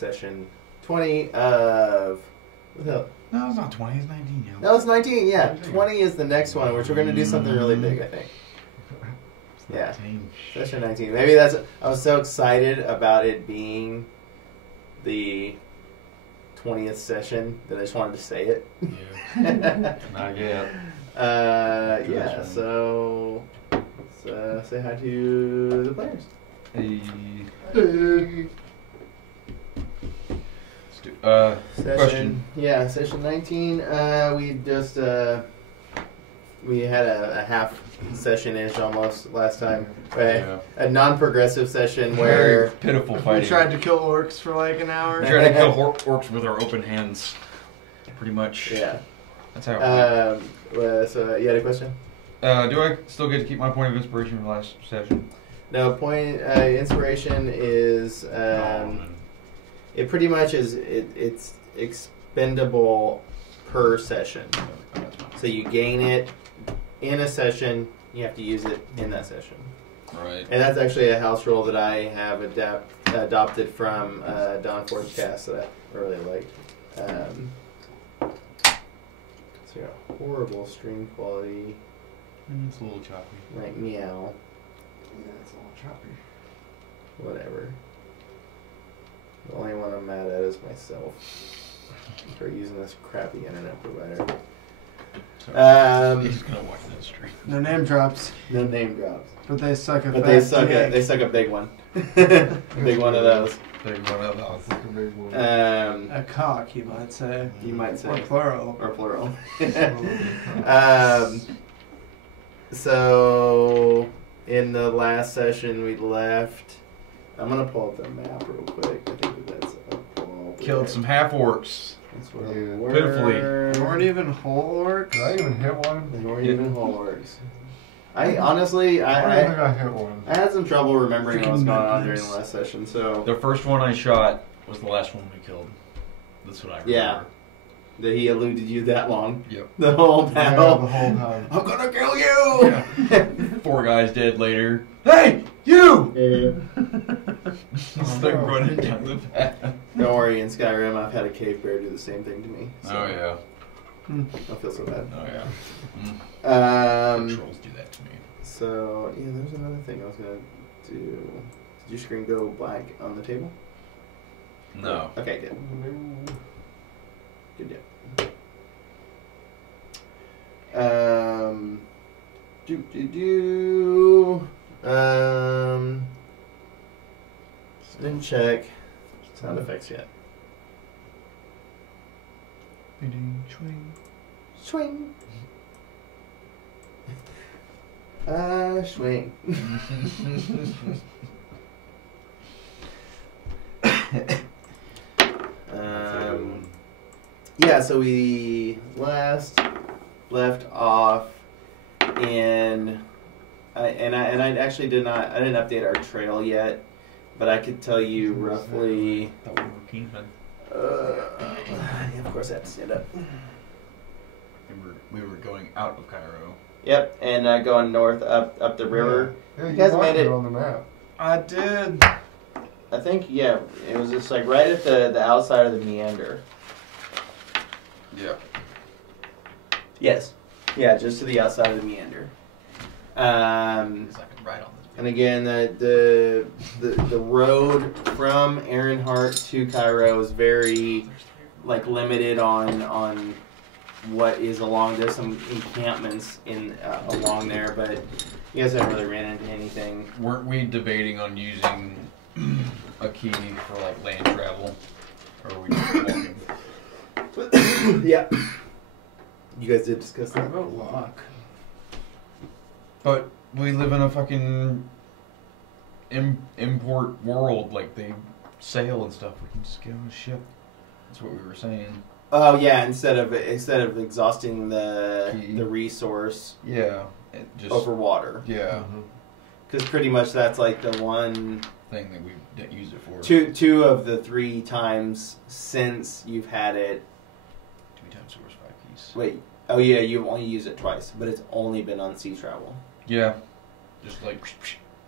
session 20 of... What the hell? No, it's not 20. It's 19. Yeah. No, it's 19, yeah. 20 is the next one, which we're going to do something really big, I think. Yeah. Session 19. Maybe that's... I was so excited about it being the 20th session that I just wanted to say it. Yeah. Not yet. Yeah, so... say hi to the players. Hey. Question. Yeah, session 19. We just we had a half session-ish almost last time. Right? Yeah. A non-progressive session Very where pitiful We fighting. tried to kill orcs for like an hour. We tried to kill orcs with our open hands. Pretty much. yeah. That's how it went. So you had a question? Do I still get to keep my point of inspiration from last session? No, point inspiration is it pretty much is it's expendable per session. So you gain it in a session, you have to use it in that session. Right. And that's actually a house rule that I have adopted from Dawn Forge Cast that I really liked. So you got horrible stream quality, It's a little choppy. like meow, Yeah, it's a little choppy. whatever. The only one I'm mad at is myself for using this crappy internet provider. He's gonna watch that stream. No name drops, No name drops, but they suck at but that. they suck a big one, big one of those. Big one of those. A cock, you might say. You might say. Or plural. Or plural. So, in the last session we left, I'm going to pull up the map real quick. I think that's up all the Killed way. some half orcs. That's where Yeah. we were. Pitifully. There weren't even whole orcs. Did I even hit one? There weren't even whole orcs. I honestly, I don't think I I hit one. had some trouble remembering what was Freaking going on nightmares. during the last session, so... The first one I shot was the last one we killed. That's what I remember. Yeah. That he eluded you that long. Yep. The whole Yeah, the battle. whole time. I'm gonna kill you! Yeah. 4 guys dead later. Hey, you! Just like no. running down the path. Don't worry, in Skyrim I've had a cave bear do the same thing to me. So Oh yeah. I don't feel so bad. Oh yeah. Trolls do that to me. So, yeah, there's another thing I was going to do. Did your screen go black on the table? No. Okay, good. Good deal. Didn't check sound effects yet. Swing. Swing. Swing. Yeah, so we left off in, and I actually I didn't update our trail yet, but I could tell you roughly. Thought we were cavemen. Yeah, of course I have to stand up. We were going out of Cairo. Yep, and going north up the river. Yeah, You you guys marked made it. on the map. I did. I think it was just like right at the outside of the meander. Yeah. Yes. Yeah, just to the outside of the meander. Because I could ride on this. And again, the road from Earnhardt to Cairo is very limited on what is along. There's some encampments along there, but you guys haven't really ran into anything. Weren't we debating on using a key for land travel, or were we just walking? Yeah. You guys did discuss I that. wrote lock. But we live in a fucking import world. They sail and stuff. We can just get on a ship. That's what we were saying. Oh yeah, instead of exhausting the Key. resource Yeah. It just over water, Yeah. because pretty much that's the one. Thing that we didn't use it for. Two of the 3 times since you've had it. 2 times source 5 keys. Wait. Oh yeah, you've only used it twice, but it's only been on sea travel. Yeah. Just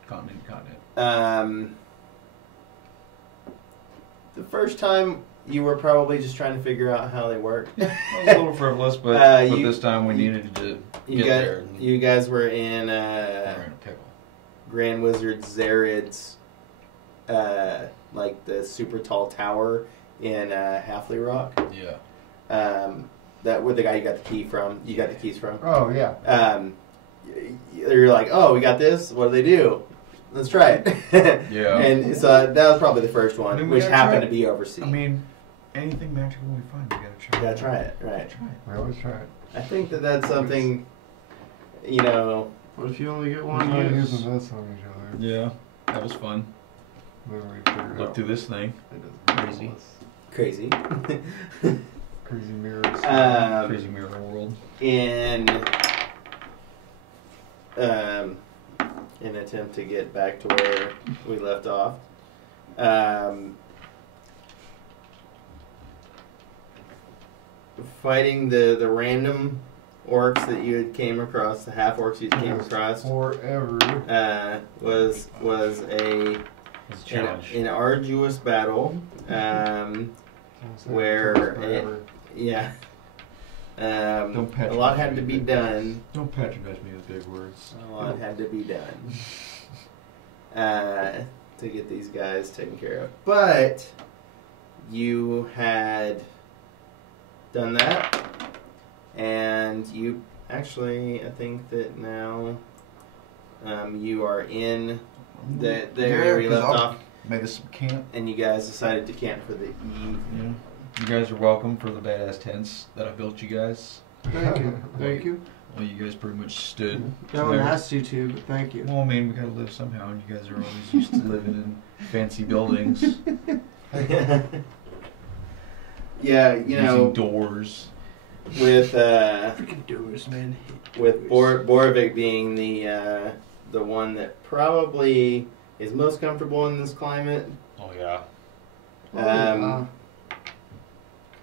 continent to continent. The first time you were probably just trying to figure out how they work. I was a little frivolous, but this time we needed to get there. You guys were in We're in a pickle. Grand Wizard Zared's, like the super tall tower in Halfley Rock. Yeah. That where the guy you got the key from. You got the keys from. Oh, yeah. You're like, oh, we got this. What do they do? Let's try it. Yeah. And so that was probably the first one, I mean, we which gotta happened try to be overseas. I mean, anything magical we find, we gotta try. you gotta try it, right? Try it. We always try it. I think that's something, you know. What if you only get We're one not use? using this on each other. Yeah. That was fun. Then we figured Look out through this thing. it doesn't Crazy. help us. Crazy. Crazy mirrors. Crazy mirror world. In an attempt to get back to where we left off, fighting the random orcs that you had came across, the half orcs you came across, Forever. was a It's a challenge. an arduous battle. Where Forever. Yeah. Don't A patronize lot had me to with be big done. Don't patronize me with big words. A lot had to be done to get these guys taken care of. But you had done that, and you actually, I think that now you are in the area we left off, Make us some camp. and you guys decided to camp for the eve. Yeah. You guys are welcome for the badass tents that I built you guys. Thank you. Thank you. Well, you guys pretty much stood. No one there. asked you to, but thank you. Well, I mean, we gotta live somehow, and you guys are always used to living in fancy buildings, Yeah, you using know, doors. with Freaking doers, man. with Borovic being the one that probably is most comfortable in this climate. Oh yeah.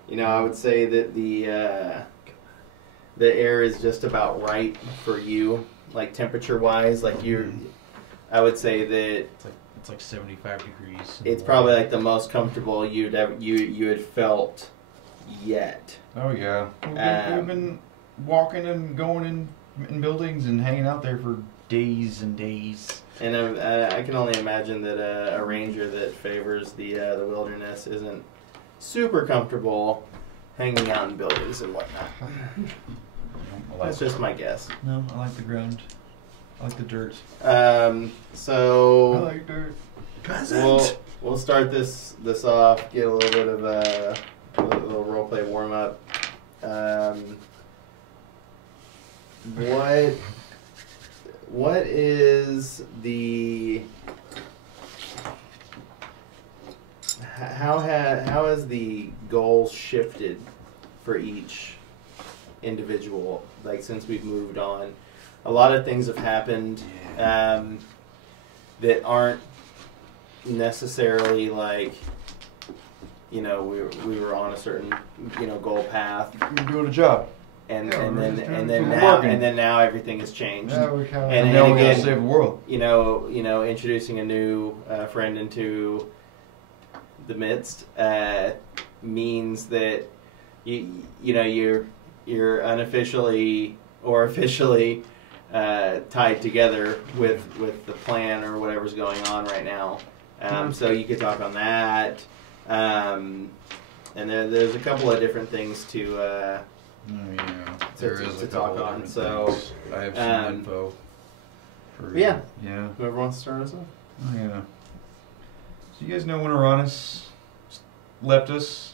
You know, I would say that the air is just about right for you, like temperature wise. Like I would say that It's like 75 degrees. it's probably like the most comfortable you had felt yet. Oh yeah. We've been walking and going in buildings and hanging out there for days and days. And I can only imagine that a ranger that favors the wilderness isn't super comfortable hanging out in buildings and whatnot. That's just my guess. No, I like the ground. I like the dirt. So I like dirt. we'll start this off. Get a little bit of a little roleplay warm up. What is the how has the goal shifted for each individual, like since we've moved on? A lot of things have happened that aren't necessarily like, you know, we were on a certain, you know, goal path, You're doing a job. and Yeah, and we're then just and doing then some now working. and then now everything has changed. Yeah, we kind of. And now we again- gotta save the world. You know, introducing a new friend into the midst means that you know you're unofficially or officially tied together with the plan or whatever's going on right now. So you could talk on that, and there's a couple of different things to. Yeah, to there is a talk couple on, different so, things. I have some info. For yeah. Yeah. Whoever wants to start us off. Oh, yeah. So you guys know when Uranus left us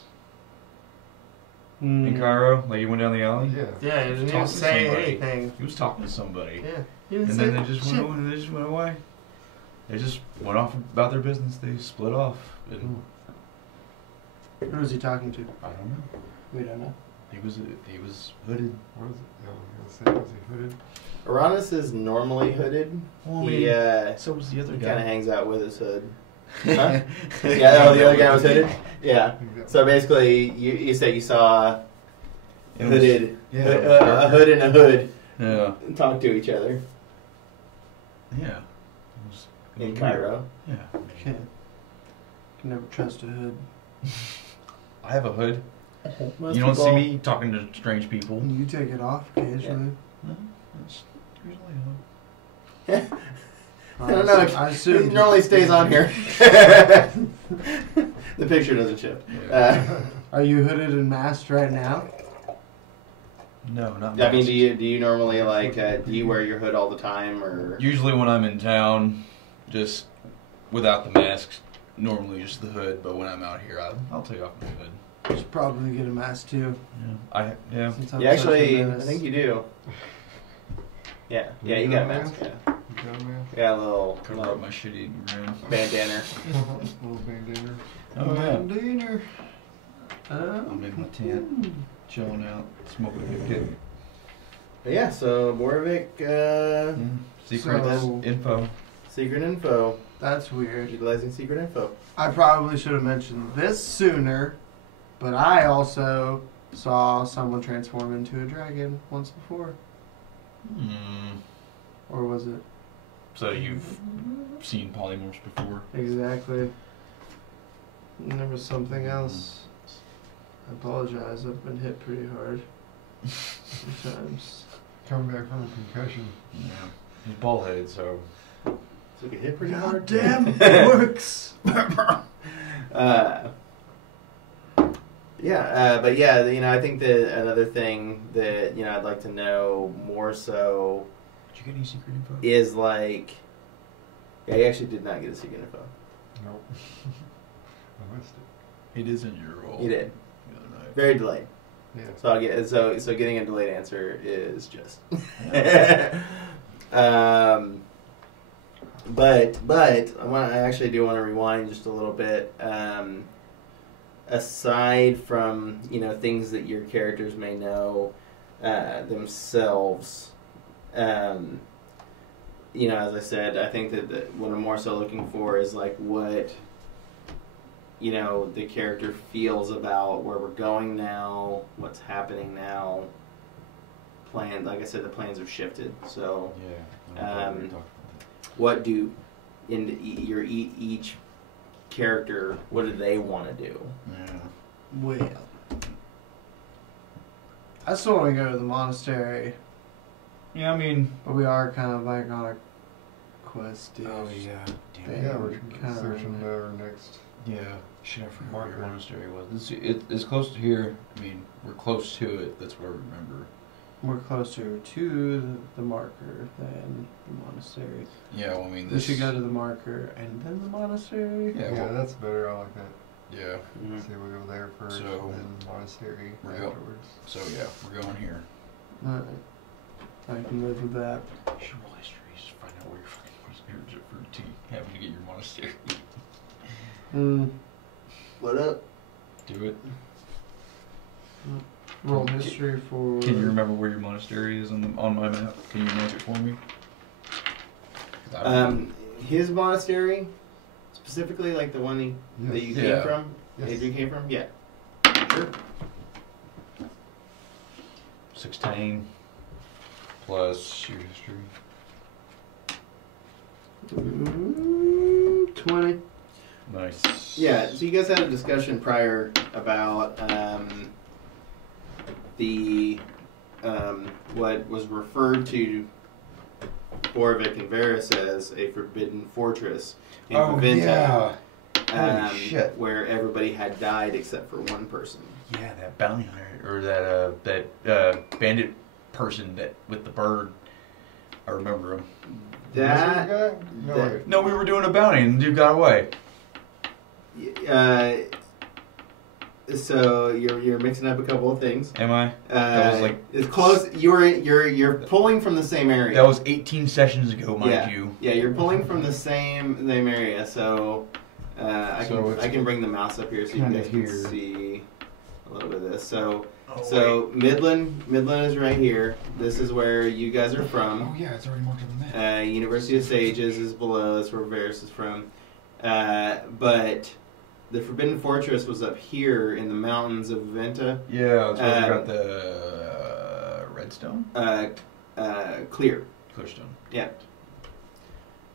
in Cairo? Like he went down the alley? Yeah. Yeah, he didn't Talk even to say somebody. anything. He was talking to somebody. Yeah. He didn't And say then they just shit. went away. They just went away. They just went off about their business. They split off. And Who was he talking to? I don't know. We don't know. He was hooded. What is it? Yeah, I was gonna say, was he hooded? Uranus is normally hooded. Well, I He mean, so was the other kind of guy. hangs out with his hood. Huh? Yeah, the other guy was hooded. Yeah. So basically, you say you saw It was- hooded, yeah, a hood and a hood Yeah. talk to each other Yeah. It was in weird. Cairo. Yeah. Can't. Can never trust a hood. I have a hood. Most You don't see people- me talking to strange people. You take it off occasionally. No, it's usually a hood. I don't know. I assume It normally stays on here. The picture doesn't shift. Are you hooded and masked right now? No, not I mean, masked. do you normally like do you wear your hood all the time or? Usually when I'm in town, just without the masks, normally just the hood. But when I'm out here, I'll take off my hood. You should probably get a mask too. Yeah. Since I'm You such a actually, I menace. think you do. Yeah, You you got got a a mask. mask? Yeah, You got a mask? yeah, a little Cover up my shitty grin. bandana. Little bandana. Oh yeah. Dinner. I'm in my tent, chilling out, smoking a good kid. But yeah, so Borvik, Secret So- info. secret info, That's weird. utilizing secret info. I probably should have mentioned this sooner, but I also saw someone transform into a dragon once before. Or was it? So you've seen polymorphs before? Exactly. And there was something else. I apologize, I've been hit pretty hard. Sometimes. Coming back from a concussion. Yeah. He's bald headed, so. So get hit pretty God hard. damn, it works! But yeah, you know, I think that another thing that, you know, I'd like to know more so Did you get any secret info? is like, yeah, he actually did not get a secret info. Nope. I missed it. It is in your role. He did. The other night. Very delayed. Yeah. So I'll get so getting a delayed answer is just. But I actually do want to rewind just a little bit. Aside from, you know, things that your characters may know themselves, you know, as I said, I think that what I'm more so looking for is like what, you know, the character feels about where we're going now, what's happening now. Like I said, the plans have shifted. So, Yeah. what do each character, what do they want to do? Yeah. Well, I still want to go to the monastery, Yeah, I mean. but we are kind of like on a quest. Oh yeah. Damn it. Yeah, we're Kinda searching like- our next. Yeah. Shit, I forgot Marker. where your monastery was. It's close to here. I mean, we're close to it. That's what I remember. We're closer to the marker than the monastery. Yeah, well, I mean, We this. should go to the marker and then the monastery. Yeah, Yeah, well, that's better. I like that. yeah. Say we go there first, So, and then monastery we're go- afterwards. So yeah, we're going here. Alright. I can live with that. You should roll history. Just find out where your fucking monastery is for having to get your monastery. What up? Do it. Roll history for. Can you remember where your monastery is on my map? Can you mark it for me? 'Cause I don't know. His monastery, specifically like the one that you came Yeah. from, Yes. Adrian came from, yeah. Sure. 16 plus your history. 20. Nice. Yeah, so you guys had a discussion prior about the what was referred to Borvik and Varys as a forbidden fortress in Vaventa, Holy shit. where everybody had died except for one person. Yeah, that bounty hunter or that bandit person that with the bird. I remember him. That Guy? No, that- wait. No, we were doing a bounty and the dude got away. So you're mixing up a couple of things. Am I? That was like it's close. You're pulling from the same area. that was 18 sessions ago, mind yeah. you. Yeah, you're pulling from the same area. So I So can bring the mouse up here so you kinda guys can here. see a little bit of this. So Oh, Midland is right here. This is where you guys are from. Oh yeah, it's already marked on the map. University of Sages is below. That's where Varys is from. But the Forbidden Fortress was up here in the mountains of Venta. Yeah, that's where we got the redstone, Clear. clearstone. Yeah.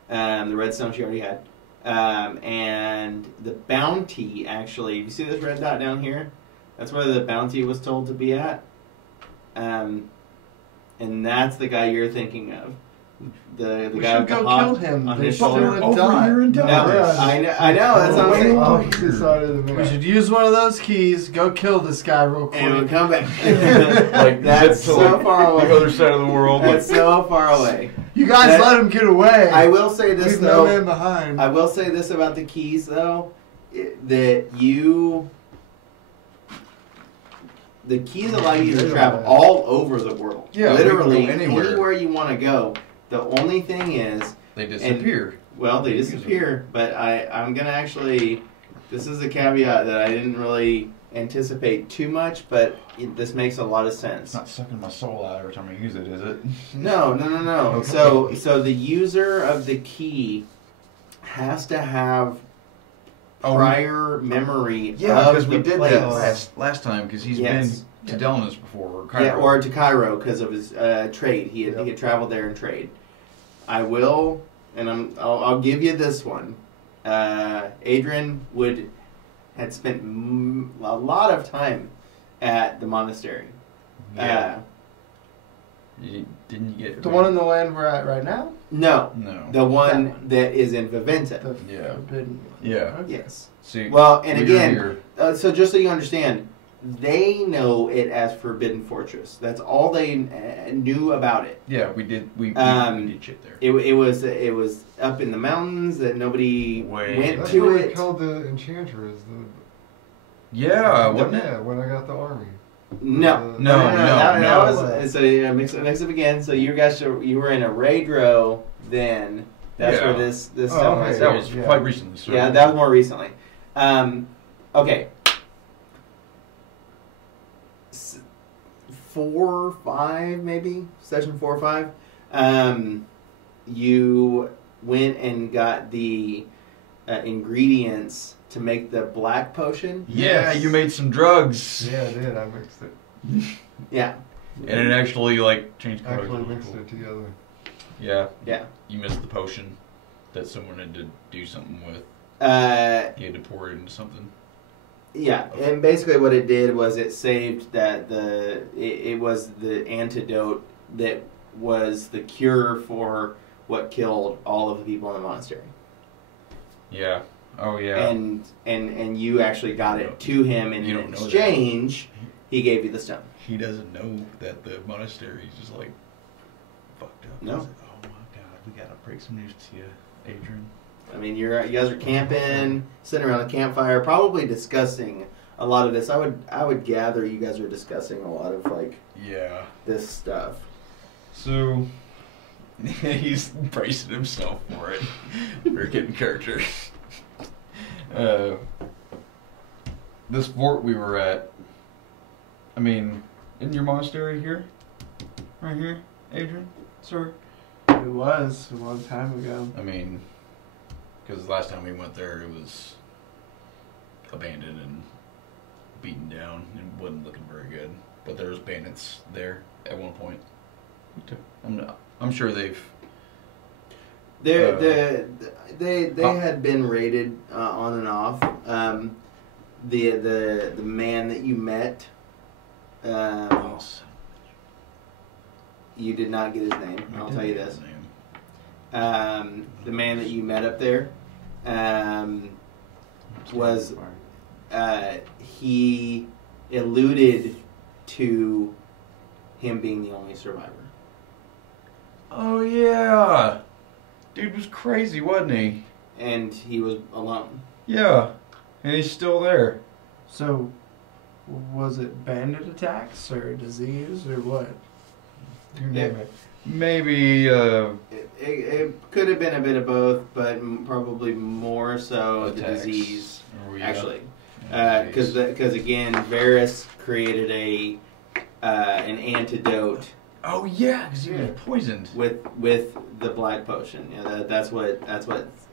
The redstone she already had. And the bounty, actually, you see this red dot down here? That's where the bounty was told to be at. And that's the guy you're thinking of. The We guy should with the go hawk kill him. on They his stole shoulder. a Over dot. here in No, Dallas. I know, that's what I'm saying. Oh, this side of the We map. should use one of those keys, go kill this guy real quick. And we'll come back. Like, That's zip to, so like, far away. The other side of the world. That's so far away. You guys That- let him get away. I will say this, Leave no man though. behind. I will say this about the keys, though. That the keys allow you to travel all over the world. Yeah, we can literally go anywhere. you want to go. The only thing is, They disappear. well, they disappear. But I'm gonna actually. This is a caveat that I didn't really anticipate too much, but this makes a lot of It's sense. not sucking my soul out every time I use it, is it? No. Okay. So the user of the key has to have Oh, prior memory Yeah, of because the we did place. that last time, because he's Yes. been to Delmas before, or Yeah, Cairo. or to Cairo because of his trade. He had traveled there in trade. I will, and I'll give you this one. Adrian had spent a lot of time at the monastery. Yeah. Didn't you get The one in the land we're at right now? No, No. the one That one. that is in Viventa. The Yeah. forbidden one. Yeah. Okay. Yes. See, Well, and we're again, here. so just so you understand, they know it as Forbidden Fortress. That's all they knew about it. Yeah, we did. We did shit there. It was up in the mountains that nobody Way went That's to where we it. killed the enchantress. Yeah, wasn't it? Yeah, when I got the army. No, No, That no. was so mix up again. So you guys you were in a raid row then. That's Yeah. where this Oh, stuff okay. was. That was Yeah. quite recently. So. Yeah, that was more recently. Okay. 4, 5 maybe, session 4 or 5. You went and got the ingredients to make the black potion. Yeah, you made some drugs. Yeah, I did. I mixed it. Yeah, And it actually like changed colors. Actually mixed it together. Yeah. yeah. You missed the potion that someone had to do something with. He had to pour it into something. Yeah, and basically what it did was it saved that it was the antidote that was the cure for what killed all of the people in the monastery. Yeah. Oh yeah. And you actually got it to him, and You in don't know that. exchange, he gave you the stone. He doesn't know that the monastery is just like fucked up. No. He's like, oh my god, we gotta break some news to you, Adrian. I mean, you guys are camping, sitting around a campfire, probably discussing a lot of this. I would gather you guys are discussing a lot of like Yeah. this stuff. So he's bracing himself for it. We're getting character. This fort we were at. I mean, in your monastery here, right here, Adrian, sir. It was a long time ago. I mean, because last time we went there, it was abandoned and beaten down and wasn't looking very good. But there was bandits there at one point. I'm sure they've. They had been raided on and off. The man that you met, you did not get his name. I'll tell you this. The man that you met up there was he alluded to him being the only survivor. Oh yeah, dude was crazy, wasn't he? And he was alone. Yeah, and he's still there. So, was it bandit attacks or disease or what? You name it. Maybe It could have been a bit of both, but probably more so the attacks. disease, Oh, yeah. actually. Yeah, Because again, Varys created an antidote oh yeah, because he was poisoned. with the black potion. Yeah, that's what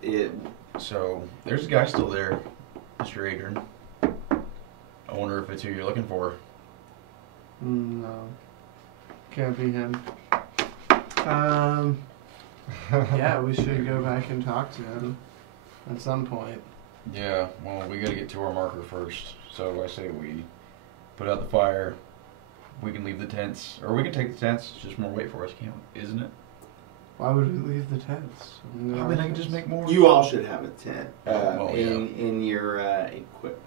it. So there's a guy still there, Mr. Adrian. I wonder if it's who you're looking for. No. Can't be him. Yeah, we should go back and talk to him. at some point. Yeah, well, we gotta get to our marker first. So I say we put out the fire. We can leave the tents, or we can take the tents. It's just more weight for us, isn't it? Why would we leave the tents? I mean, I can just make more. You all should have a tent Oh, yeah. in your equipment.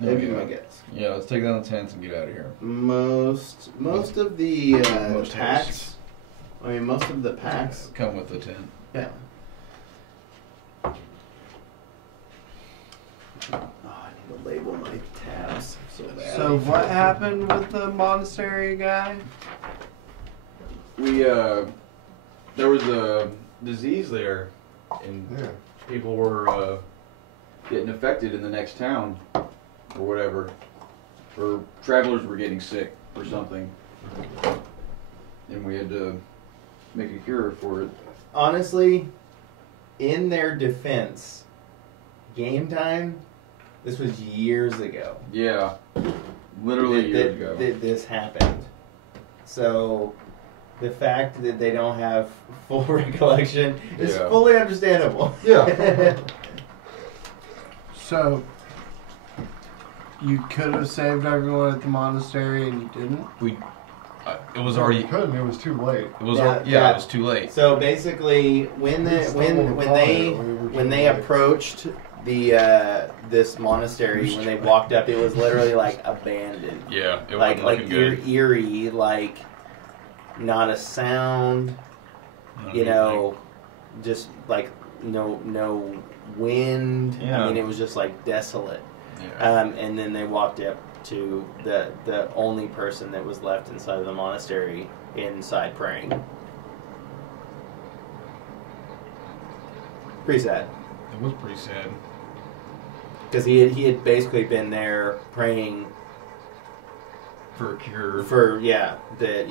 Oh, That'd be yeah. my guess. Yeah, let's take down the tents and get out of here. Most of the Most packs. hosts. I mean, most of the packs. Come with the tent. Yeah. Oh, I need to label my tabs so bad. So what happened with the monastery guy? We there was a disease there, and Yeah. people were getting affected in the next town, or whatever, or travelers were getting sick or something, and we had to make a cure for it. Honestly, in their defense, game time. This was years ago. Yeah, literally years ago. This happened. So, the fact that they don't have full recollection is Yeah. fully understandable. Yeah. So you could have saved everyone at the monastery and you didn't? It was We already. couldn't. It was too late. It was Yeah, yeah. yeah. It was too late. So basically, when they approached the this monastery, when they walked up, it was literally like abandoned, Yeah, it like wasn't looking good. eerie, like not a sound, you know, just like no wind. Yeah. I mean, it was just like desolate. Yeah. And then they walked up to the only person that was left inside of the monastery, inside praying. Pretty sad, It was pretty sad. because he had basically been there praying For a cure. for that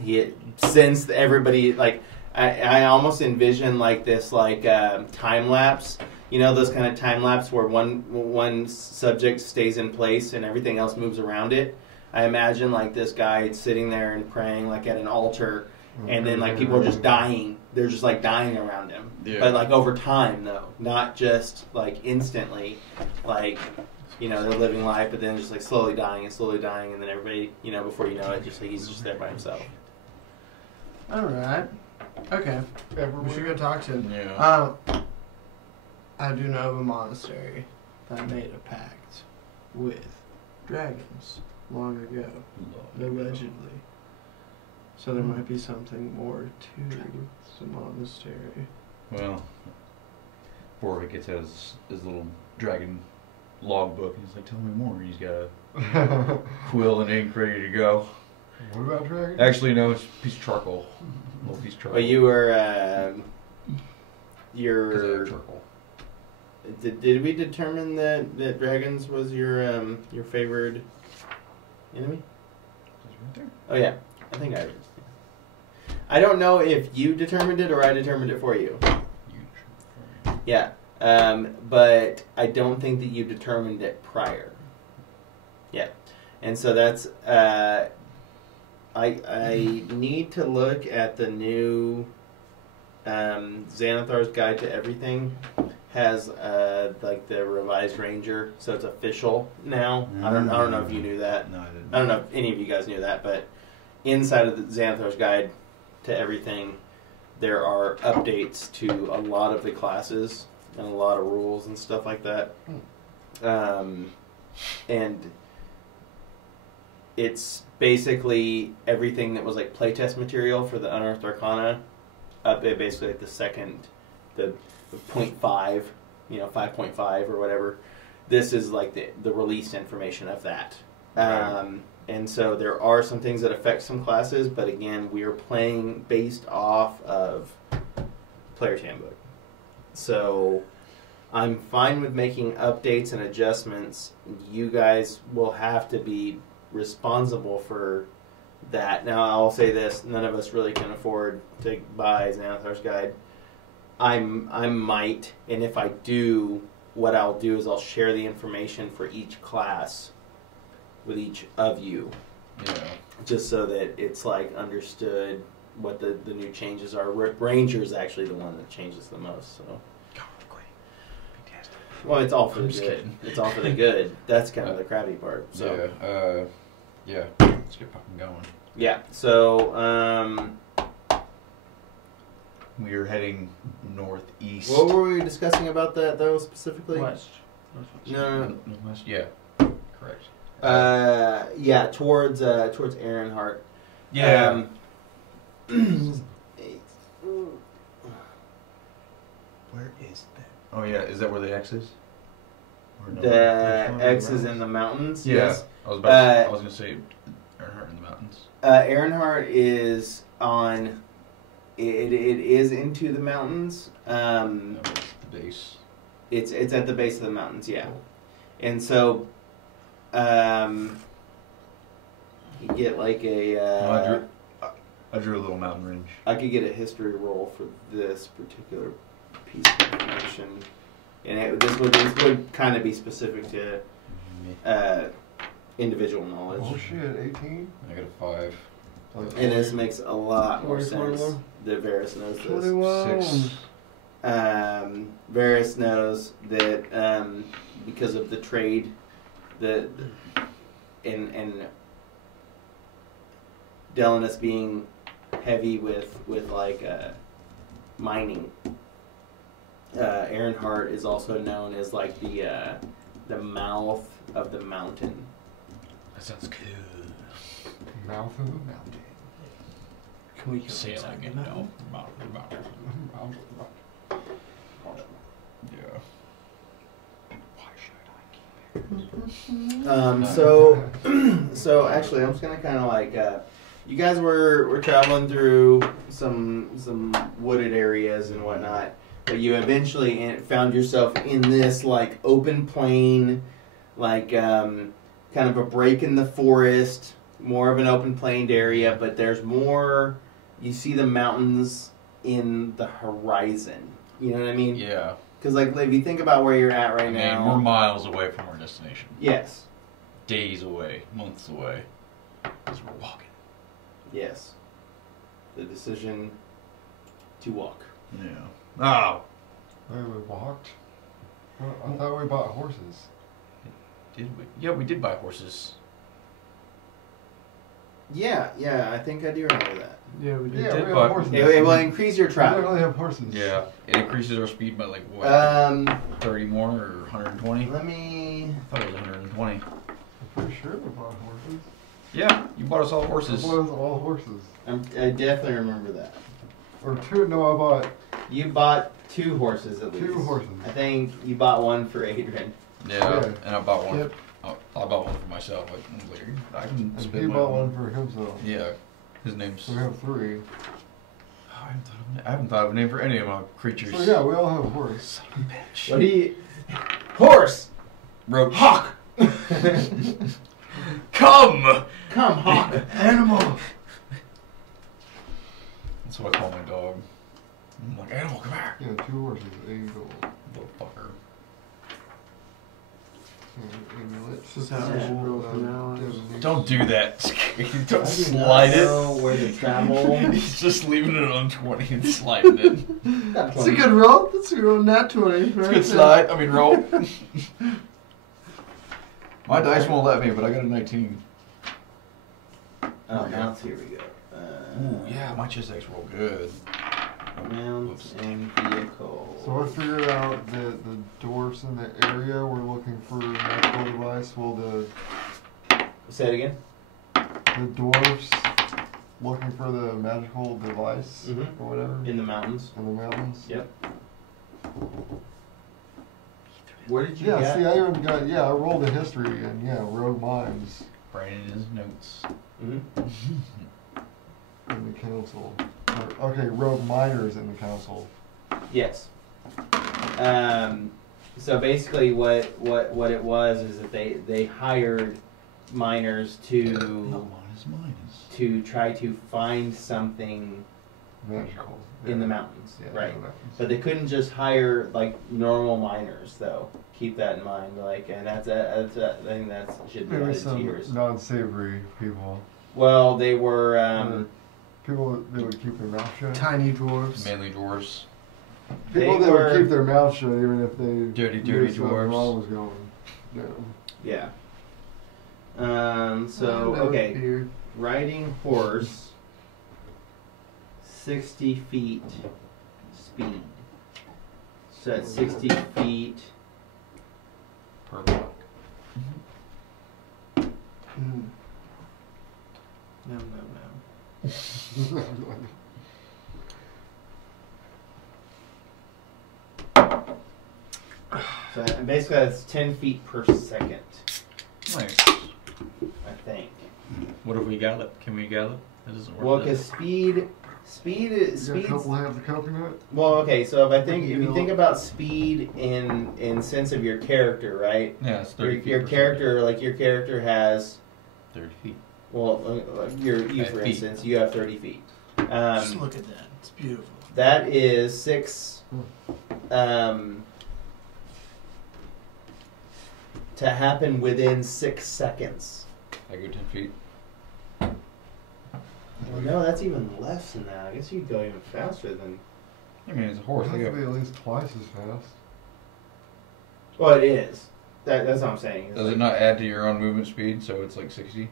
he had, since everybody like I almost envision like this time lapse. You know, those kind of time lapse where one subject stays in place and everything else moves around it. I imagine like this guy sitting there and praying like at an altar, and then like people are just dying. They're just like dying around him. Yeah. But like over time though, not just like instantly. Like, you know, they're living life, but then just like slowly dying, and then everybody, you know, before you know it, just like he's just there by himself. Alright. Okay. We should go talk to him. Yeah. I do know of a monastery that made a pact with dragons long ago, allegedly. So there might be something more to the monastery. Well, Borwick gets out his little dragon logbook and he's like, tell me more. He's got a quill and ink ready to go. What about dragons? Actually, no, it's a piece of charcoal. A little piece of charcoal. But you were, 'Cause I your have charcoal. did we determine that dragons was your favored enemy? It's right there. Oh yeah, I think I did. I don't know if you determined it or I determined it for you. Yeah, but I don't think that you determined it prior. Yeah, and so that's I need to look at the new Xanathar's Guide to Everything. Has like the revised Ranger, so it's official now. I don't know if you knew that. No, I didn't. I don't know if any of you guys knew that, but inside of the Xanathar's Guide to Everything, there are updates to a lot of the classes and a lot of rules and stuff like that. And it's basically everything that was like playtest material for the Unearthed Arcana up at basically like the 0.5, 5.5 or whatever. This is like the released information of that. Right. And so there are some things that affect some classes, but again, we are playing based off of Player's Handbook. So I'm fine with making updates and adjustments. You guys will have to be responsible for that. Now, I'll say this, none of us really can afford to buy Xanathar's Guide. I might, and if I do, what I'll do is I'll share the information for each class with each of you, Yeah. just so that it's like understood what the new changes are. Ranger is actually the one that changes the most. So Well, it's all for I'm the just good. kidding. It's all for the good. That's kind of the crabby part. So Yeah. Let's get fucking going. yeah. So We are heading northeast. what were we discussing about that though specifically? West. No. Northwest? Yeah. Correct. Yeah, towards Earnhardt. Yeah. Where is that? Oh yeah, is that where the X is? Or no? The X is in the mountains. Yeah. Yes. I was gonna say Earnhardt in the mountains. Earnhardt is on. It is into the mountains. The base. It's at the base of the mountains. Yeah, and so you get like a. I drew a little mountain range. I could get a history roll for this particular piece of information, and this would kind of be specific to individual knowledge. Oh shit, 18? I got a 5. And this makes a lot more 21. sense that Varys knows this. 21. 6. Varys knows that because of the trade, and Delenus being heavy with like mining. Earnhardt is also known as like the mouth of the mountain. That sounds cool. Mouth of the mountain. Can we go Say it inside again. the No. mountain? Yeah. So actually, I'm just gonna kind of like you guys were traveling through some wooded areas and whatnot, but you eventually found yourself in this like open plain, like kind of a break in the forest, more of an open planed area, but there's more. You see the mountains in the horizon. You know what I mean? Yeah. Because like if you think about where you're at right I mean, now, we're miles away from our destination. yes. Days away. Months away. Because we're walking. Yes. The decision to walk. Yeah. Oh. Wait, we walked? I thought we bought horses. Did we? Yeah, we did buy horses. Yeah, I think I do remember that. Yeah, we did. Yeah, did we buy- have horses. It will increase your We travel. definitely have horses. Yeah. It increases our speed by like what? 30 more or 120? Let me. I thought it was 120. I'm pretty sure we bought horses. Yeah, you bought us all horses. I bought us all horses. I definitely remember that. Or two, no, I bought You bought 2 horses at least. 2 horses. I think you bought one for Adrian. Yeah, Yeah. and I bought one. Yep. I bought one for myself. I can And spend he my bought own. one for himself. Yeah, his name's. So we have 3. I haven't thought of a name for any of my creatures. So yeah, we all have a horse. Son of a bitch. What do you. Horse! Roach. Hawk! Come! Come, Hawk! Animal! That's what I call my dog. I'm like, animal, come here. Yeah, 2 horses, 8 gold. Little fucker. Amulets. This is how I should roll from now on. Don't do that. Don't I do slide not it. know where to travel. He's just leaving it on 20 and sliding it. That's a good roll. That's a good roll. Nat 20. It's a Right good there. slide. I mean, roll. My dice won't let me, but I got a 19. Oh, mounts, here we go. Ooh, yeah, my chest dice roll good. Mounts and vehicles. So I figured out that the dwarfs in the area were looking for a magical device. Well, Say it again. the dwarfs looking for the magical device Mhm. or whatever In the mountains. in the mountains. Yep. Where did you Yeah, get? see, I even got, I rolled a history and rogue mines Writing in his notes. Mhm. in the council. Okay, rogue miners in the council. Yes. So basically, what it was is that they hired miners to try to find something Magical. in the Yeah. mountains, Yeah, right? in the mountains. But they couldn't just hire like normal miners, though. Keep that in mind. Like, and that's a thing that should be Maybe added to some yours. non-savory people. Well, they were. People that would keep their mouth shut. Tiny dwarves. Mainly dwarves. People that would keep their mouth shut even if they Dirty knew something dwarves. wrong was going down. Yeah. So okay, Beer. riding horse, 60 feet speed. So at 60 feet. Per block. Mm. No. So basically that's 10 feet per second, Nice. I think. What if we gallop? Can we gallop? That doesn't work. Well, does because it? speed You got a speed. couple halves of coconut? Well, okay. So if you think about speed in sense of your character, right? Yeah, it's 30 feet. Your per character, like your character has. second. 30 feet. Well, you for Feet. instance, you have 30 feet. Just look at that. It's beautiful. That is 6. To happen within 6 seconds. I go 10 feet. Well, no, that's even less than that. I guess you could go even faster than. I mean, it's a It horse. has They to go. be at least twice as fast. Well, it is. That's what I'm saying. It's Does like- it not add to your own movement speed? So it's like 60.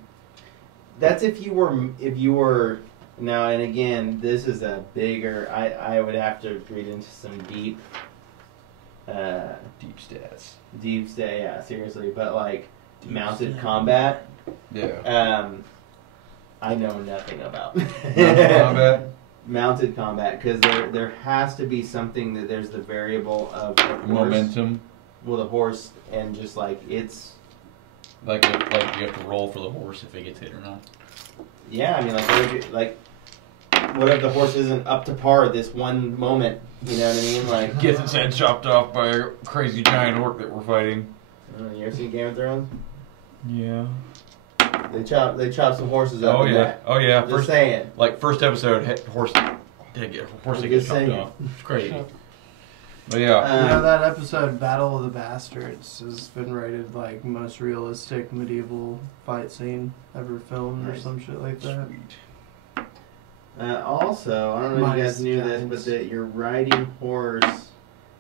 That's if you were now, and again, this is a bigger. I would have to read into some deep Deep stats. stay. Yeah, seriously, but like Deep mounted stat. combat. Yeah. I know nothing about Mounted combat. mounted combat because there has to be something that there's the variable of the horse. Momentum. Well, the horse and just like it's. Like you have to roll for the horse if it gets hit or not. Yeah, I mean, what if the horse isn't up to par this one moment? You know what I mean? Like, Gets its head chopped off by a crazy giant orc that we're fighting. You ever seen Game of Thrones? Yeah. They chop some horses up. Oh in yeah. that. Oh yeah. Just First saying. first episode, horse did get I'm chopped just saying. off. It's crazy. But yeah. You know that episode, Battle of the Bastards, has been rated like most realistic medieval fight scene ever filmed or Nice. some shit like that. Also, I don't know if you guys Minus knew this, giants. but that your riding horse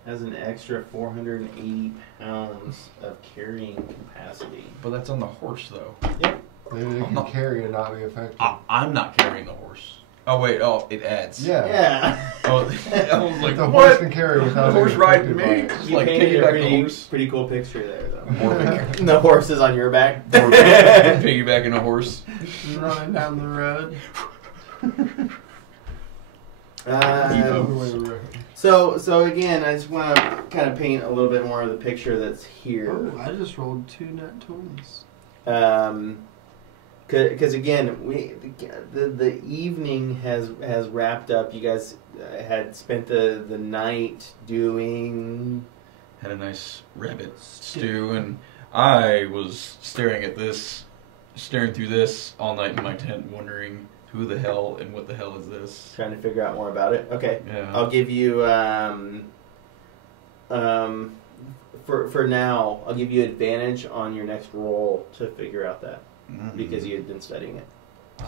has an extra 480 pounds of carrying capacity. But that's on the horse though. They can not- carry and not be effective. I'm not carrying the horse. Oh wait. Oh, it adds. Yeah. Yeah. Oh, I was like, The what? horse can carry without The horse being riding affected me? by it. Just You like painted a piggyback the horse. pretty cool picture there, though. Morphic. The horse is on your back. Piggybacking a horse. Running down the road. Other way around. So again, I just want to kind of paint a little bit more of the picture that's here. Oh, I just rolled 2 nat 20s. Because again, the evening has wrapped up. You guys had spent the night doing. Had a nice rabbit stew, and I was staring through this all night in my tent, wondering who the hell and what the hell is this. Trying to figure out more about it. Okay, Yeah. I'll give you for now. I'll give you advantage on your next roll to figure out that because you had been studying it.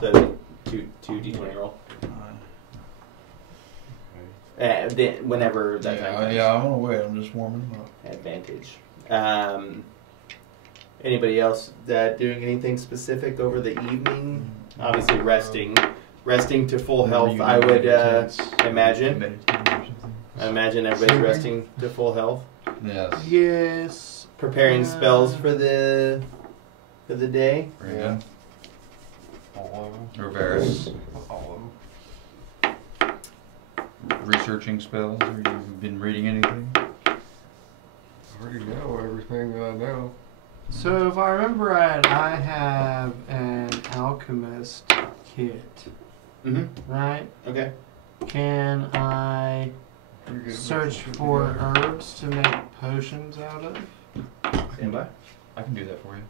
So 2d20 roll. Then whenever that time comes. Yeah, I'm gonna wait. I'm just warming up. Advantage. Anybody else doing anything specific over the evening? Obviously resting to full health. I would imagine. I imagine everybody's resting to full health. Yes. Yes. Preparing spells for the day. Raven. All Or Varus. of them. Researching spells. Or you've been reading anything? I already know everything that I know. So if I remember right, I have an alchemist kit, Mm-hmm. right? Okay. Can I Pretty good. search for herbs to make potions out of? Stand by. I can do that for you.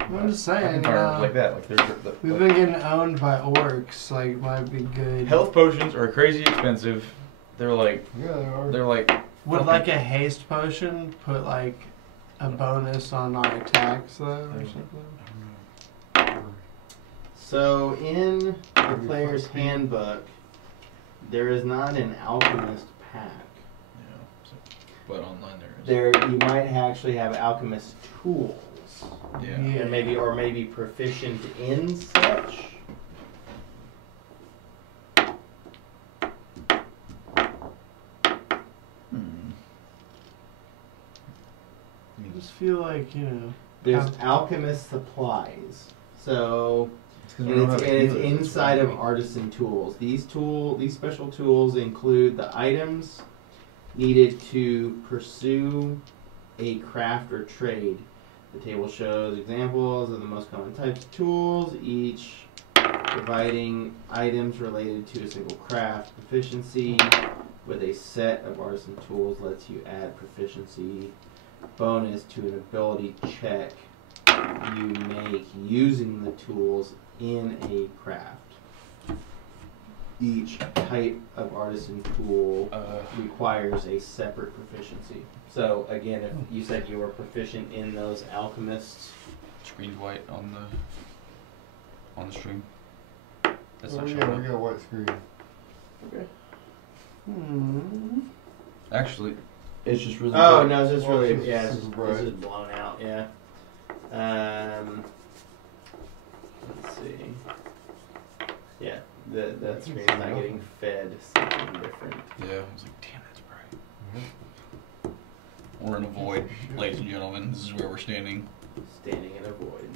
I'm just I saying, can fire like that. Like we've been getting owned by orcs, like it might be good. Health potions are crazy expensive. They're like Yeah, they are. they're like Would like a haste potion put like a bonus on our attacks though, or something? So in the player's handbook, There is not an alchemist pack. Yeah. So, but online there is. There, you might actually have alchemist tools. Yeah. And maybe proficient in such. I just feel like, There's alchemist supplies. So we and don't it's have a healer, inside that's of why. artisan tools. These special tools include the items needed to pursue a craft or trade. The table shows examples of the most common types of tools, each providing items related to a single craft. Proficiency with a set of artisan tools lets you add proficiency bonus to an ability check you make using the tools in a craft. Each type of artisan tool requires a separate proficiency. So again, if you said you were proficient in those alchemists, Screen's white on the stream. That's Oh, not yeah, showing we up. got a white screen. okay. Actually, it's just really. Oh bright. no, it's just Well, really it's just it's super bright. just blown out. Yeah. Let's see. Yeah, that screen's not getting fed something different. Yeah, I was like, damn, that's bright. We're in a void, ladies and gentlemen. This is where we're standing. Standing in a void.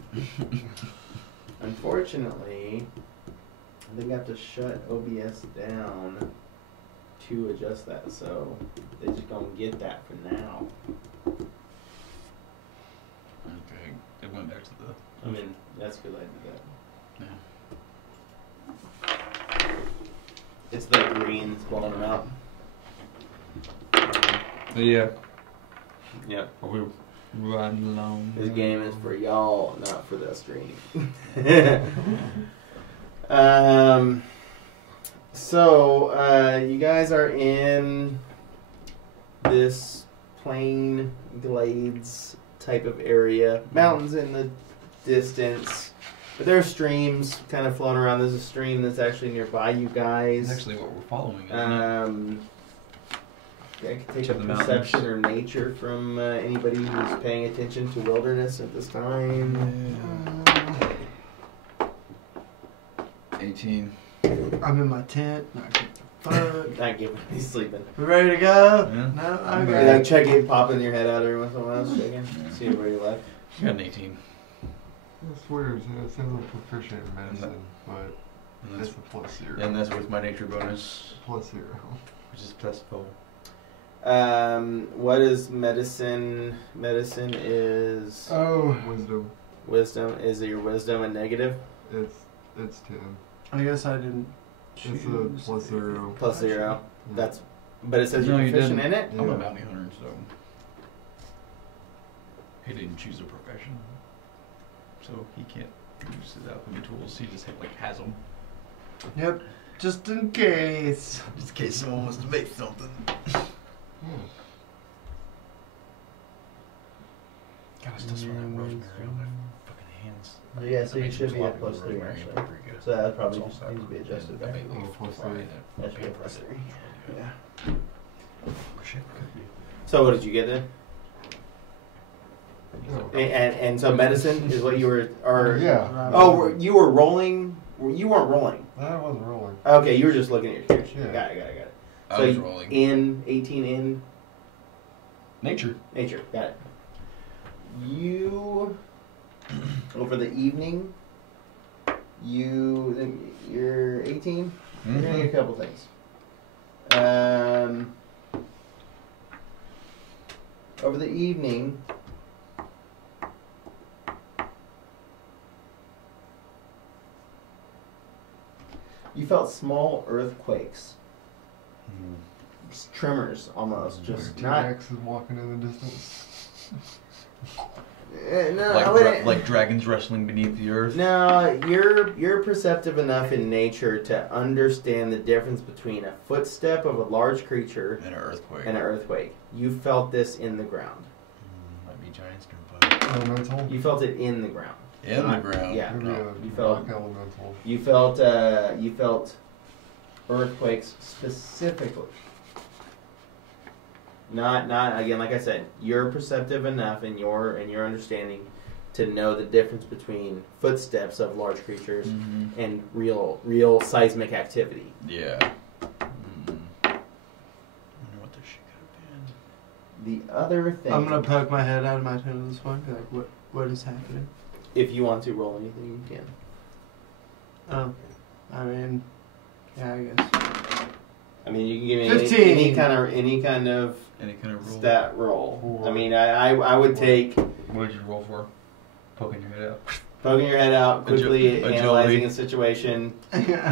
Unfortunately, I think I have to shut OBS down to adjust that, so they're just gonna get that for now. Okay, it went back to the. I mean, that's because I did that. Yeah. It's the green that's blowing them out. Yeah. Yep. Are we riding along? This game is for y'all, not for the screen. So, you guys are in this plain glades type of area. Mountains in the distance. But there are streams kind of flowing around. There's a stream that's actually nearby you guys. That's actually what we're following, isn't it? I could take Each a of the perception mountains. or nature from anybody who's paying attention to wilderness at this time. 18. I'm in my tent. Not giving a fuck. Not giving me sleeping. We ready to go? Yeah. No? I'm You Okay. like check it, popping your head out every once in a while, checking, Yeah. see where you left. You got an 18. That's weird. It says I'm proficient in medicine, but And it's that's, a plus 0. and that's with my nature bonus, Plus 0. which is plus 4. What is medicine? Medicine is Oh, wisdom. wisdom. Is it your wisdom a negative? It's 10. I guess I didn't choose. It's a plus 0. Plus 0. Yeah. That's. But it says No, you're you proficient didn't. in it. I'm a Yeah. bounty hunter, so he didn't choose a profession, so he can't use his alchemy tools. He just has them, Yep. Just in case. just in case someone wants to make something. Hmm. God, I still smell that rosemary on my fucking hands. Yeah, so That you makes should me be at sloppy plus with 3 rosemary. actually. Pretty good. So that probably It's all just needs to be pepper. adjusted I back. made like Oh, plus fry 3. that. That should be a Pan plus fried 3. it. Yeah. Oh, shit. So what did you get then? Oh. And so medicine is what you were, or Yeah. you were rolling. You weren't rolling. I wasn't rolling. Okay, you were just looking at your character. Yeah. Got it. I So was you- rolling. In 18 in Nature. nature. Got it. You over the evening. You're 18. You're doing a couple things. Over the evening, you felt small earthquakes, tremors almost, just not. T-Rex is walking in the distance. No, I wouldn't. Like dragons wrestling beneath the earth. No, you're perceptive enough in nature to understand the difference between a footstep of a large creature And an earthquake. and an earthquake. You felt this in the ground. Might be giant stone Elemental. You felt it in the ground. in the ground. Yeah. Maybe no, a you felt- rock elemental. You felt earthquakes specifically. Not again, like I said, you're perceptive enough in your understanding to know the difference between footsteps of large creatures and real seismic activity. Yeah. I wonder what this shit could have been. The other thing, I'm gonna poke my head out of my tent at this point. Be like, what is happening? if you want to roll anything, you can. Oh, I mean, yeah, I guess. I mean, you can give me 15. any kind of Any kind of roll? stat roll. Four. I mean, I would take What did you roll for? Poking your head out. poking your head out, quickly Agility. analyzing a situation.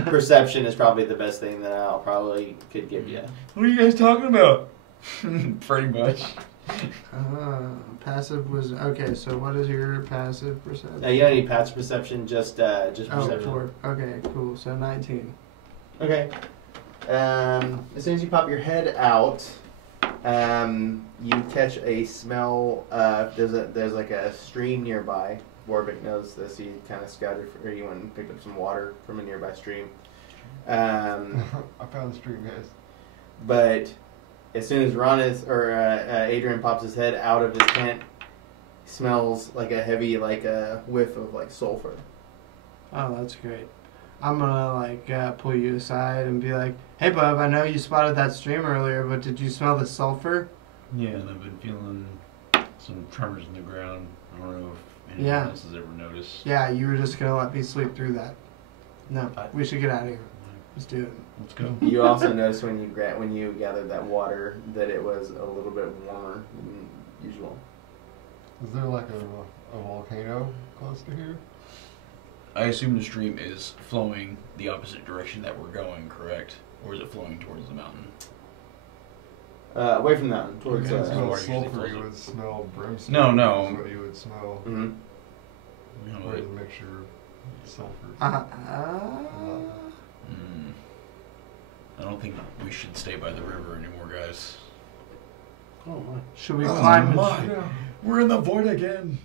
Perception is probably the best thing that I'll probably could give you. What are you guys talking about? Pretty much. Passive was okay. So what is your passive perception? You don't need passive perception, just Oh, perception. 4. Okay, cool. So 19. Okay. As soon as you pop your head out, you catch a smell. There's like a stream nearby. Warwick knows this. He kind of scouted for you and picked up some water from a nearby stream. I found the stream, guys. But as soon as Adrian pops his head out of his tent, he smells like a heavy, like a whiff of like sulfur. Oh, that's great. I'm gonna pull you aside and be like, "Hey, bub, I know you spotted that stream earlier, but did you smell the sulfur?" Yeah, and I've been feeling some tremors in the ground. I don't know if anyone Yeah. else has ever noticed. Yeah, you were just gonna let me sleep through that. No, we should get out of here. Let's do it. Let's go. You also noticed when you gathered that water that it was a little bit warmer than usual. Is there like a volcano close to here? I assume the stream is flowing the opposite direction that we're going, correct? Or is it flowing towards the mountain? Away from the mountain, towards If you uh, smell water usually sulfur, fills you it. would smell brimstone. No, no. That's what you would smell. Mhm. You know, Or it- the mixture of sulfur. I don't think we should stay by the river anymore, guys. Oh my. Should we climb? Yeah. We're in the void again.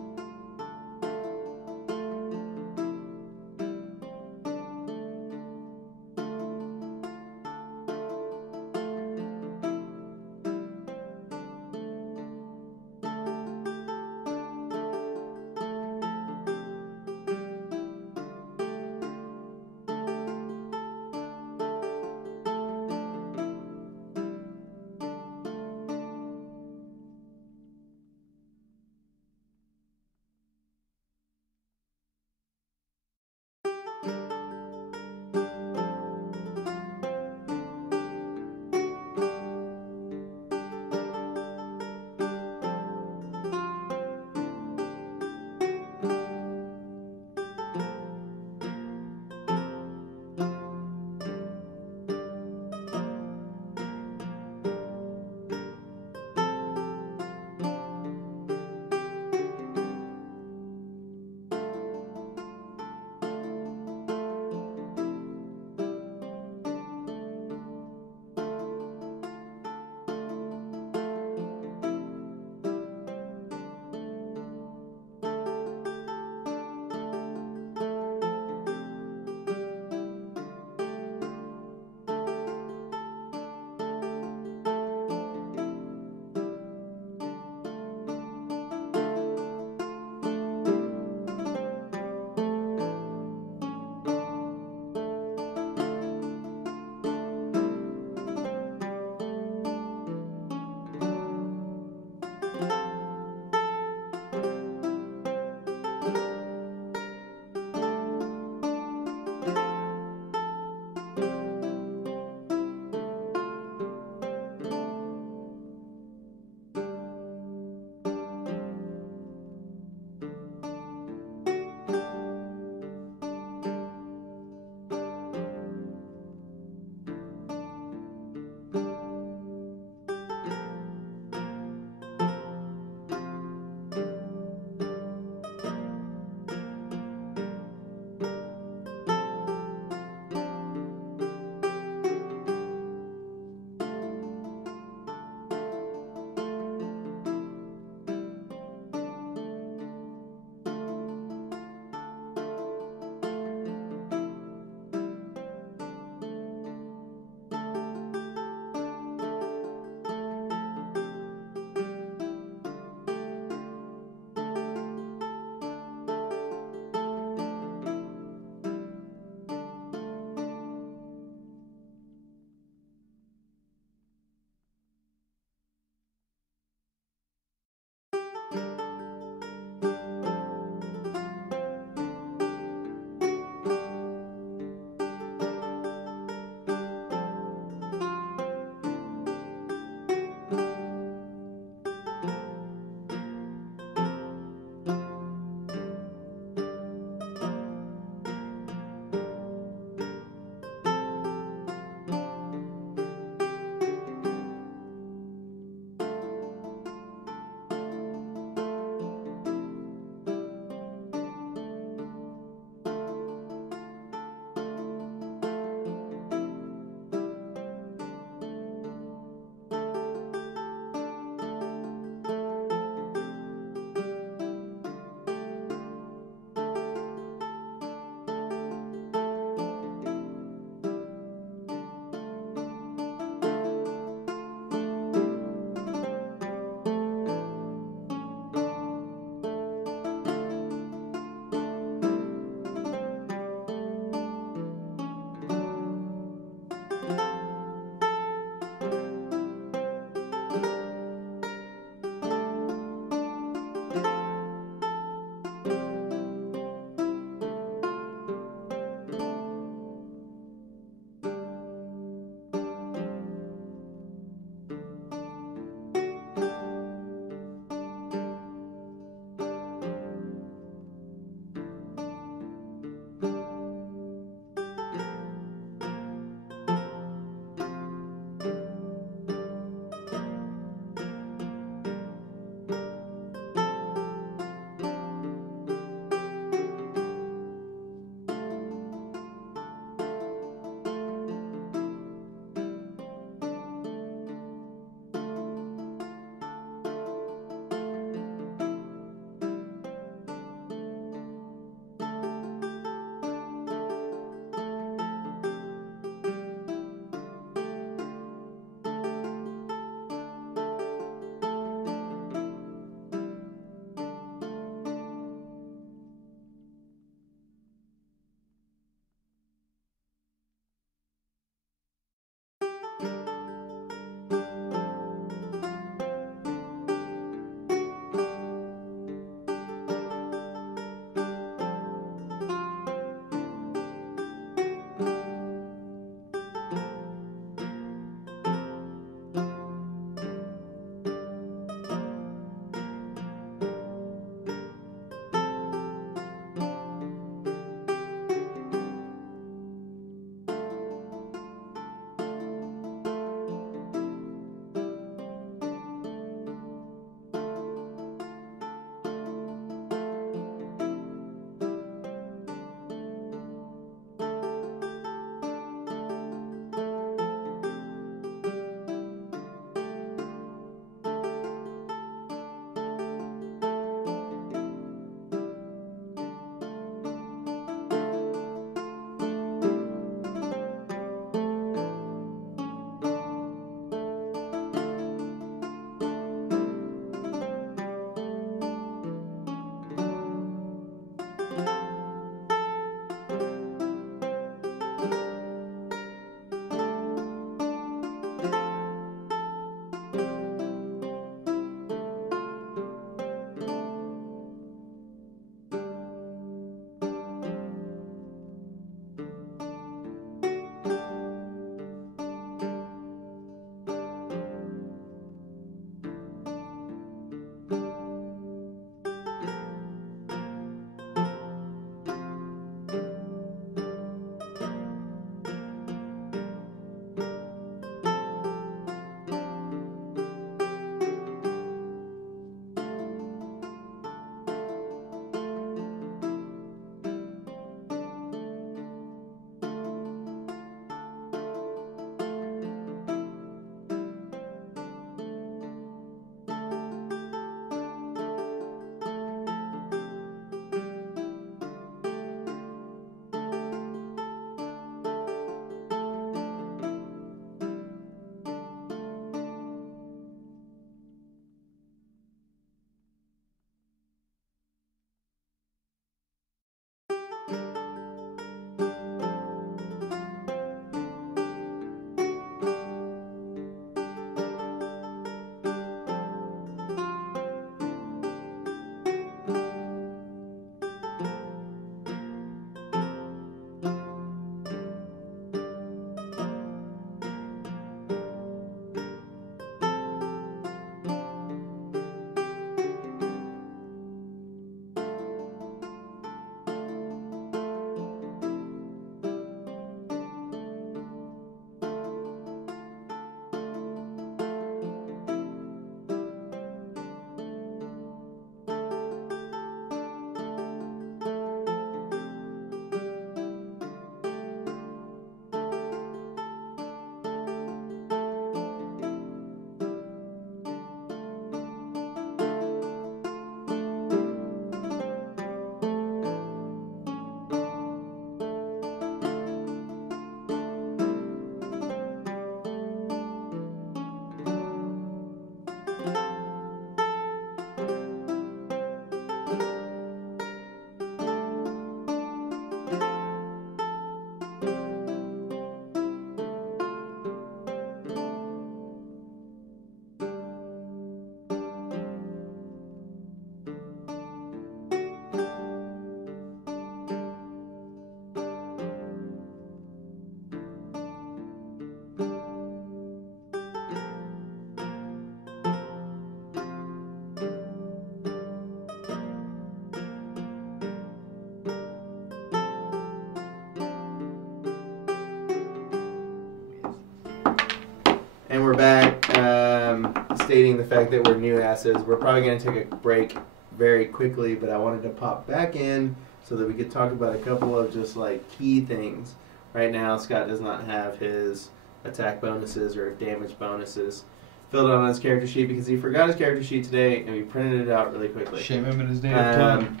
stating the fact that we're new asses. We're probably going to take a break very quickly, but I wanted to pop back in so that we could talk about a couple of just like key things. Right now, Scott does not have his attack bonuses or damage bonuses filled out on his character sheet because he forgot his character sheet today and we printed it out really quickly. Shame him in his native tongue.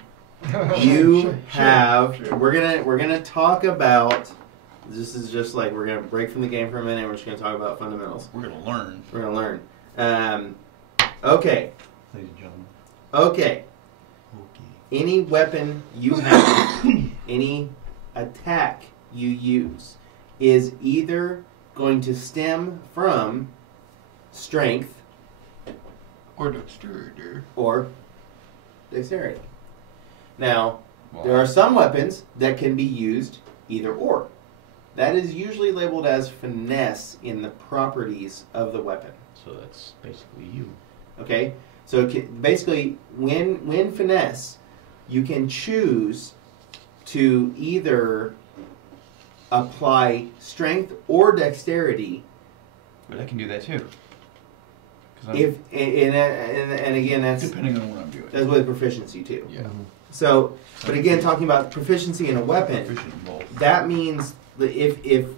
You have. We're gonna talk about. This is just like we're gonna break from the game for a minute. And we're just gonna talk about fundamentals. We're gonna learn. We're gonna learn. Okay. Ladies and gentlemen. Okay. Any weapon you have, any attack you use, is either going to stem from strength Or dexterity. or dexterity. Now, there are some weapons that can be used either or. That is usually labeled as finesse in the properties of the weapon. So that's basically you. Okay? So basically, when finesse, you can choose to either apply strength or dexterity. But I can do that too. If and again, that's depending on what I'm doing. That's with proficiency too. Yeah. So, but again, talking about proficiency in a weapon, that means that if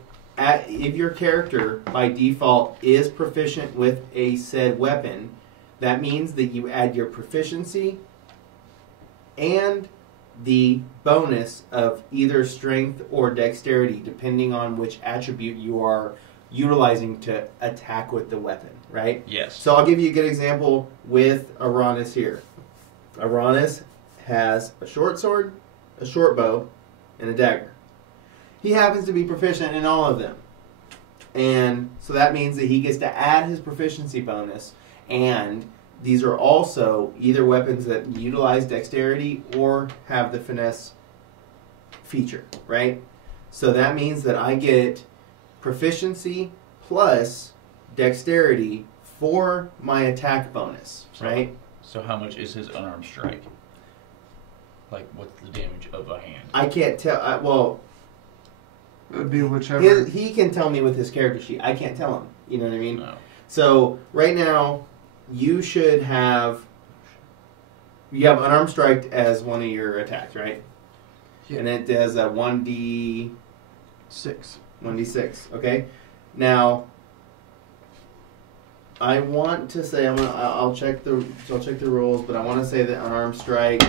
your character by default is proficient with a said weapon, that means that you add your proficiency and the bonus of either strength or dexterity, depending on which attribute you are utilizing to attack with the weapon, right? Yes. So I'll give you a good example with Aranis here. Aranis has a short sword, a short bow, and a dagger. He happens to be proficient in all of them. And so that means that he gets to add his proficiency bonus, and these are also either weapons that utilize dexterity or have the finesse feature, right? So that means that I get proficiency plus dexterity for my attack bonus, right? So how much is his unarmed strike? Like, what's the damage of a hand? I can't tell. Well, it would be whichever. He can tell me with his character sheet. I can't tell him. You know what I mean? No. So right now, you should have. You have unarmed strike as one of your attacks, right? Yeah. And it does a 1d6. 6. 1d6. Okay. Now, I want to say I'll check the rules, but I want to say that unarmed strike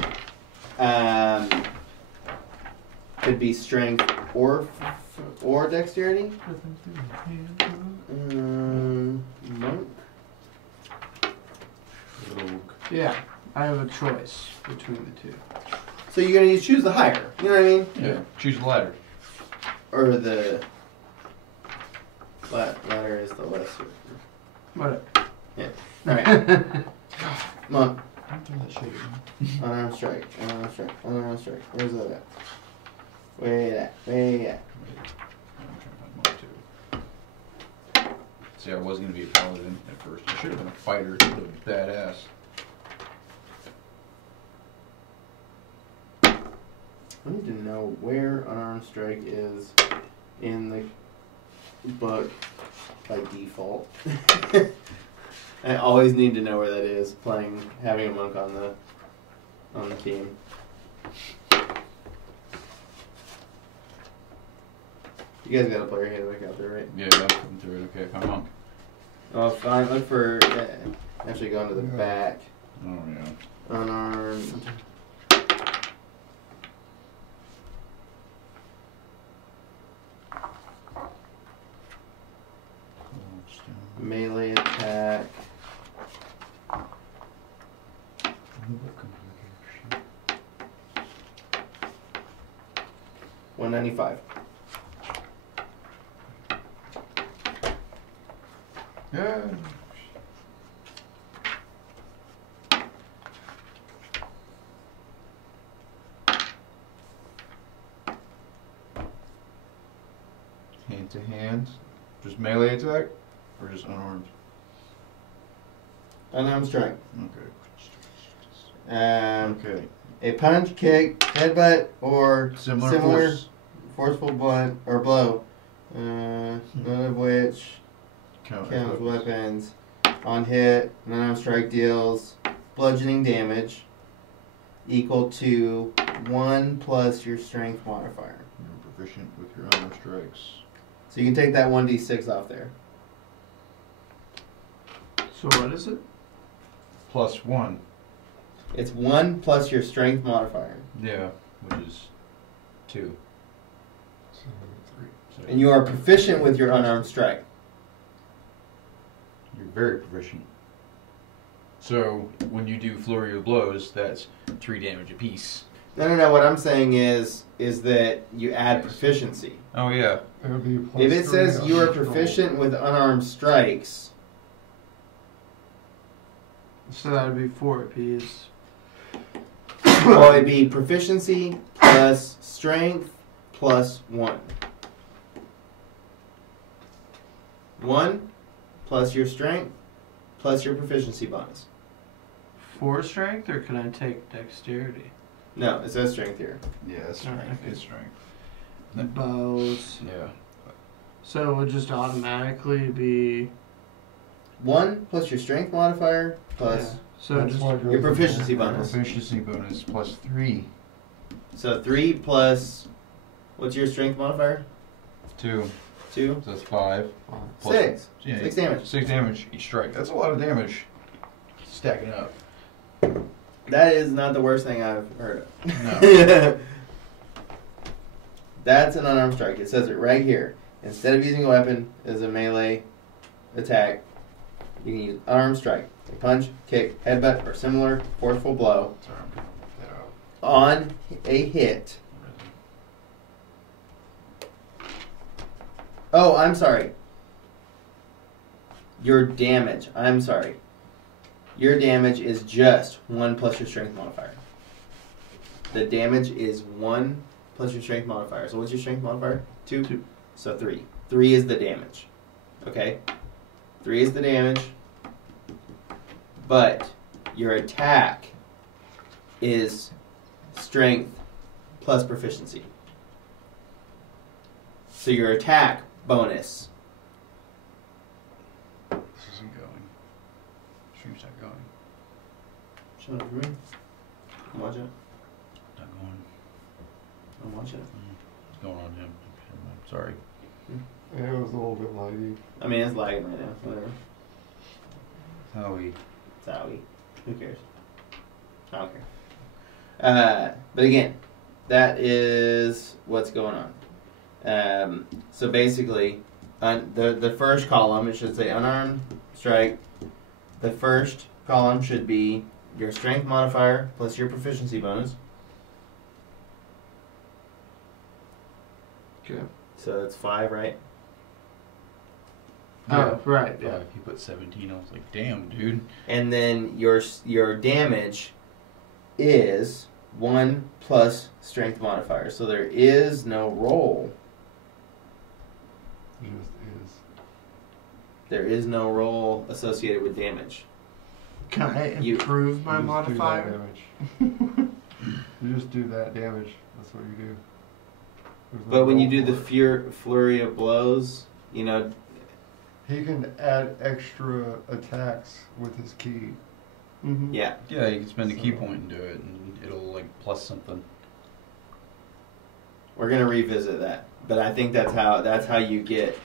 could be strength or dexterity. Monk. Yeah, I have a choice between the two. So you're gonna choose the higher. You know what I mean? Yeah. Choose the ladder. Or the ladder is the lesser. What? Yeah. All right. Monk. Don't throw that shit at me. Unarmed strike. Unarmed strike. Unarmed strike. Where's that at? Where at? Where at? I'm trying to find mine too. See, I was going to be a paladin at first. I should have been a fighter. It would have been badass. I need to know where unarmed strike is in the book by default. I always need to know where that is. Having a monk on the team. You guys got a player handbook out there, right? Yeah, I'm looking through it. Okay, I'm monk. Oh, fine. Look for actually going to the back. Oh yeah. Unarmed. Melee attack. 195. Yeah. Hand to hand. Just melee attack? Or just unarmed? Unarmed strike. Okay. Okay. A punch, kick, headbutt, or Similar forceful blunt or blow. None of which count counts weapons. on hit, an unarmed strike deals bludgeoning damage equal to 1 plus your strength modifier. You're proficient with your unarmed strikes. So you can take that 1d6 off there. So what is it? +1. It's 1 plus your strength modifier. Yeah, which is 2. So 3. So And you are proficient with your unarmed strike. you're very proficient. So when you do flurry of blows, that's 3 damage apiece. No. What I'm saying is that you add proficiency. Oh yeah. It would be If it +3 says on you are each roll. proficient with unarmed strikes, So that would be 4 apiece. well, it'd be proficiency plus strength plus 1. 1 plus your strength plus your proficiency bonus. 4 strength, or can I take dexterity? No, it says strength here. Yeah, that's Alright, strength. okay. It's strength. Bows. Yeah. So it would just automatically be. 1 plus your strength modifier plus. Yeah. So That's just. why it goes your in proficiency there. bonus. Proficiency bonus +3. So 3 plus. What's your strength modifier? 2. 2? So that's 5. 6. Yeah, 6 damage. 6 damage each strike. That's a lot of damage. Stacking up. That is not the worst thing I've heard of. No. That's an unarmed strike. It says it right here. Instead of using a weapon as a melee attack, you can use unarmed strike. A punch, kick, headbutt, or similar forceful blow Sorry, I'm putting that out. on a hit. Oh, I'm sorry. Your damage. I'm sorry. Your damage is just 1 plus your strength modifier. The damage is 1 plus your strength modifier. So what's your strength modifier? 2? 2. So 3. 3 is the damage. Okay? 3 is the damage. But your attack is strength plus proficiency. So your attack bonus. This isn't going. Stream's not going. Shut up for me. I'm watching it. Not going. I'm watching it. It's going on him. Sorry. Yeah, it was a little bit laggy. I mean, it's lagging right now. Whatever. Howie. Sorry. Who cares? I don't care. But again, that is what's going on. So basically, the first column, it should say unarmed strike. The first column should be your strength modifier plus your proficiency bonus. Okay. So that's 5, right? Oh, right. Yeah. 5. He put 17. I was like, damn, dude. And then your damage is 1 plus strength modifier. So there is no roll. It just is. There is no roll associated with damage. Can I You- improve my You just do that modifier? damage. You just do that damage. That's what you do. There's no But when you roll do the for it. flurry of blows, you know, He can add extra attacks with his key. Mm-hmm. yeah. Yeah, you can spend a key point and do it, and it'll, like, plus something. We're gonna revisit that. But I think that's how you get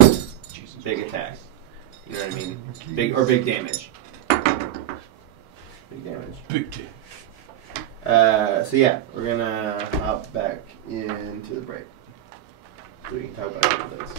Jesus. big attacks. You know what I mean? The keys. Big damage. Big damage. Big damage. So yeah, we're gonna hop back into the break. So we can talk about some of those.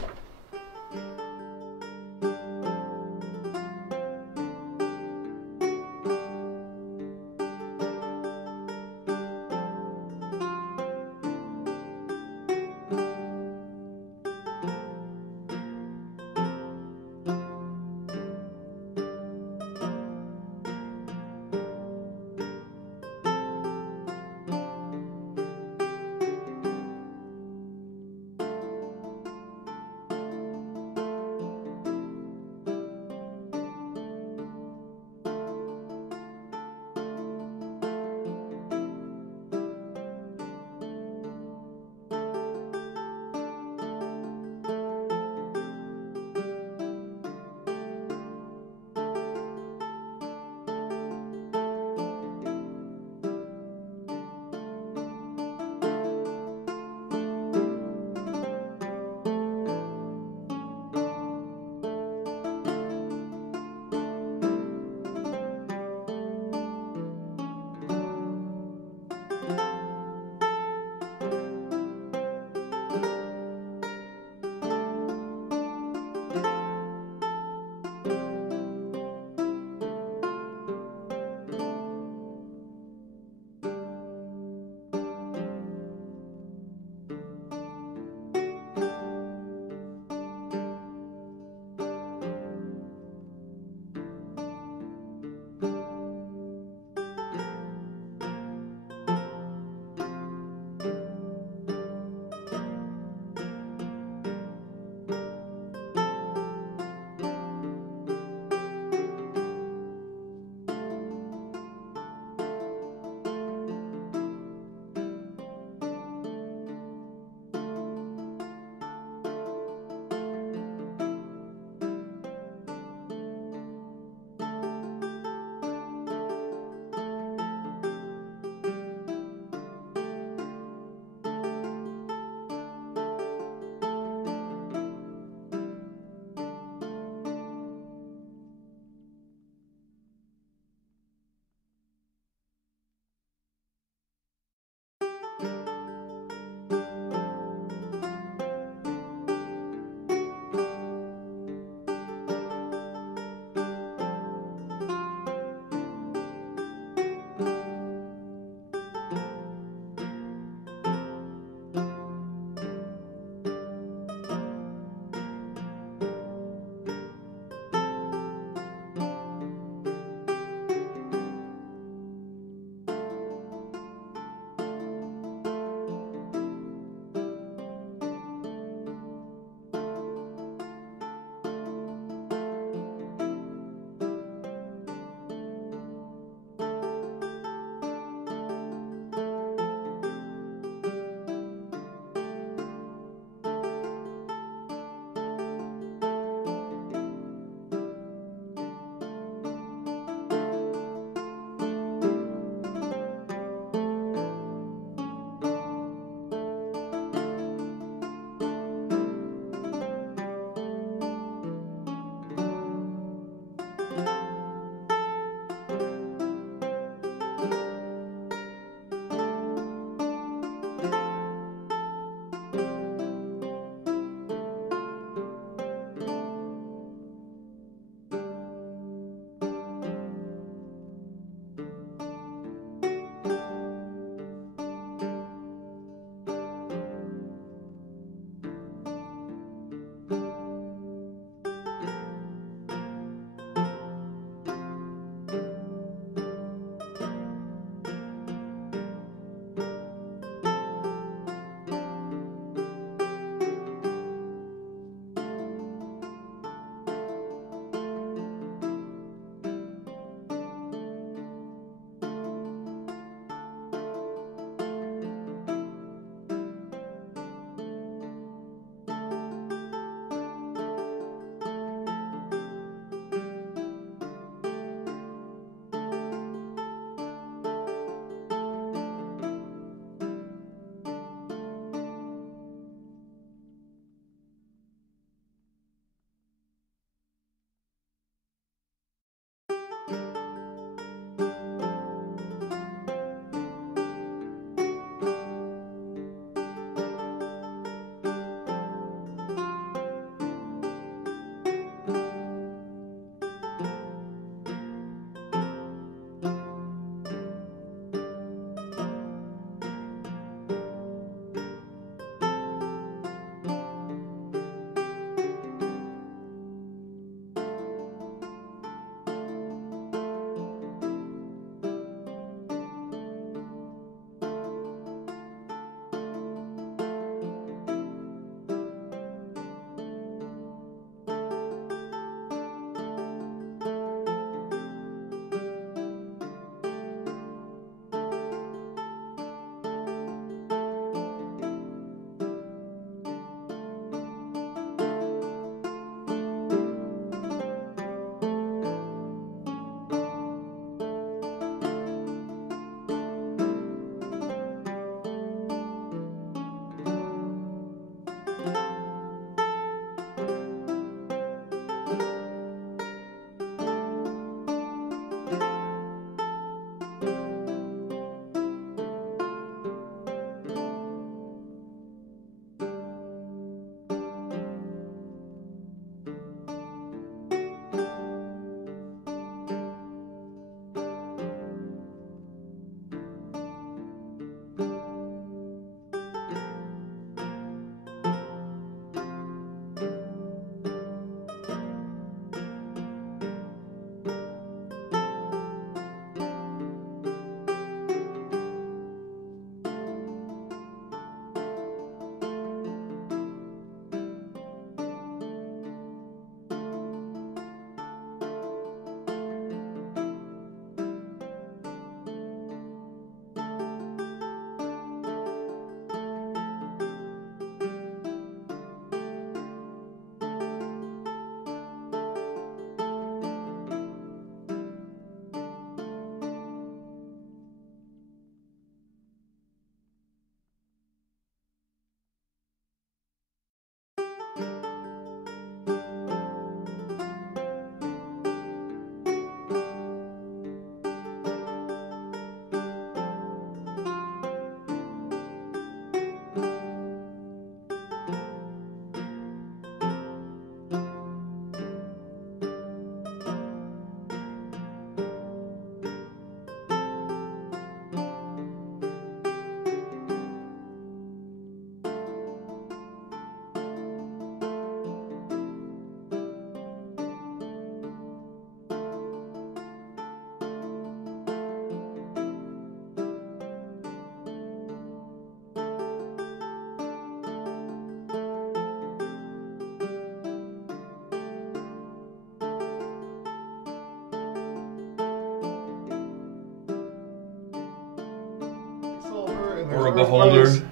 and Or a there's beholder. earthquakes,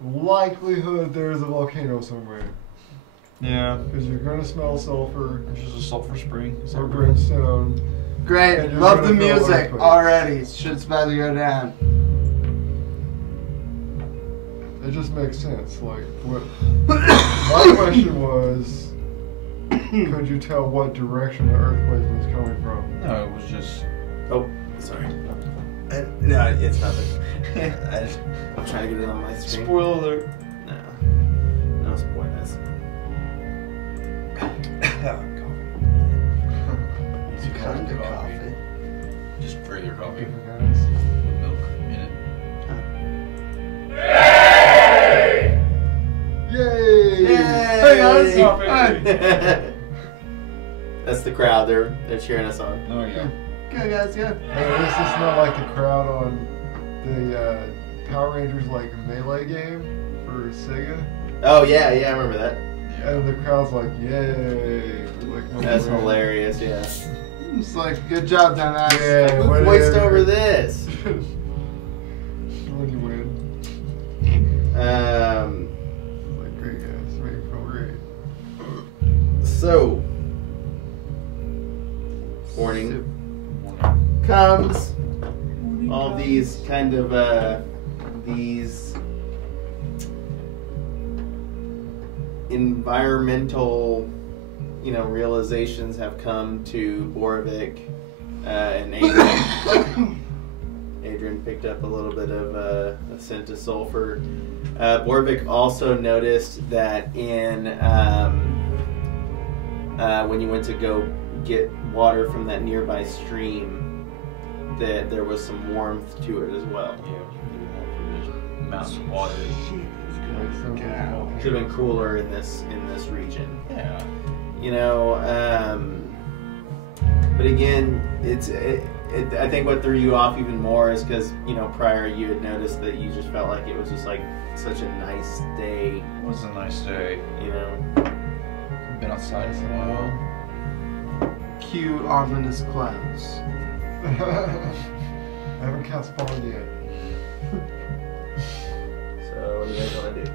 likelihood there's a volcano somewhere. Yeah. Because you're gonna smell sulfur There's just a sulfur spring. Is that or right? brimstone. Great, And you're love gonna the feel music earthquakes. already. Shit's about to go down. It just makes sense. Like, what? My question was, could you tell what direction the earthquake was coming from? No, it was just. Oh, sorry. No, it's nothing. I'm trying to get it on my screen. Spoiler alert. No spoilers. Easy Kind of coffee. coffee. Just regular coffee Guys. with milk in it. Yay! Hey guys, Coffee. Hi. That's the crowd. They're cheering us on. Oh yeah. Good guys, good. Hey, at least it's not like the crowd on the Power Rangers like melee game for Sega. Oh yeah, I remember that. And the crowd's like, yay! Like, no That's way. hilarious. Yeah. It's like, good job, dumbass. Yeah. Who whatever. voiced over this? When you win. Like, great guys, make me feel great. So, morning comes. All these kind of these environmental, realizations have come to Borvik and Adrian. Adrian picked up a little bit of a scent of sulfur. Borvik also noticed that when you went to go get water from that nearby stream, that there was some warmth to it as well. Yeah. Mountain water. Like, some Should have been cooler in this region. Yeah. But again, I think what threw you off even more is because prior you had noticed that you just felt like it was just like such a nice day. It was a nice day. Been outside for a while. Cue ominous clouds. I haven't cast spawned yet. So what do you guys want to do?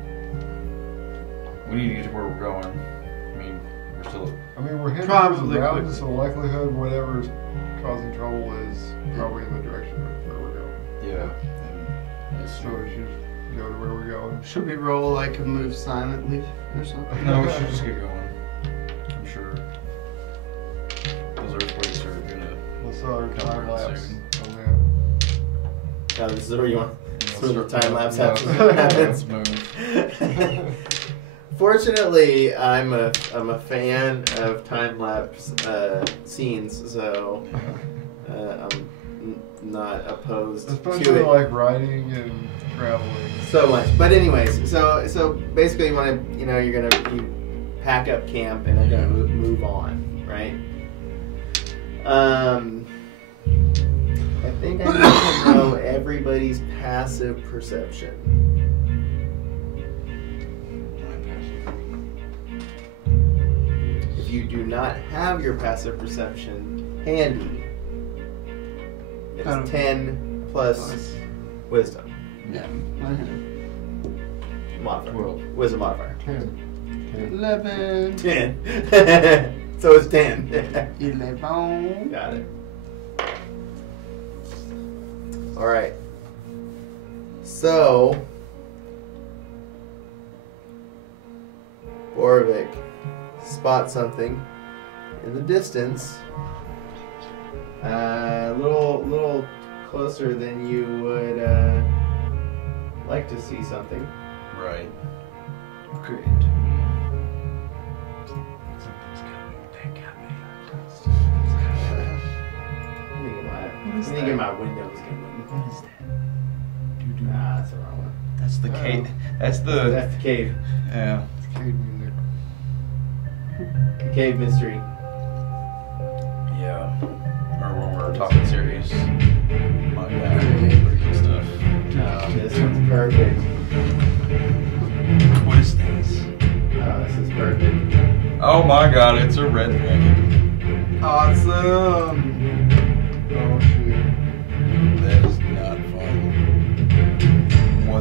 We need to get to where we're going. I mean, we're still. I mean, we're heading Probably towards the mountains, quick. so likelihood whatever's causing trouble is probably in the direction of where we're going. Yeah. And So we should go to where we're going. Should we roll like a move silently or something? no, we should just get going. I'm sure those earthquakes are gonna. Let's our Come time around lapse soon. on This is where you want. This is where the time lapse Yeah. happens. Move. Fortunately, I'm a fan of time lapse scenes, so I'm not opposed Especially to it like riding and traveling. so much. But anyways, so basically, you you pack up camp and are gonna move on, right? I think I need to know everybody's passive perception. If you do not have your passive perception handy, it's 10 plus wisdom Yeah. modifier. 12. Wisdom modifier. 10. 11. 10. So it's 10. 11. Got it. Alright. So, Borvik spots something in the distance. A little closer than you would like to see something. Right. Great. Let me get my windows going. What is that? Nah, that's the wrong one. That's the cave. That's the. That's the cave. Yeah. It's cave music. The cave mystery. Yeah. Or when we're talking serious. My God. Pretty cool stuff. This one's perfect. What is this? This is perfect. Oh my God! It's a red dragon. Awesome. Oh shit. That is not fun.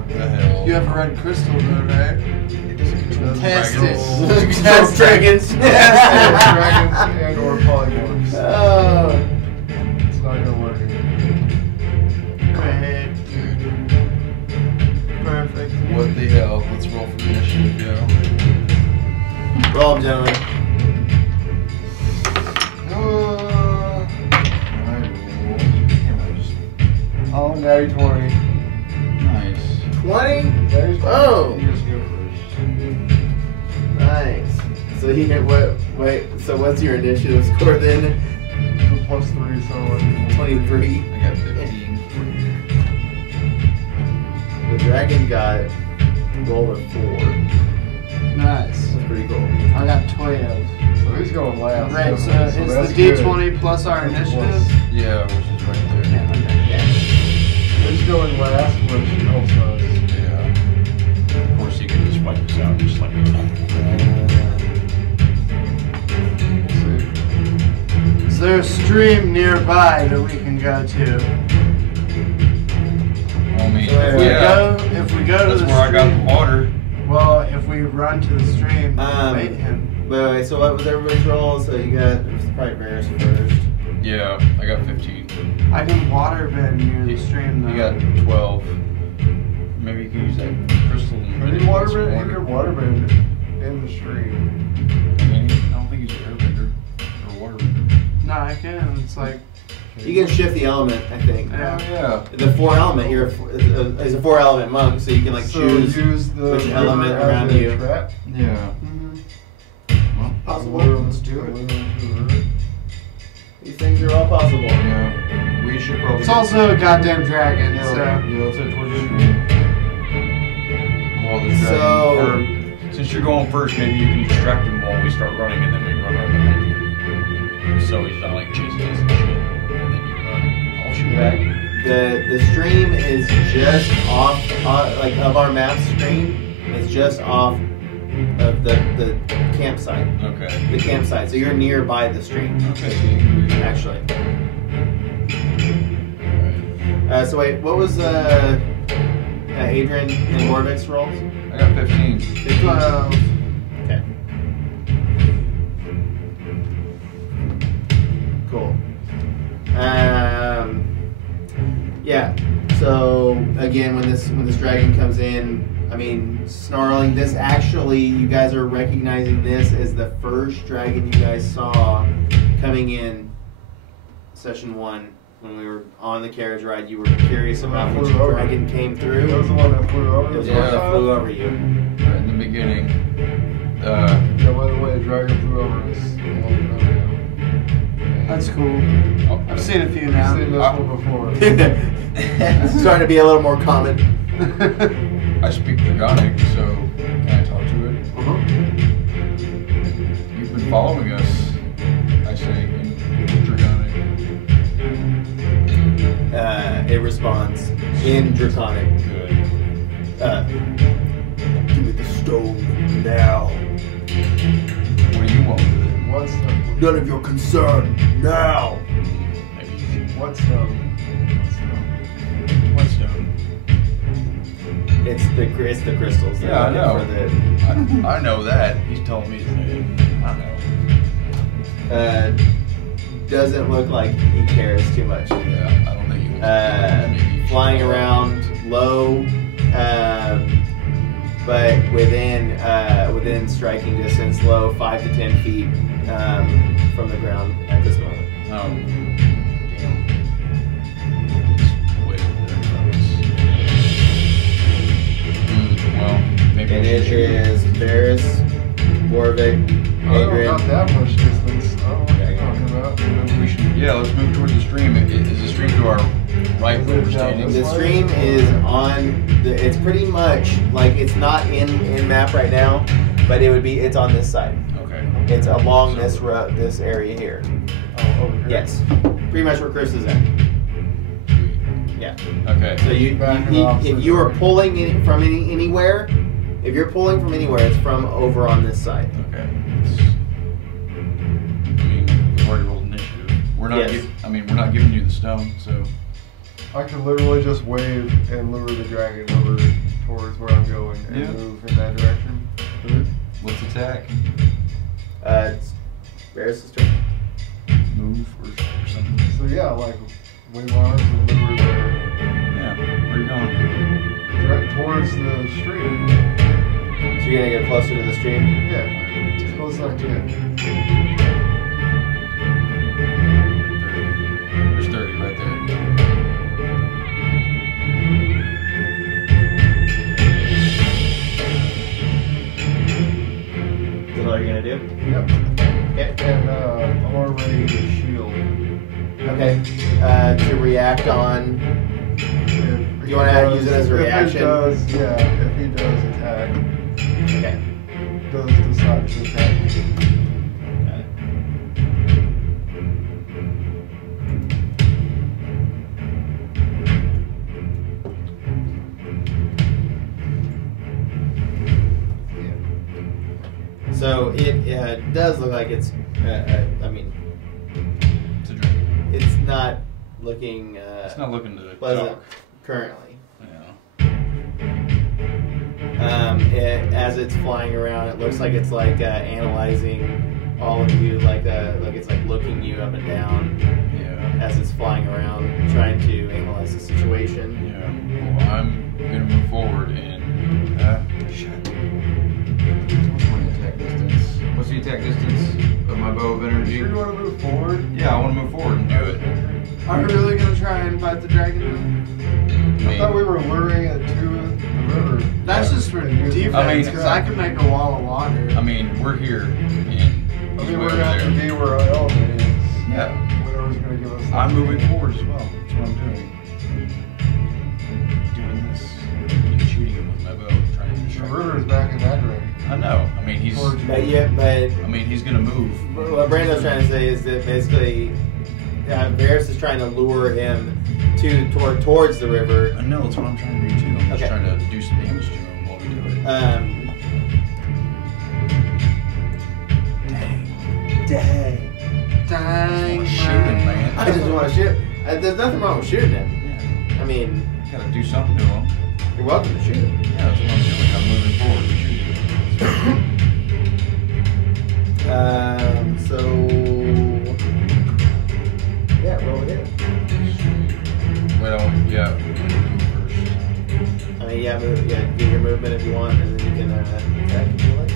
What the hell? You have a red crystal though, right? It doesn't control Test dragons. it. Test dragons. Dragons and or polymorphs. Oh. It's not gonna work. Go ahead. Perfect. What the hell? Let's roll for initiative, yo. Roll 'em, gentlemen. Oh, natty 20. Nice. 20? Natty 20. Oh. You just go first. Nice. So he hit what? Wait. So what's your initiative score then? +3, so like 23. I got 15. The dragon got rolled a 4. Nice. That's pretty cool. I got 12. So he's going last. Right, so definitely. it's that's the good. D20 plus our initiative? Yeah, which is right there. Yeah, okay. He's going last, which helps us. Yeah. Of course, you can just wipe this out just like We'll see. Is there a stream nearby that we can go to? I mean, So If we yeah. go to That's the where I got the stream, water. well, if we run to the stream, Um, bait him. Wait, so what was everybody's roll? So you got probably Varys first. Yeah, I got 15. I can waterbend near the stream though. You got 12. Maybe you can use that crystal. When you waterbend, you can waterbend in the stream. I mean, I don't think he's an airbender or waterbender. No, I can. It's like, You can shift the element, I think. Yeah. Yeah. The 4 element, you're is a 4 element monk, so you can like So choose use the which element river as around a you. Trap. Yeah. Well, Possible. Let's do it. These things are all possible. yeah. We should probably. it's also a goddamn dragon, Yeah, so. yeah, let's head towards the stream. Well, the dragon. So- Or, since you're going first, maybe you can distract him while we start running, and then we run right behind you. So he's not like chasing us and shit. And then you run. I'll shoot back. The stream is just off, like of our map screen. It's just off of the campsite. Okay. The campsite. So you're nearby the stream, Okay, so you can do that. actually. Alright. So wait, what was Adrian and Warwick's rolls? I got 15. 12. Okay. Cool. Yeah. So again, when this dragon comes in, I mean, snarling. This actually, you guys are recognizing this as the first dragon you guys saw coming in session 1 when we were on the carriage ride. You were curious about which Flew over. dragon came That through. was the one that flew over. It was the the one first that time? flew over you. Right in the beginning. Yeah, by the way, the dragon flew over us a long time ago. That's cool. I'll- I've seen a few I've now. seen this one before. It's starting to be a little more common. I speak Draconic, so can I talk to it? You've been following us, I say, in Draconic. It responds in Draconic. Good. Give me the stone now. What do you want with it? What's the None of your concern now. Maybe you should. what's the What stone? It's the crystals. that Yeah, I are know. For the, I know that. He's telling me his name. I know. doesn't look like he cares too much. Yeah, I don't think he wants to. Maybe Flying around low, but within striking distance, low 5 to 10 feet from the ground at this moment. Damn. It's way over there in front of us. Well, maybe And we it should shoot. is Varys, Warwick, Oh, Adrian. not that much distance. I don't know what you're talking about. Maybe we should. Yeah, let's move towards the stream. Is the stream to our right where we're standing? The stream is on. It's pretty much like it's not in map right now, but it's on this side. Okay. It's along this road, this area here. Oh, over here. Yes, pretty much where Chris is at. Yeah. Okay. So if you are pulling in from anywhere, if you're pulling from anywhere, it's from over on this side. Okay. I mean, we've already rolled initiative. We're not. Yes. We're not giving you the stone, so. I could literally just wave and lure the dragon over towards where I'm going and move in that direction. What's attack? It's Varys' turn. Move or something? So yeah, like wave arms and lure there. Yeah. Where are you going? Right towards the stream. So you're gonna get closer to the stream? Yeah, as close as I can. There's 30 right there. Is that all you're gonna do? Yep. Okay. And I'm already shield. Okay. To react on. If You wanna use it as a reaction? If he does attack, Okay. does decide to attack me. So it does look like it's. I mean, It's a dragon. it's not looking It's not looking to pleasant talk. currently. Yeah. As it's flying around, it looks like it's like analyzing all of you, like it's like looking you up and down Yeah. as it's flying around, trying to analyze the situation. Yeah. Well, I'm gonna move forward and shit. What's my attack distance? What's the attack distance of my bow of energy? Sure you want to move forward? Yeah, I want to move forward and do it. Are we really gonna try and fight the dragon? I thought we were luring it to the river. That's just for defense, I mean- because I could make a wall of water. I mean, we're here, and I mean, we're going to have to be where our element is. Yeah, Whatever's going to give us. I'm moving forward as well. That's what I'm doing. Doing this, and shooting him with my bow, trying to The distract him. river's back in that direction. I know. I mean, he's. Towards you. But He's gonna move. what Brando's trying to say is that basically, Varys is trying to lure him towards the river. I know. That's what I'm trying to do too. I'm just Okay. trying to do some damage to him while we do it. Dang. Dang, Shoot him, man. I just want to shoot. There's nothing wrong with shooting him. Yeah. I mean, Gotta do something to him. you're welcome to shoot him. Yeah, that's what I'm doing. I'm moving forward to shoot him. So yeah, roll it. Well, yeah. I mean, do your movement if you want, and then you can attack if you like.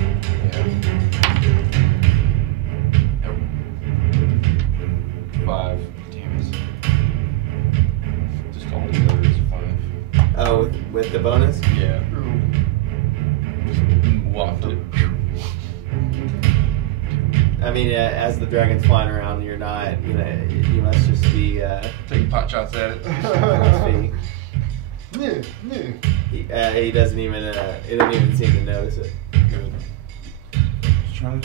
Yeah. Nope. 5. Damn it. Just all together is 5. Oh, with the bonus. Yeah. Just waft it. I mean, as the dragon's flying around, you're not. You must just be. Taking pot shots at it. Must be. He doesn't even. He doesn't even seem to notice it. Good. Just trying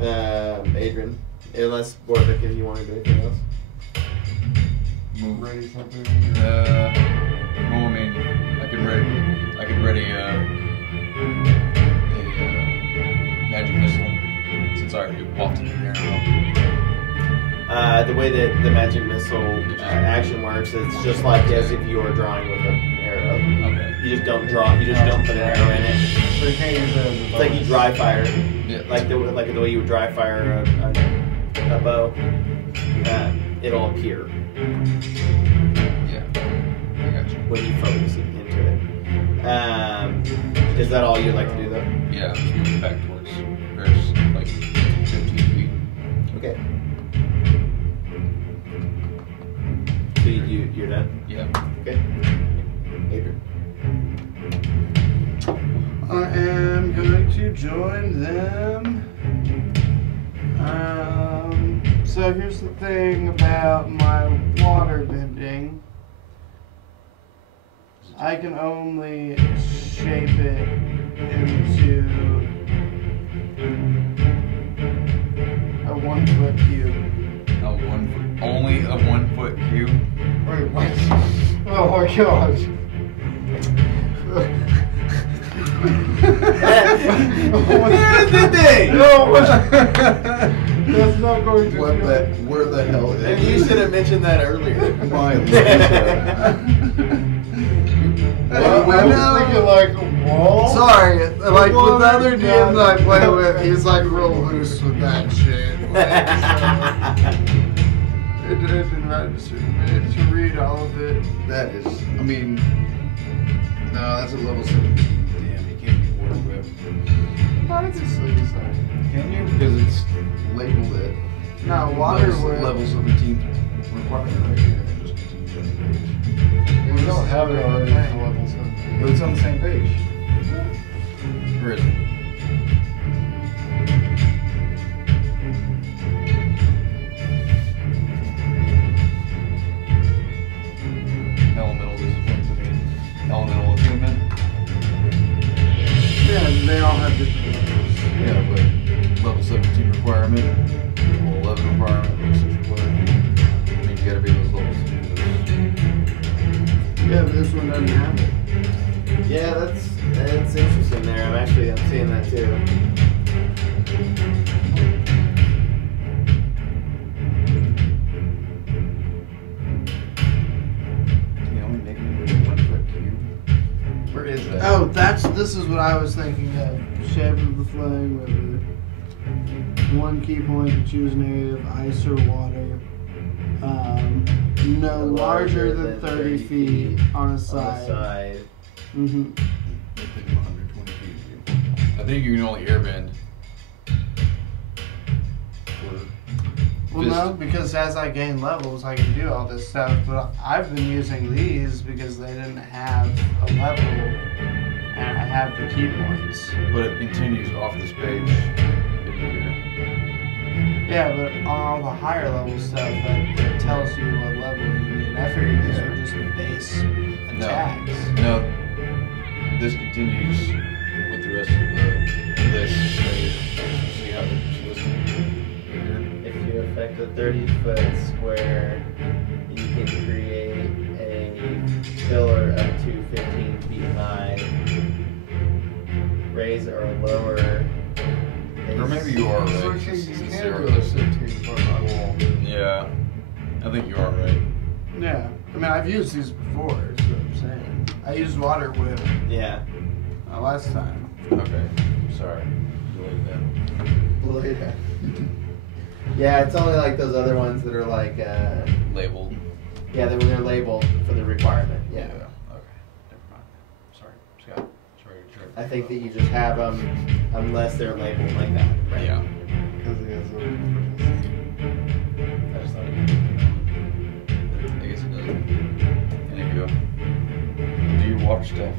to. Adrian, unless Borvik, if you want to do anything else. Move. Ready something? Well, I mean, I could ready a magic missile since I already wafted an arrow. The way that the magic missile action works, it's just like as if you were drawing with an arrow. Okay. You just don't draw. You just don't put an arrow in it. So you can't use that as a It's like you bonus. dry fire, Yeah. like the way you would dry fire a bow. It'll appear Yeah. I got you. when you focus into it. Is that all you'd like to do, though? Yeah, just moving back towards there's like 15 feet. Okay. So you're done. Yeah. Okay. Adrian. I am going to join them. So here's the thing about my water bending. I can only shape it into a 1 foot cube. Only a 1 foot cube. Wait, what? Oh my gosh. Here's the thing. No, that's not going to. Where the hell is Maybe you should have mentioned that earlier. my Well, I was thinking like wall. Sorry, like with Well, the other yeah. DMs I play with, he's like real loose with that shit. It didn't register to read all of it. That is, I mean, no, that's a level 17. Damn, you can't be water whip. Why does it say that? Can you? Because it's labeled at No, water whip. level 17 requirement right here. It just continues on the page. We don't have it already for level 7. But it's on the same page. Where is it? Elemental disciplines, I mean, elemental attunement. Yeah, they all have different levels. Yeah, but level 17 requirement, level 11 requirement, level 6 requirement. I mean, you gotta be those levels to do those. Yeah, but this one doesn't have it. Yeah, that's interesting there. I'm seeing that too. The only negative is 1 foot cube. Where is that? Oh, this is what I was thinking of. Shape of the flowing river. 1 key point to choose an area of ice or water. No larger than 30 feet on a side. Mm-hmm. I think 120 feet. I think you can only airbend. Well, no, because as I gain levels, I can do all this stuff. But I've been using these because they didn't have a level, and I have the key points. But it continues off this page. Yeah, but on all the higher level stuff, that tells you what level you need. I figured these were just base attacks. No, this continues with the rest of the list. See how they're just listed here. If you affect a 30-foot square, you can create a pillar up to 15 feet high. Raise or lower. Or maybe you are So right. you It's can't zero. go to 15 foot high wall. Yeah, I think you are right. Yeah, I mean, I've used these before, is what I'm saying. I used water whip Yeah. last time. Okay, sorry. Delete that. Yeah, it's only like those other ones that are like, Labeled. yeah, they're labeled for the requirement. Yeah. Okay, never mind. Sorry, Scott. Sorry. I think that you just have them unless they're labeled like that. Right? Yeah. Because he has a. I just thought it I guess it doesn't. Anywho. Do you watch stuff?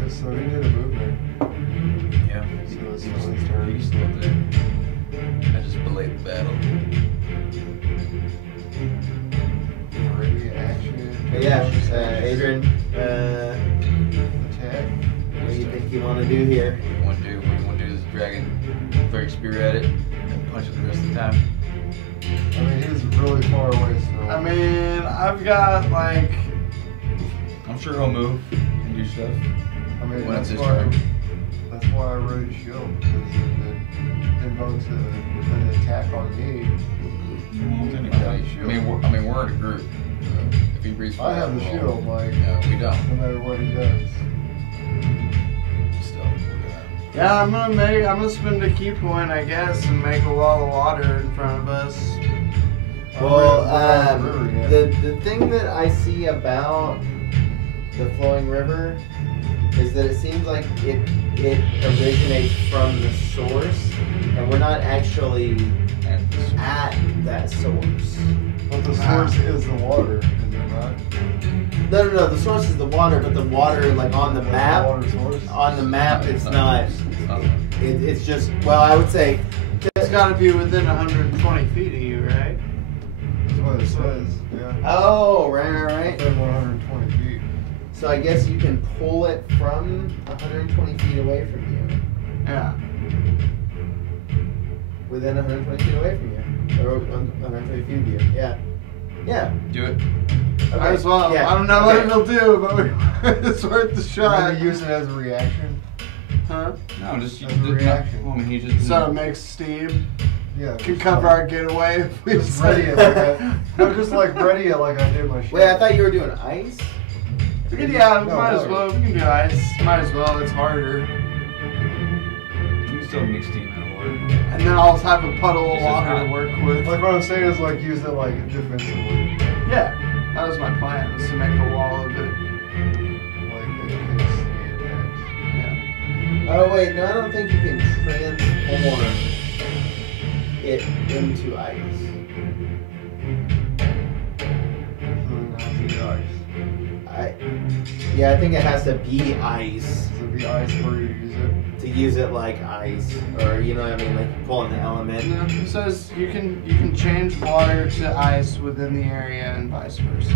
Yeah, so he did a movement. Yeah. So it's still his turn. He's still there. I just belayed the battle. Ready, action. But yeah, Adrian, Attack. what do you think you want to do here? What do you want to do? This dragon, throw your spear at it, and punch it the rest of the time. I mean, he's really far away still. I mean, I've got like. I'm sure he'll move and do stuff. I mean, when it's that's his why. turn. That's why I raised shield, because it invokes an attack on me. I mean, we're in a group. So if he breathes I fire, have the well, shield, like, No, we don't. no matter what he does. Still, we're Yeah, I'm gonna spend a key point, I guess, and make a wall of water in front of us. Well, Yeah. the thing that I see about the flowing river is that it seems like it originates from the source, and we're not actually at that source. But the source is the water, is it not? No. The source is the water, but the water, like on the That's map, The water source. on the map, it's not. not. It's just. Well, I would say. It's got to be within 120 feet of you, right? That's what it says, yeah. Oh, right. Within 120 feet. So I guess you can pull it from 120 feet away from you. Yeah. Within 120 feet away from you. Or 120 feet of you. Yeah. Yeah. Do it. Okay. Might as well. Yeah. I don't know Okay. what it'll do, but it's worth the shot. Maybe use it as a reaction. Huh? No, just As a reaction. Well, I mean, he just. So it makes steam. Yeah. Can cover our getaway if we Just ready it like no, just like ready it like I did my shit. Wait, I thought you were doing ice. Yeah, No, might as water. well. We can do ice. Might as well. It's harder. You can still mix steam and water. And then I'll have a puddle of It's just water to hot. work with. Like what I'm saying is like use it like defensively. Yeah, that was my plan. Was to make a wall of it. Like in case he attacks. Yeah. Oh wait, no, I don't think you can transform it into ice. Yeah, I think it has to be ice So it'd be ice where you use it. to use it like ice, or you know what I mean, like pulling the element. No, it says you can change water to ice within the area and vice versa.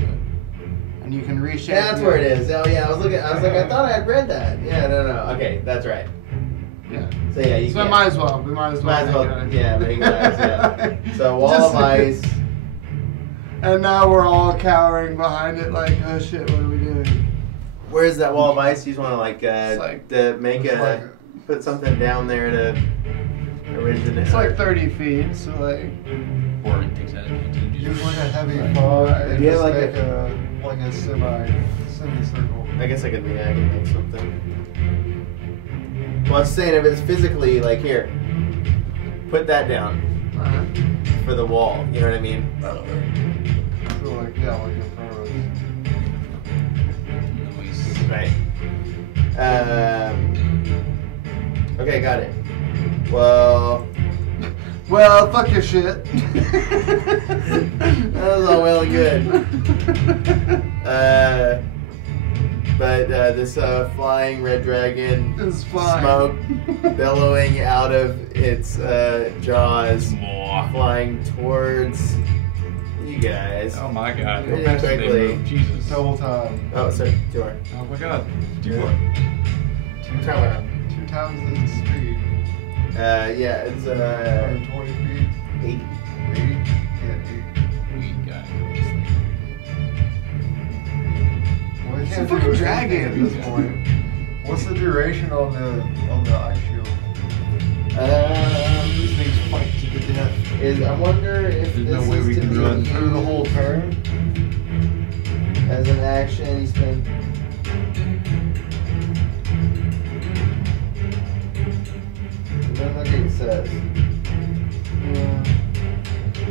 And you can reshape. That's where it is. Oh yeah, I was like, I thought I had read that. Yeah, no. Okay, that's right. Yeah. So yeah, you So can. might as well. We might as well. Might as well. make it. Yeah, make it ice. Yeah. So wall Just- of ice. And now we're all cowering behind it, like, oh shit, what are we doing? Where's that wall of ice? You just want to like, It's like- to make It's like, put something down there to originate. It's like 30 feet, so like. Or it takes that. use like a heavy Right. fog and Yeah, just like make a semicircle. I guess I can make something. Well, I'm saying if it's physically like here, put that down for the wall. You know what I mean? So like yeah, like in front of us. Noise. Right. Okay, got it. Well, Well, fuck your shit. that was all well and good. But this flying red dragon It's fine. smoke billowing out of its jaws, More. flying towards you guys. Oh my god. Really How fast did they quickly. move? Jesus. Double time. Oh, sorry, Door. Oh my god. Do Yeah. what? Two Tower. times. 2 times the speed. Yeah, it's 120 feet. 8. 80. Yeah, 80. We got Well, you It's can't a fucking do dragon. anything at this point. What's the duration on the ice shield? These things fight to the death. I wonder if There's this no way is we to can be run Through the whole turn? as an action. You spend. Then look what it says.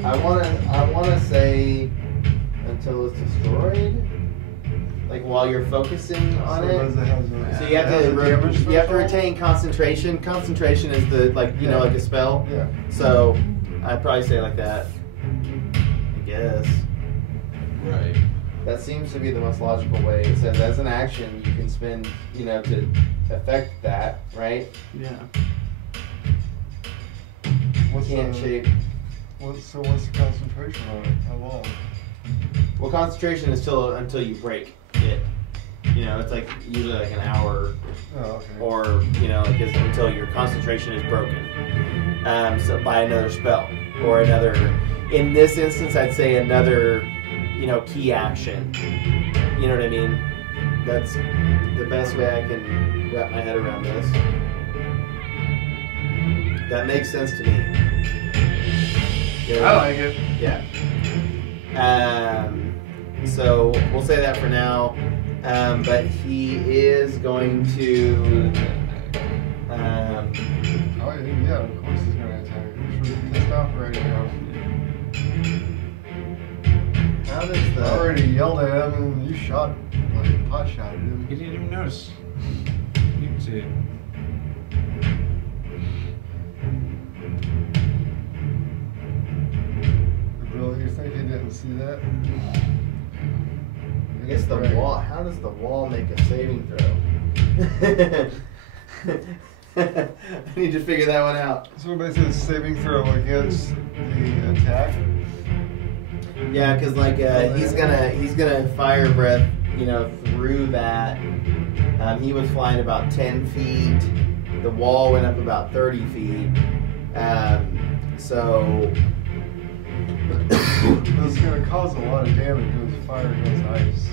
I wanna say until it's destroyed. Like while you're focusing on So it. does it have a- So you have it has to a damage you have to threshold? retain concentration. Concentration is the like you know Yeah. like a spell. Yeah. So I'd probably say like that. I guess Right. that seems to be the most logical way. It says as an action you can spend to affect that, right? Yeah. What's Can't the, shape. what's the concentration on it? How long? Well, concentration is until you break it. It's like usually like an hour Oh, okay. or like until your concentration is broken. So by another spell or another. In this instance, I'd say another, key action. You know what I mean? That's the best way I can wrap my head around this. That makes sense to me. I like it. Yeah. So we'll say that for now. But he is going to. Oh, yeah, of course he's gonna attack. He's really pissed off right now. How does I the. already yelled at him and you shot, like, pot shot at him. He didn't even notice. You can see it. Really, you think he didn't see that? I guess the Right. wall. How does the wall make a saving throw? I need to figure that one out. So basically, it's saving throw against the attack. Yeah, because he's gonna fire breath, through that. He was flying about 10 feet. The wall went up about 30 feet. So It's gonna cause a lot of damage because fire against ice.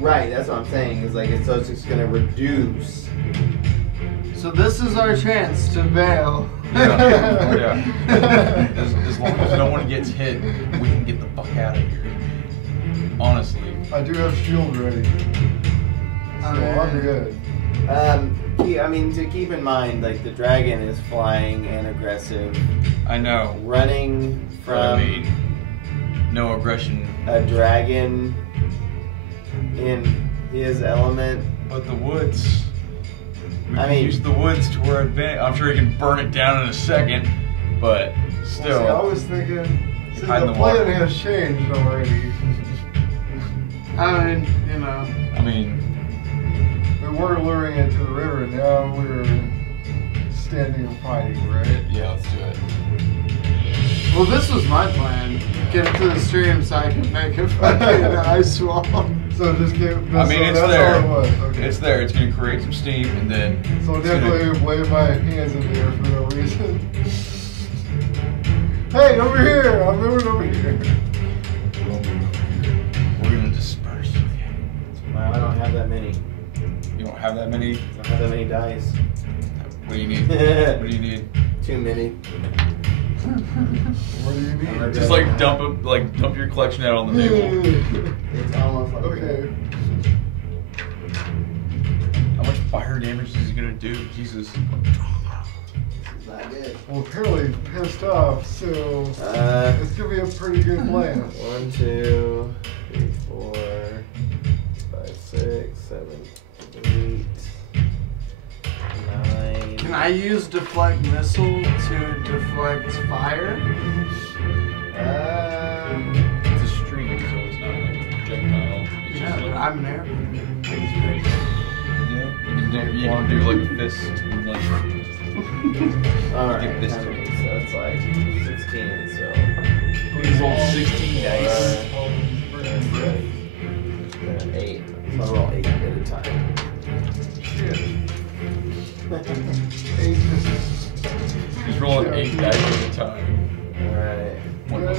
right, that's what I'm saying. Is like it's just gonna reduce. So this is our chance to bail. Yeah. As long as no one gets hit, we can get the fuck out of here. Honestly. I do have shield ready. So I'm good. I mean, to keep in mind, like, the dragon is flying and aggressive. I know. Running from I mean, no aggression. a dragon in his element. But the woods. We I can mean- use the woods to our advantage. I'm sure he can burn it down in a second, but still. Well, see, I was thinking, see, hide in the the plan water. has changed already. I mean, you know. I mean, We were luring it to the river, now we're standing and fighting, right? yeah, let's do it. Well, this was my plan. Get it to the stream so I can make a fucking ice wall. So just get. I mean, it's that's there. all it was. Okay. It's there. It's gonna create some steam, and then. So it's definitely wave my hands in the air for no reason. Hey, over here! I'm moving over here. We're gonna disperse. Wow, I don't have that many. You don't have that many. I don't have that many dice. What do you need? What do you need? Too many. What do you need? Just like dump your collection out on the table. It's almost like Okay. How much fire damage is he gonna do? Jesus. It's not good. Well, apparently he's pissed off, so it's gonna be a pretty good plan. 1, 2, 3, 4, 5, 6, 7, 8, 9. Can I use deflect missile to deflect fire? It's a stream, so it's not like a projectile. It's Yeah, just but like, I'm an airman. you can do like a fist, and like. Alright, Take this so too. it's like 16, so. These old 16 dice. 8. So I'll roll 8 at a time. He's rolling 8 dice at a time. Alright. That's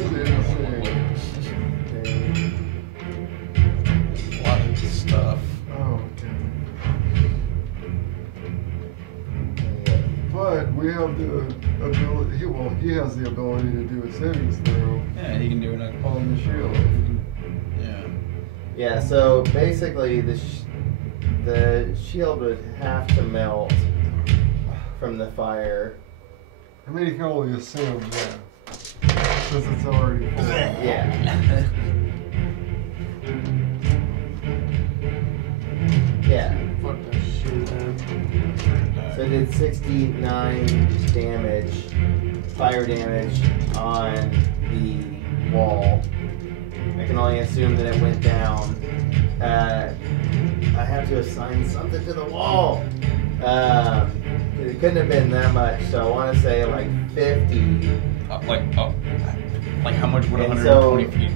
A lot of stuff. Oh, okay. But we have the ability. He has the ability to do a savings throw Yeah, he can do it. on the shield. Yeah. Yeah, so basically the shield would have to melt from the fire. I mean, you can only assume, yeah, since it's already full. Yeah. Yeah. Fuck that shit, man. So it did 69 damage, fire damage on the wall. I can only assume that it went down. I have to assign something to the wall. It couldn't have been that much, so I want to say like 50. Like how much would And 120 so- feet?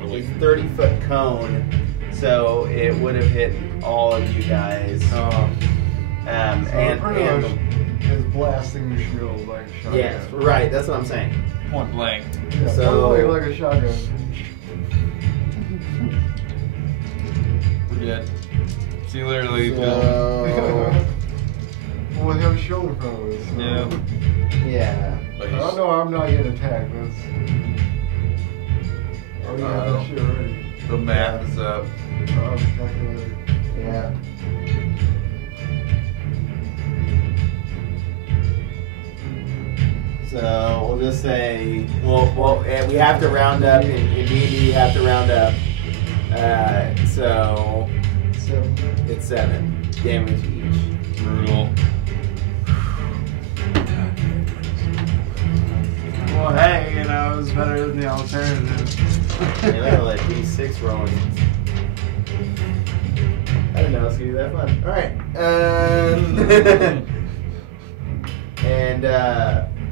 Or like, It's 30-foot cone, so it would have hit all of you guys. So And pretty much is blasting the shield like a shotgun. yes, right. That's what I'm saying. point blank. Yeah, So- probably like a shotgun. We're dead. See you later, ladies. So, Well, we have a shield in front of us. So. Yeah. yeah. But I he's, don't know. I'm not getting attacked. That's. Oh, you got that shit ready. the math is up. Oh, calculator. Yeah. So we'll just say, we have to round up. In D&D, you have to round up. So 7. it's 7 damage each. Brutal. Well, hey, you know, it was better than the alternative. And I like D6 rolling. I didn't know it was gonna be that fun. All right. And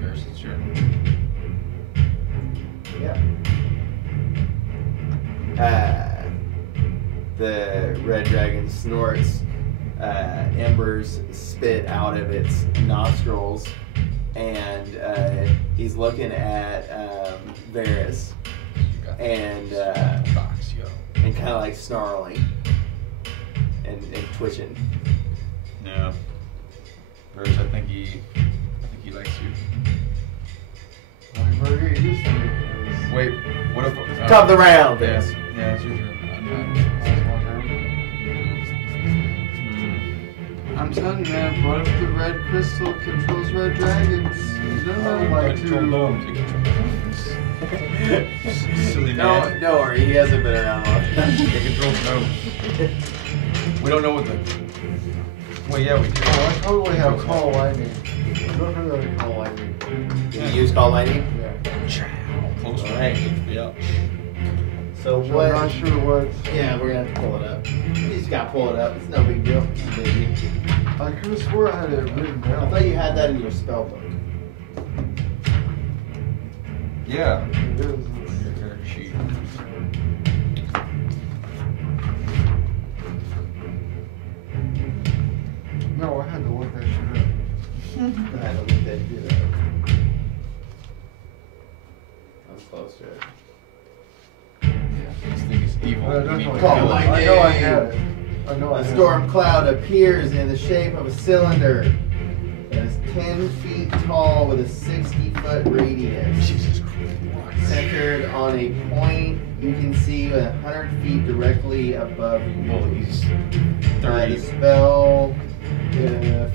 Yours is your. yeah. The red dragon snorts. Embers spit out of its nostrils, and he's looking at Varys You got and box, yo. kind of like snarling and twitching. Yeah. Bruce, I think he likes you. Where are you standing? Wait, what if? Top of the round. Yes. Yeah, it's your turn. I'm telling you, man, what if the red crystal controls red dragons? You don't know. Like to. Silly man. Don't worry, he hasn't been around long. It controls gnomes. We don't know what the. Well, yeah, we do. Oh, I totally have call lightning. I don't know how to call lightning. Did you use call lightning? Yeah. Close. Alright. Yeah. So So what? I'm not sure what. Yeah, we're gonna have to pull it up. You just gotta pull it up. It's no big deal. Baby. I could have swore I had it written I down. thought you had that in your spell book. Yeah. It is. Your character sheet. No, I had to look that shit up. I don't think they do that. I'm close to it. Yeah. This thing is evil. But I You need definitely to Call kill my it. I know I had it. I know I A had storm it. cloud appears in the shape of a cylinder that is 10 feet tall with a 60-foot radius. Jesus Christ. Centered on a point you can see 100 feet directly above you. Well, he's The 30. spell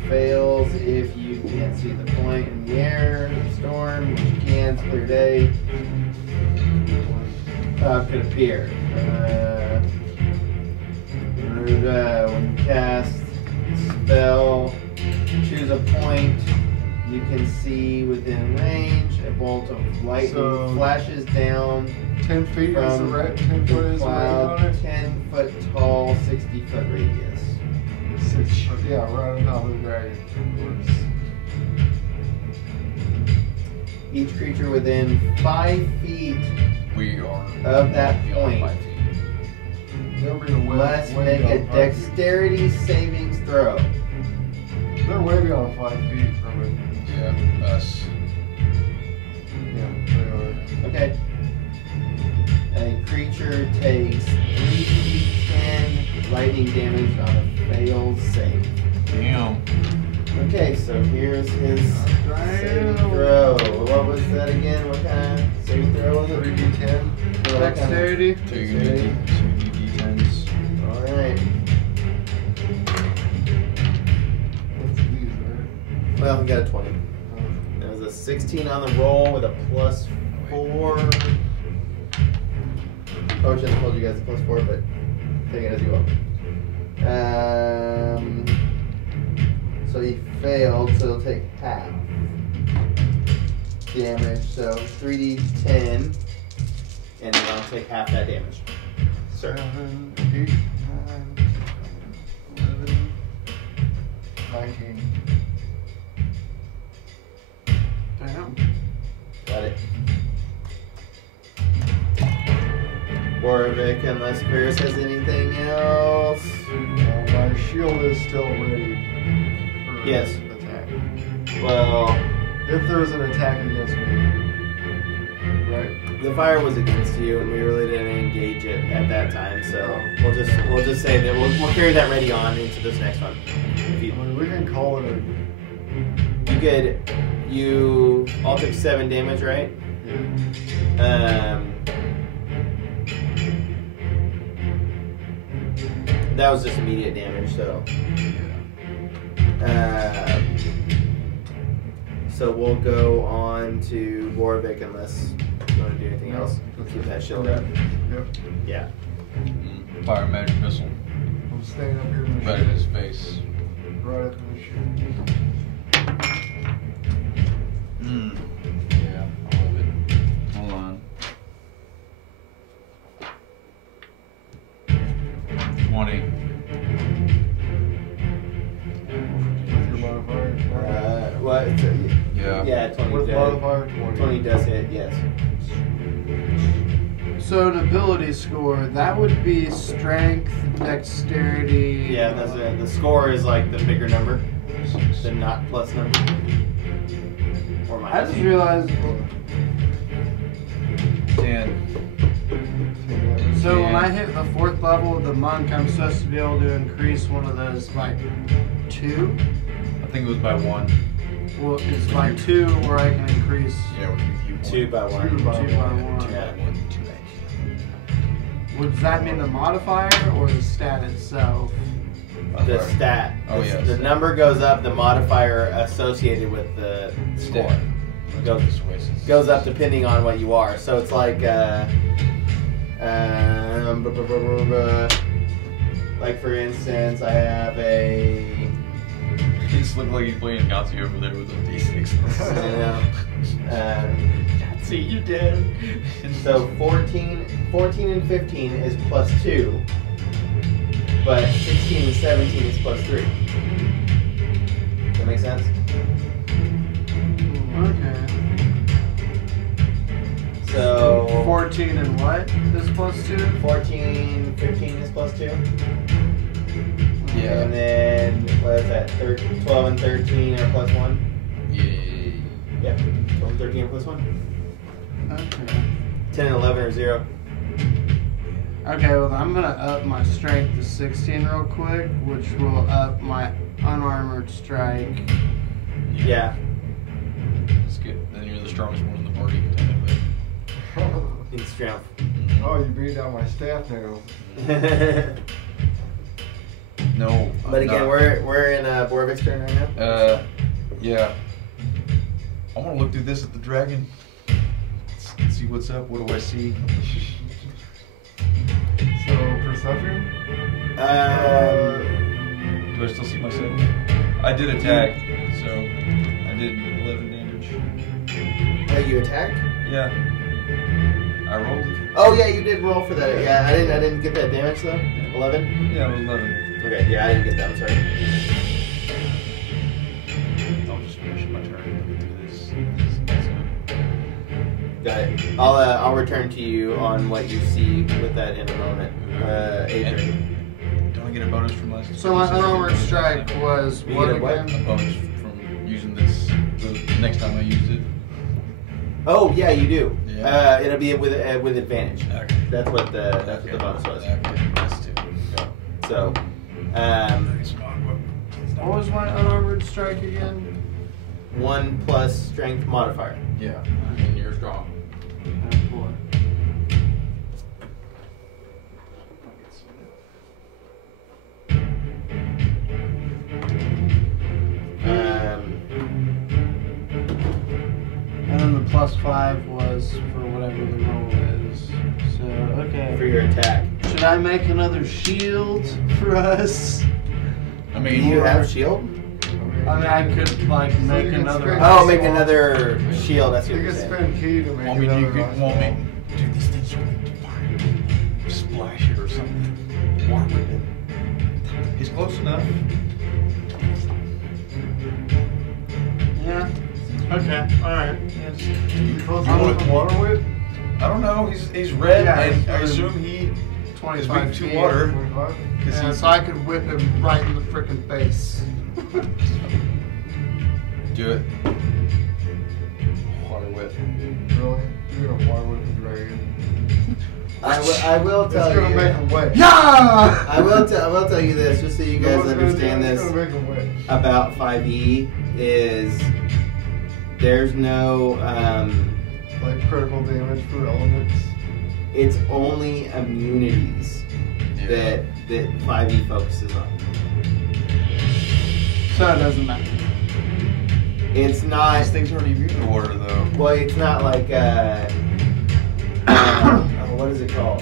fails if you can't see the point in the air. The storm, which you can, it's clear day, could appear. When you cast spell, choose a point you can see within range. A bolt of lightning So- flashes down 10 feet is the from red. 10 foot the is the red on cloud, it. 10 foot tall, 60-foot radius. 6 foot. Yeah, right on top of the dragon. Of course. Each creature within 5 feet We are of that beyond point 5 feet. They'll be way, must way make a beyond 5 feet. dexterity savings throw. They're way beyond 5 feet from it. Yeah, us. Yeah, they are. Okay. A creature takes 3d10 lightning damage on a failed save. Damn. Okay, so here's his saving Damn. throw. What was that again? What kind of saving throw was it? 3d10. What kind of- Dexterity. So you need D10s. Alright. What's these, right? Well, we got a 20. There was a 16 on the roll with a +4. Probably should have told you guys a +4, but take it as you will. So he failed, so he'll take half damage. So 3d10, and then I'll take half that damage. Sir. 7, 8, 9, 11, 19. Damn. Got it. Warwick, unless Ferris has anything else. My shield is still ready for Yes. attack. Well, If there's an attack against me. Right? the fire was against you, and we really didn't engage it at that time. So we'll just say that we'll carry that ready on into this next one. If I you, mean, we can call it a. you all took 7 damage, right? Yeah. That was just immediate damage, so. So we'll go on to Warwick unless you want to do anything No. else. We'll keep that shield up. Yep. Yeah. Fire magic missile. I'm staying up here in the Right in shit. his face. Right up in the shit. Yeah, I love it. Hold on. 20. With your modifier. What? Yeah. Yeah, 20 With does. modifier 20. 20 does hit, yes. So an ability score, that would be strength, dexterity. Yeah, that's it. The score is like the bigger number, the not plus number. Or I minus. just realized. 10. So when I hit the 4th level of the monk, I'm supposed to be able to increase one of those by 2. I think it was by 1. Well, it's by 2, or I can increase Yeah, with you. 2 by 1. 2 by 1. 2 Yeah. by 1. 2 by Does that mean the modifier or the stat itself? The stat. Oh, The- yes. The number goes up, the modifier associated with the score goes up depending on what you are. So it's like, like for instance, I have a. He just looked like he's playing Yahtzee over there with a D6. See, you dead. So 14 and 15 is plus 2, but 16 and 17 is plus 3. Does that make sense? Okay. So 14 and what is plus 2? 14, 15 is plus 2. Yeah. And then, what is that? 12 and 13 are plus 1? Yeah. Yep. 12 and 13 are plus 1. Okay. 10 and 11 are 0. Okay, well, I'm going to up my strength to 16 real quick, which will up my unarmored strike. Yeah. That's good. Then you're the strongest one in the party, technically. In strength. Oh, you beat down my staff now. No. But again, we're in Borvik's turn right now. Yeah. I want to look through this at the dragon. Let's see what's up. What do I see? So, perception? Do I still see myself? I did attack, so I did 11 damage. Oh, you attacked? Yeah. I rolled. Oh yeah, you did roll for that. Yeah, I didn't get that damage though. 11. Yeah, it was 11. Okay, yeah, I didn't get that. I'm sorry. I'll just finish my turn and look through this. Got it. I'll return to you on what you see with that in a moment. Adrian. Don't I get a bonus from last? So my unarmored strike was You what get a what? again? A bonus from using this the next time I used it. Oh yeah, you do. Yeah. It'll be with advantage. Okay. That's what the bonus was. Okay, that's 2. Go. So, What was my unarmored strike again? 1 plus strength modifier. Yeah, and you're strong. 4. And then the plus 5 was for whatever the roll is. So, okay. For your attack. Should I make another shield for us? I Do mean, you have shield? I mean, I could, like, make you can another... spend- Oh, make another shield. That's what You you're can saying. spend key to make I mean, you another could ice want ball. me do these things really fire, splash it or something. Water with it. He's close enough. Yeah. Okay, alright. You close enough to water with? I don't know. He's red, Yeah, and I it's, assume he is 25 weak to feet. water. 25? Cause Yeah, so I could whip him right in the frickin' face. do it. Water whip. Really? You're gonna water with the dragon? I will It's tell gonna you. make him wet. Yeah! I will tell you this, just so you know guys what's gonna do? understand It's this gonna make him wet. about 5e is there's no Like critical damage for elements. it's only immunities that 5e focuses on. So it doesn't matter. It's not These things aren't immune to water, though. well. It's not like what is it called?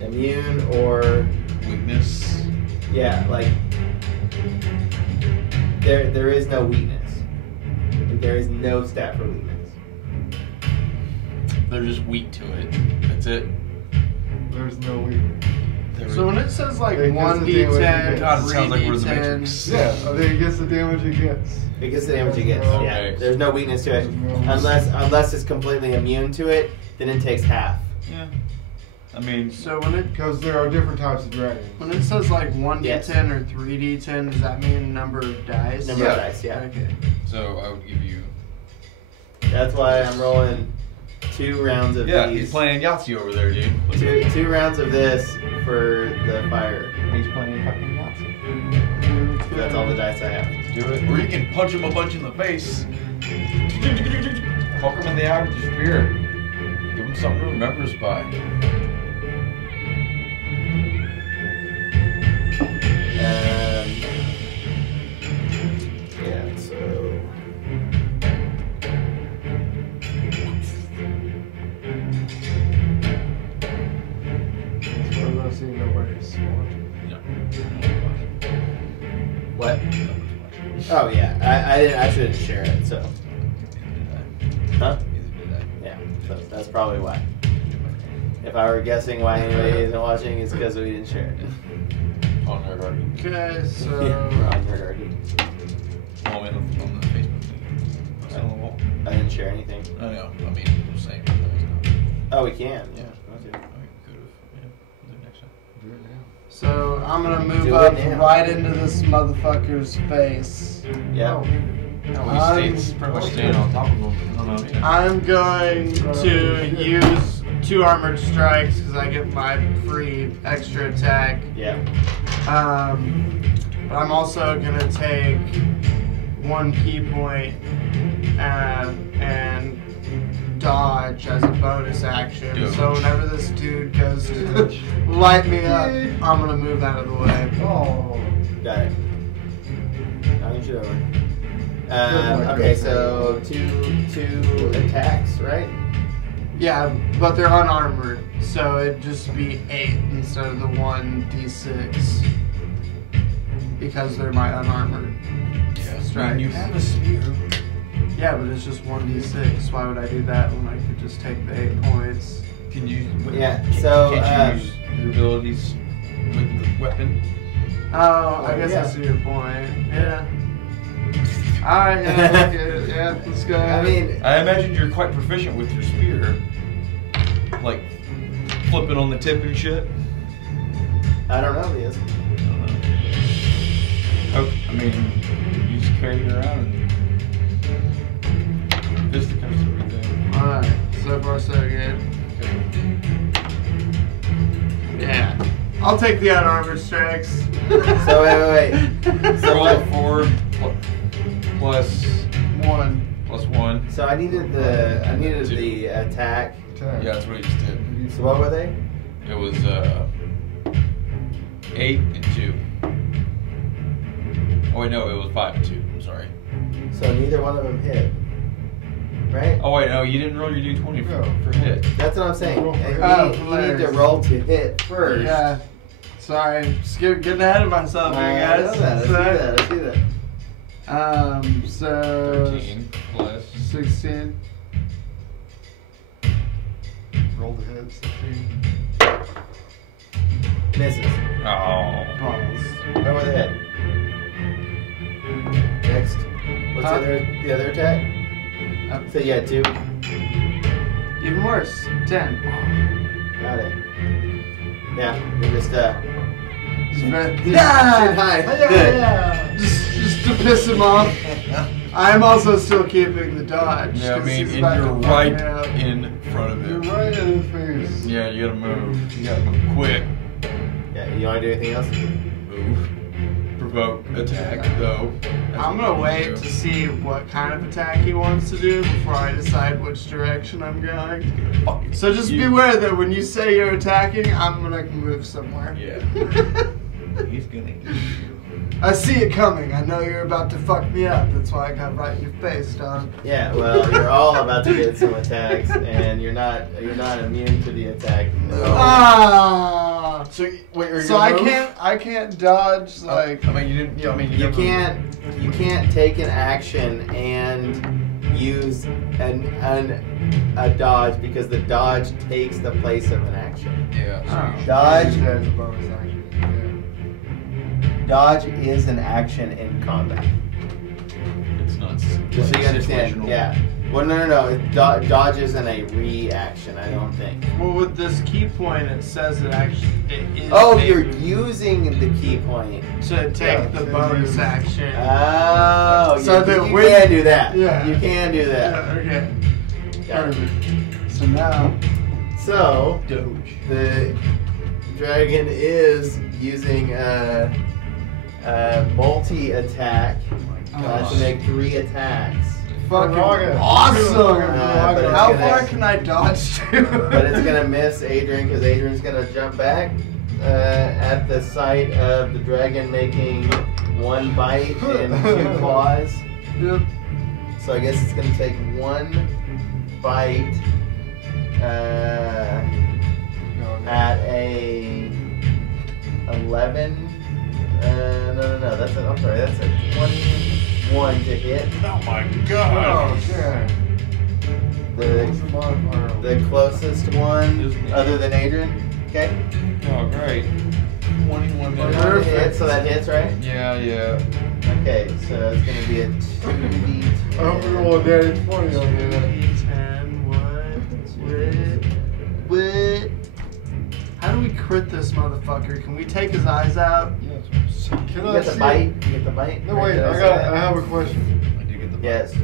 Immune or Weakness. yeah, like there is no weakness. Like, there is no stat for weakness. They're just weak to it. That's it. There's no weakness. So when it says like It gets the 1d10, damage. God, it sounds like we're in the 3d10, Matrix. Yeah, I think it gets the damage it gets. It gets the damage it gets. Okay. Yeah, there's no weakness to it No. unless it's completely immune to it. Then it takes half. Yeah. I mean, So when it Because there are different types of dragons. when it says like 1d10 Yes. or 3d10, does that mean number of dice? Number of dice. Yeah. Okay. so I would give you. That's why I'm rolling 2 rounds of Yeah, these. he's playing Yahtzee over there, dude. Two rounds of this for the fire. He's playing fucking Yahtzee. That's all the dice I have. Do it. Or you can punch him a bunch in the face. Poke him in the eye with your spear. Give him something to remember us by. Yeah, so. I'm not seeing nobody's watching. What? Oh yeah, I shouldn't share it. So. Huh? Yeah, so that's probably why. If I were guessing why anybody isn't watching, it's because we didn't share it. On Nerd Arcade. Okay, so Yeah, we're on Nerd Arcade. Oh, on the Facebook thing. I didn't share anything. I know. I mean, I'm saying. Oh, we can. Yeah. Okay. I could have. Yeah. Do it next time. Do it now. so I'm gonna move Do up it now. right into this motherfucker's face. Yeah. He's pretty much staying on top of him. I don't know. I'm going to use 2 armored strikes because I get my free extra attack. Yeah. But I'm also gonna take 1 key point and dodge as a bonus action. Dude. So whenever this dude goes to light me up, I'm gonna move out of the way. Oh. Got it. I'll get you over. Okay, so two attacks, right? Yeah, but they're unarmored, so it'd just be 8 instead of the 1d6 because they're my unarmored strikes. You have a spear. Yeah, but it's just 1d6. Why would I do that when I could just take the 8 points? Can you? Yeah. So. Can't you use your abilities with the weapon? Oh, I guess yeah. I see your point. Yeah. Alright, yeah, okay, yeah, let's go. I mean, I imagine you're quite proficient with your spear, like flipping on the tip and shit. I don't know if he is. Oh, I mean, you just carry it around and fisticuffs everything. Alright, so far so good. Yeah. I'll take the unarmored strikes. So wait. So Roll what? a 4 plus 1. 1. So I needed the attack. Attack. Yeah, that's what he just did. So what were they? It was 8 and 2. Oh wait, no, it was 5 and 2. I'm sorry. So neither one of them hit, right? Oh wait, no, you didn't roll your d20 No. for hit. That's what I'm saying. Roll for You hit. need to roll to hit first. Yeah. Sorry, just getting ahead of myself here, I guys. know that. I see that. So 13 plus 16. Roll the hit. 16. Misses. Oh. Pause. Go with the hit. Next. What's Huh? the other attack? So you had 2. Even worse. 10. Got it. Yeah, you just Yeah! yeah. Just to piss him off. I'm also still keeping the dodge. Yeah, I 'cause mean, he's and about to you're fuck right me up. in front of You're it. right in his face. Yeah, you gotta move. You gotta move quick. Yeah, you want to do anything else? Move. Provoke. Attack, though. That's I'm what gonna you wait do. to see what kind of attack he wants to do before I decide which direction I'm going. Fucking So just you. beware that when you say you're attacking, I'm gonna move somewhere. Yeah. He's gonna get you. I see it coming. I know you're about to fuck me up. That's why I got right in your face, dog. Yeah, well, you're all about to get some attacks, and you're not immune to the attack. Ah! So wait, are you So I can't dodge like. I mean, you didn't. Yeah, I mean, You can't take an action and use a dodge because the dodge takes the place of an action. Yeah. So Oh. you should- Dodge. Use that as a bonus action. Dodge is an action in combat. It's not. Just so you understand. situational. Yeah. Well, no. Dodge isn't a reaction, I don't think. Well, with this key point, it says it actually it is. Oh, a- you're using the key point. to take the bonus action. Oh, So you then when- can do that. Yeah. You can do that. Yeah, okay. Got it. Perfect. So now, So, Doge. the dragon is using multi-attack to make 3 attacks. Fucking Rocket. awesome! But How it's gonna- far can I dodge to? But it's gonna miss Adrian because Adrian's gonna jump back at the sight of the dragon making 1 bite and 2 claws. Yep. So I guess it's gonna take 1 bite at a 11. No. That's a 21 to hit. Oh my Oh, god. yeah. What's the modifier? The closest one, other than Adrian. Okay. Oh, great. 21 21 minutes. to hit, so that hits, right? Yeah. Okay, so it's gonna be a 2d10. I hope we roll a daddy 20 on you. D10, what? How do we crit this motherfucker? Can we take his eyes out? Can You I get the see bite. it? You get the bite. No, Right, wait, did I say got. that? I have a question. I do get the Yes.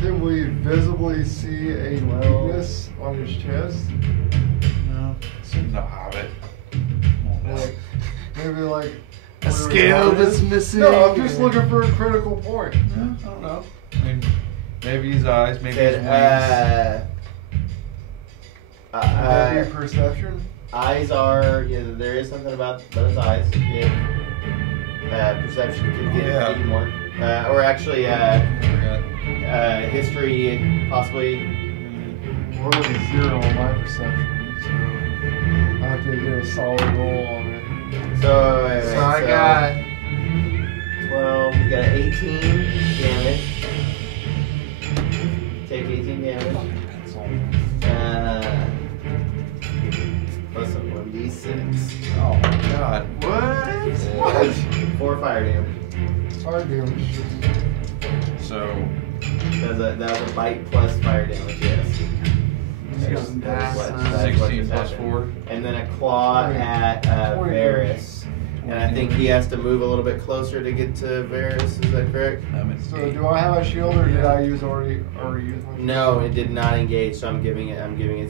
Can we visibly see a weakness on his chest? No. It's in the Hobbit. Like, maybe like A scale that's missing. No, I'm just looking for a critical point. Yeah, I don't know. I mean, maybe his eyes, maybe his Said, wings. Maybe perception. eyes are. Yeah, there is something about his eyes. Yeah. Perception could get Yeah. even more. Or actually, I forgot. history possibly. More than 0 on my perception. So I have to get a solid roll on it. So, wait, So I got 12. You got 18 damage. Take 18 damage. Plus a 1d6. Oh my god. what? 4 fire damage. Fire damage. So, That was a bite plus fire damage, yes. That's That's what- what- that's what 16 just plus happened. 4. And then a claw 20. at 20 Varys. And I think he has to move a little bit closer to get to Varys, is that correct? I'm at So 8. do I have a shield or did I use already use my shield? No, it did not engage, so I'm giving it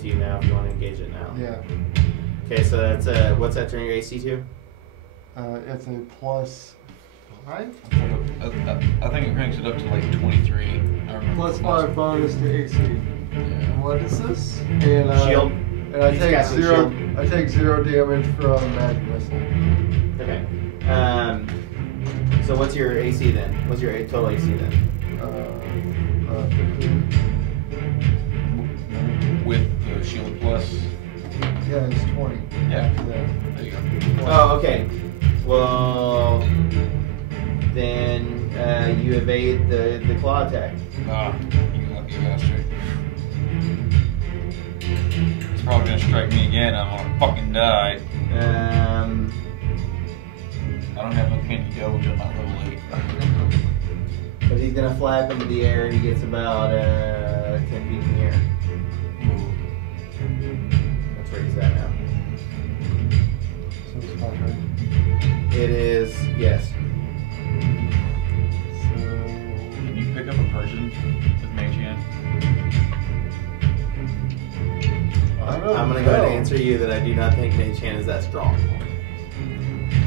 to you now if you want to engage it now. Yeah. Okay, so that's what's that turn your AC to? It's a plus 5? I think it cranks it up to like 23. I remember Plus last 5 bonus to AC. Yeah. What is this? And Shield. And I He's take casting 0. shield. I take 0 damage from magic missile. Okay. So what's your AC then? What's your total AC then? 15. With the shield plus. Yeah, it's 20. Yeah. Yeah. There you go. Oh, okay. Well, then you evade the claw attack. Ah, you lucky bastard. It's probably gonna strike me again. I'm gonna fucking die. I don't have no candy doge on my level 8. But he's gonna fly up into the air and he gets about 10 feet in the air. That's where he's at now. So it's my turn. It is, yes. So Can you pick up a person with mage hand? I don't I'm gonna go ahead and know. answer you that I do not think Mage Hand is that strong.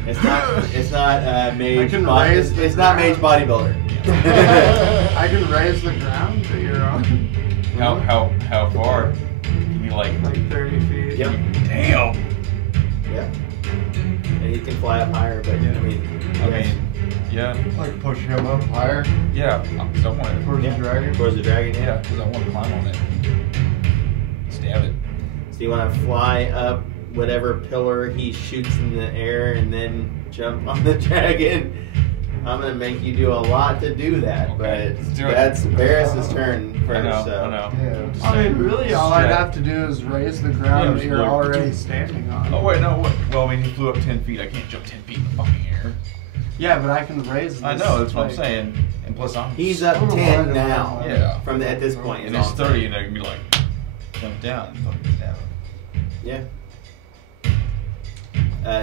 It's not. It's not mage. I can body, raise the it's not mage ground. bodybuilder. I can raise the ground that you're on. How far? Can you like? Like 30 feet. Yep. Damn. Yeah. And he can fly up higher, but I mean, I yes. mean, yeah, like push him up higher yeah. Because I want to. towards Yeah. the dragon. Towards the dragon, Yeah, yeah. because I want to climb on it. Stab it. So you want to fly up whatever pillar he shoots in the air and then jump on the dragon. I'm gonna make you do a lot to do that, Okay, let's do but it. that's Varys' turn first. I know. So. I know. Yeah. Just I mean, saying. really, all I'd Strap. have to do is raise the ground Yeah, that just you're look. already standing on. Oh wait, no. What? Well, I mean, he flew up 10 feet. I can't jump 10 feet in the fucking air. Yeah, but I can raise this. I know. That's what I'm like- saying. And plus, I'm. He's up Oh, 10 right, now. right, Yeah. From at this point, And is it's all I'm 30, saying. and I can be like, jump down and fucking stab him. Yeah.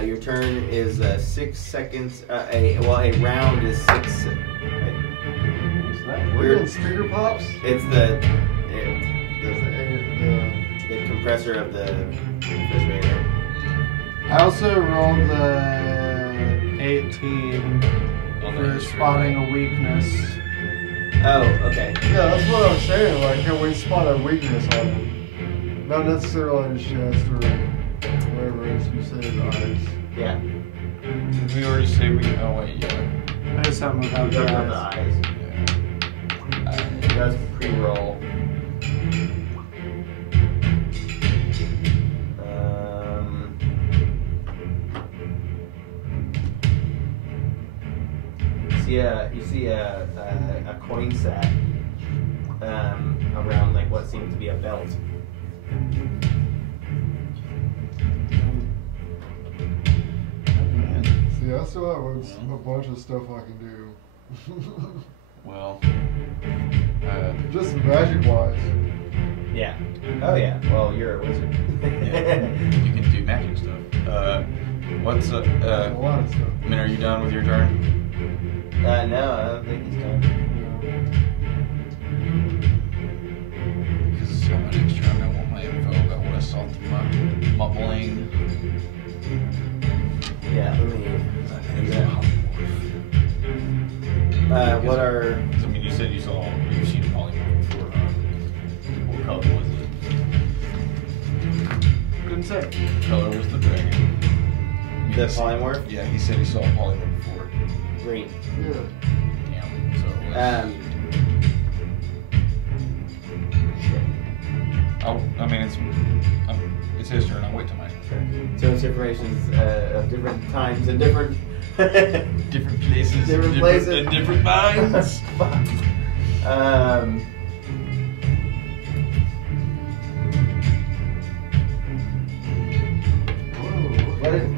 Your turn is 6 seconds. A round is 6. What's that? Weird. We're doing speaker pops? It's the compressor of the refrigerator. I also rolled the 18 On the for history, spotting right? a weakness. Oh, okay. Yeah, that's what I was saying. Like, can we spot a weakness on him? Not necessarily on his chest or wherever it is you say his eyes. Yeah. Did we already say we? Oh wait, yeah. There's something You about don't have the that. eyes. Yeah. That's pre-roll. You see a coin sack around like what seems to be a belt. See, I still have a bunch of stuff I can do. Well, Just magic-wise. Yeah. Oh yeah. Well, you're a wizard. yeah, you can do magic stuff. What's A lot of stuff. I mean, are you done with your turn? No, I don't think he's done. Because on my next turn, I want my info about what I saw through my bling. Yeah. Let me. What are? I mean, you said you've seen polymorph before. What color was it? Couldn't say. What color was the dragon? The polymorph? Yeah, he said he saw a polymorph before. Green. Yeah. Damn. So it was, I mean, it's his turn. I'll wait till my turn. So it's informations of different times and different Different places, Different places. and different minds.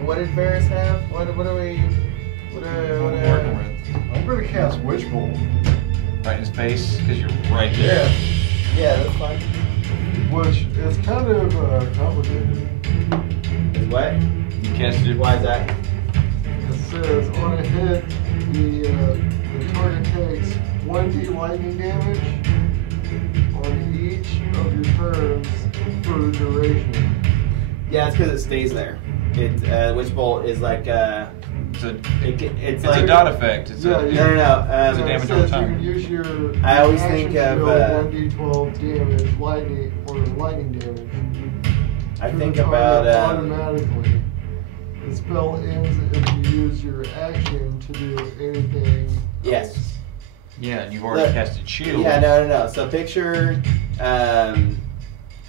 What did Varys have? What are we? What are we working with? I'm gonna cast Witch Bolt. Right in his face, because you're right there. Yeah, that's fine. Which is kind of complicated. Is what? You cast it. Why is that? It says on a hit, the target takes 1d lightning damage on each of your turns for the duration. Yeah, it's because it stays there. Witch Bolt is like it's like a dot effect. It's Yeah, a, yeah. No. It's a It damage says over you time. can use your I always action think to of, deal 1d12 damage lightning damage. I to think the about target automatically. The spell ends if you use your action to do anything. yes. Yeah, and you've already Look, casted shield. Yeah, no. So picture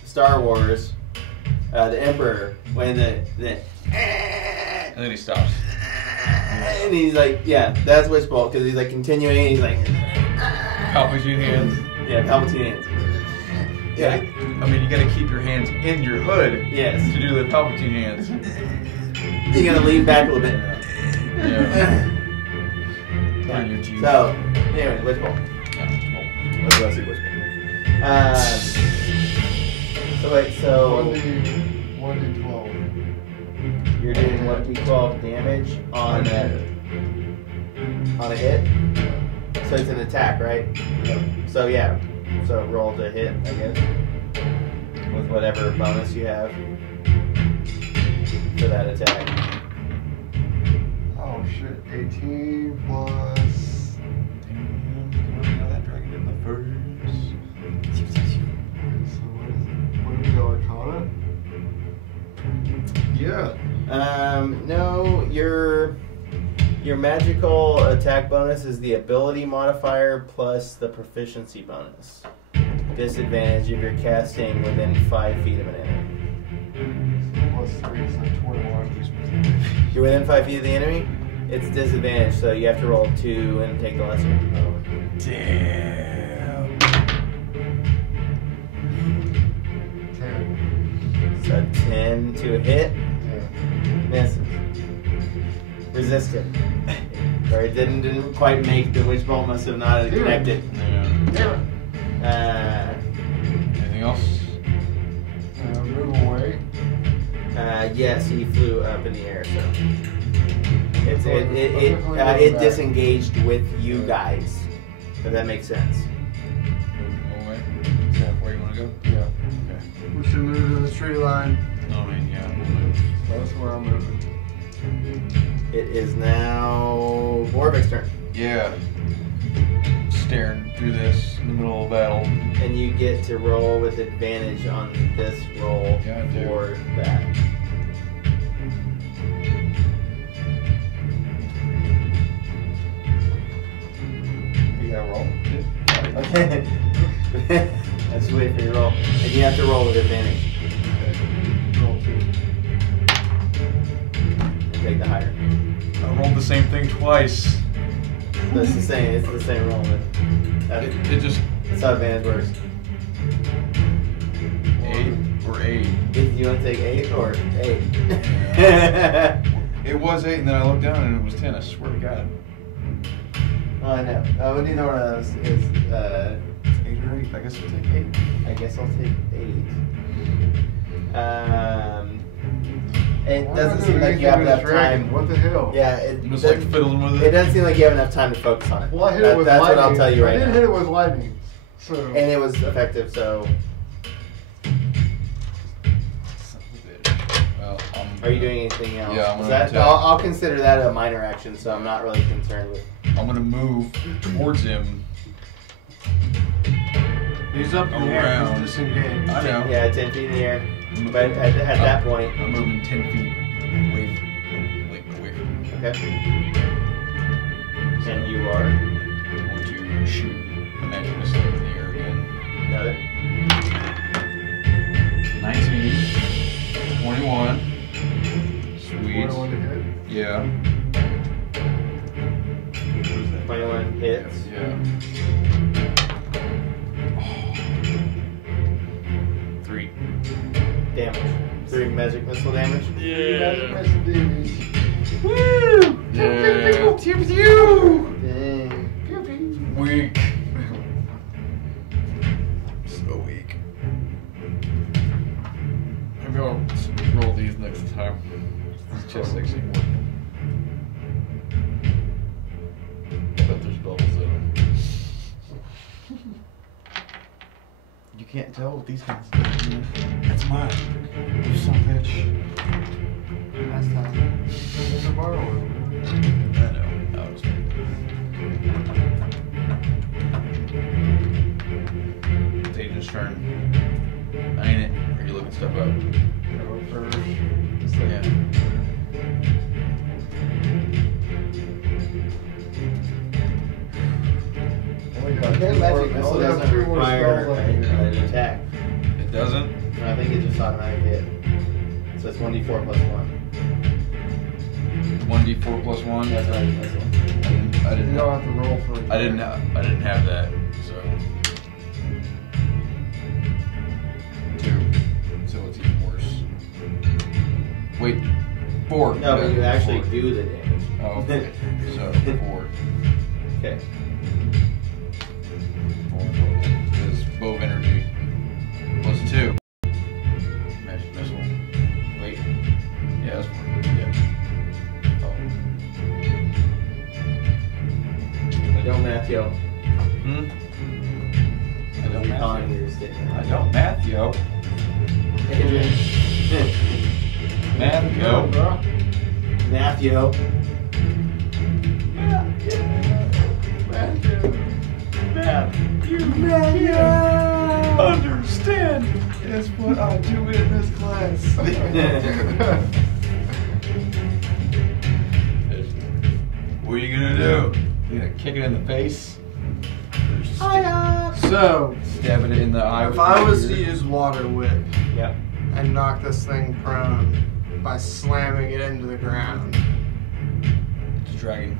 Star Wars, the Emperor when the And then he stops. and he's like, yeah, that's Witch Bolt because he's like continuing. And he's like, Palpatine hands. yeah, Palpatine hands. Yeah. I mean, you gotta keep your hands in your hood Yes. to do the Palpatine hands. You gotta lean back a little bit. Yeah. Turn your teeth. So, anyway, Witch Bolt. Yeah. Let's go see Witch Bolt. So wait, so 1d12. you're doing 1d12 damage on a hit. So it's an attack, right? Yeah. So yeah. So roll to hit, I guess, with whatever bonus you have for that attack. Oh shit, 18 plus. Damn, that dragon in the first. So what is it? Arcana? Yeah. No, your magical attack bonus is the ability modifier plus the proficiency bonus. Disadvantage if you're casting within 5 feet of an enemy. Plus 3, so 21. You're within 5 feet of the enemy, it's disadvantage, so you have to roll 2 and take the lesser. Damn. 10. So 10 to hit, Yeah. misses. Resisted. Or it didn't quite make the Witch Bolt, must have not connected. Yeah. Anything else? Move away. Yes, he flew up in the air, so it disengaged with you guys. If that makes sense. Move away. Is that where you want to go? Yeah. Okay. We should move to the tree line. No, I mean, yeah, we'll move. That's where I'm moving. It is now Borvik's turn. Yeah. Staring through this in the middle of battle. And you get to roll with advantage on this roll Yeah, I do. for that. You gotta roll. Okay. Let's wait for your roll. And you have to roll with advantage. Roll 2. And take the higher. I rolled the same thing twice. So it's the same. It's the same roll. But It just that's how advantage works. 8 or 8. If you want to take 8 or 8. It was 8, and then I looked down and it was 10. I swear to God. Well, I know. Well, neither one of those is. 8 or 8. I guess I'll take 8. I guess I'll take 8. It doesn't seem like you have enough time. What the hell? Yeah, it I'm just like doesn't, fiddling with it it. doesn't seem like you have enough time to focus on it. Well, I hit it with That's lightning. what I'll tell you right I did now. hit it with lightning. So. And it was effective, so. Well, Are you doing anything else? Yeah, I'm Is gonna that, attack. I'll consider that a minor action, so I'm not really concerned with. I'm gonna move towards him. He's up in the air. Around. He's disengaged. I know. Yeah, 10 feet in the air. But at that point. I'm moving 10 feet away from Okay. And you are. I'm going to shoot a magic missile in the air again. Got it. 19, 21. Sweet. 21 to hit. Yeah. 21 hits. Yeah. 3. Damage. 3 magic missile damage. Magic missile Woo! Yeah. Dang. Weak. So weak. Maybe I'll roll these next time. It's just actually working. I bet there's bubbles in them. You can't tell what these guys do. That's mine. You son of a bitch. Last time. There's a borrow one. I know. I was Tajan's turn. Ain't it? Are you looking stuff up? Go first. Yeah. Only got Okay, two magic more- missile only have doesn't 2 more require spells left in here. an attack. It doesn't? I think it just automatically hit. So it's 1d4 plus 1. 1d4 plus 1? That's magic missile. I didn't You know. don't have to roll for it. I didn't have that, so 2. So it's even worse. Wait, 4. No, but you Yeah, actually 4. do the damage. Oh, okay. So 4. Okay. 4 total. Because bow of energy plus 2. Magic missile. Wait. Yeah, that's 4. Yeah. Oh. I don't, Matthew. Hmm? I don't, You're calling Matthew. your statement. I don't, Matthew. Matthew. Matthew. Matthew. Understand is what I do in this class. What are you gonna do? You gonna kick it in the face? Or So, stabbing it in the eye? if with I your was to spear? use Water Whip Yep. and knock this thing prone by slamming it into the ground, It's a dragon.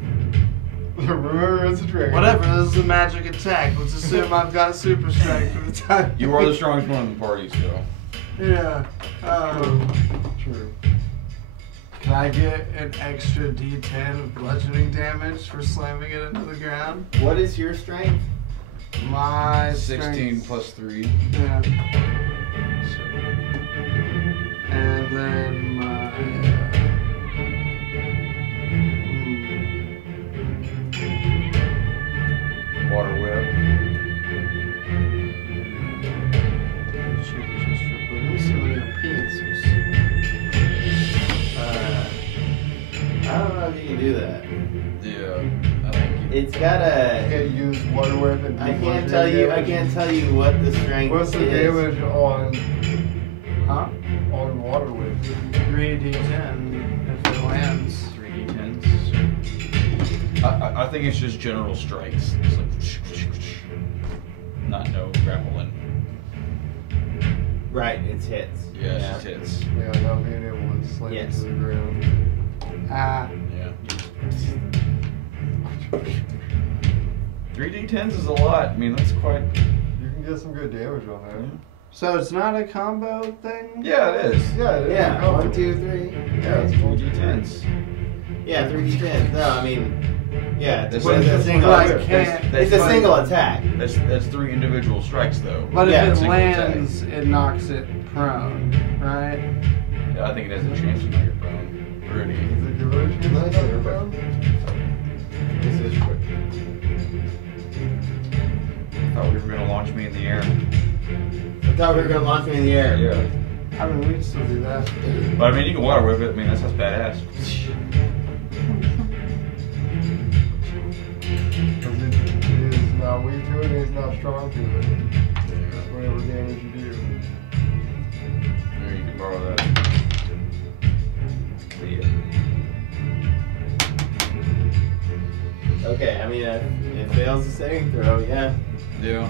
Remember, it's a dragon. whatever, this is a magic attack. Let's assume I've got super strength for the time. You are the strongest one in the party, so. Yeah. True. Can I get an extra D10 of bludgeoning damage for slamming it into the ground? What is your strength? My 16 strength- plus 3. Yeah. And then my. Water whip. Let me see what your penis is. I don't know if you It's got a. Can't use water whip and I can't tell you. I can't tell you what the strength What's the is. damage on Huh? water whip? 3d10 if it lands. 3d10s. I think it's just general strikes. It's like not no grappling. Right, it's hits. Yeah, it's just hits. Yeah, not being able to slam Yes. to the ground. Ah. Yeah. 3d10s is a lot. I mean, that's quite. You can get some good damage on that. So it's not a combo thing? Yeah, it is. Yeah, it is. Yeah, 1, 2, 3. Yeah, it's 4d10s. Yeah, 3d10. No, I mean, yeah, it's But a it's single. like It's can't- a single attack. That's 3 individual strikes though. But Yeah, if it single lands, it knocks it prone, right? Yeah, I think it has a chance to knock it prone. Pretty. Is it give it a chance to knock it down? This is quick. Thought we were gonna launch me in the air. I thought we were gonna launch me in the air. Yeah. I mean, we can still do that. But I mean, you can water whip it. I mean, that's badass. Because it is not weak to it and it's not strong to it. Whatever damage you do. There, you can borrow that. Yeah. Okay, I mean, it fails the saving throw, yeah. Yeah.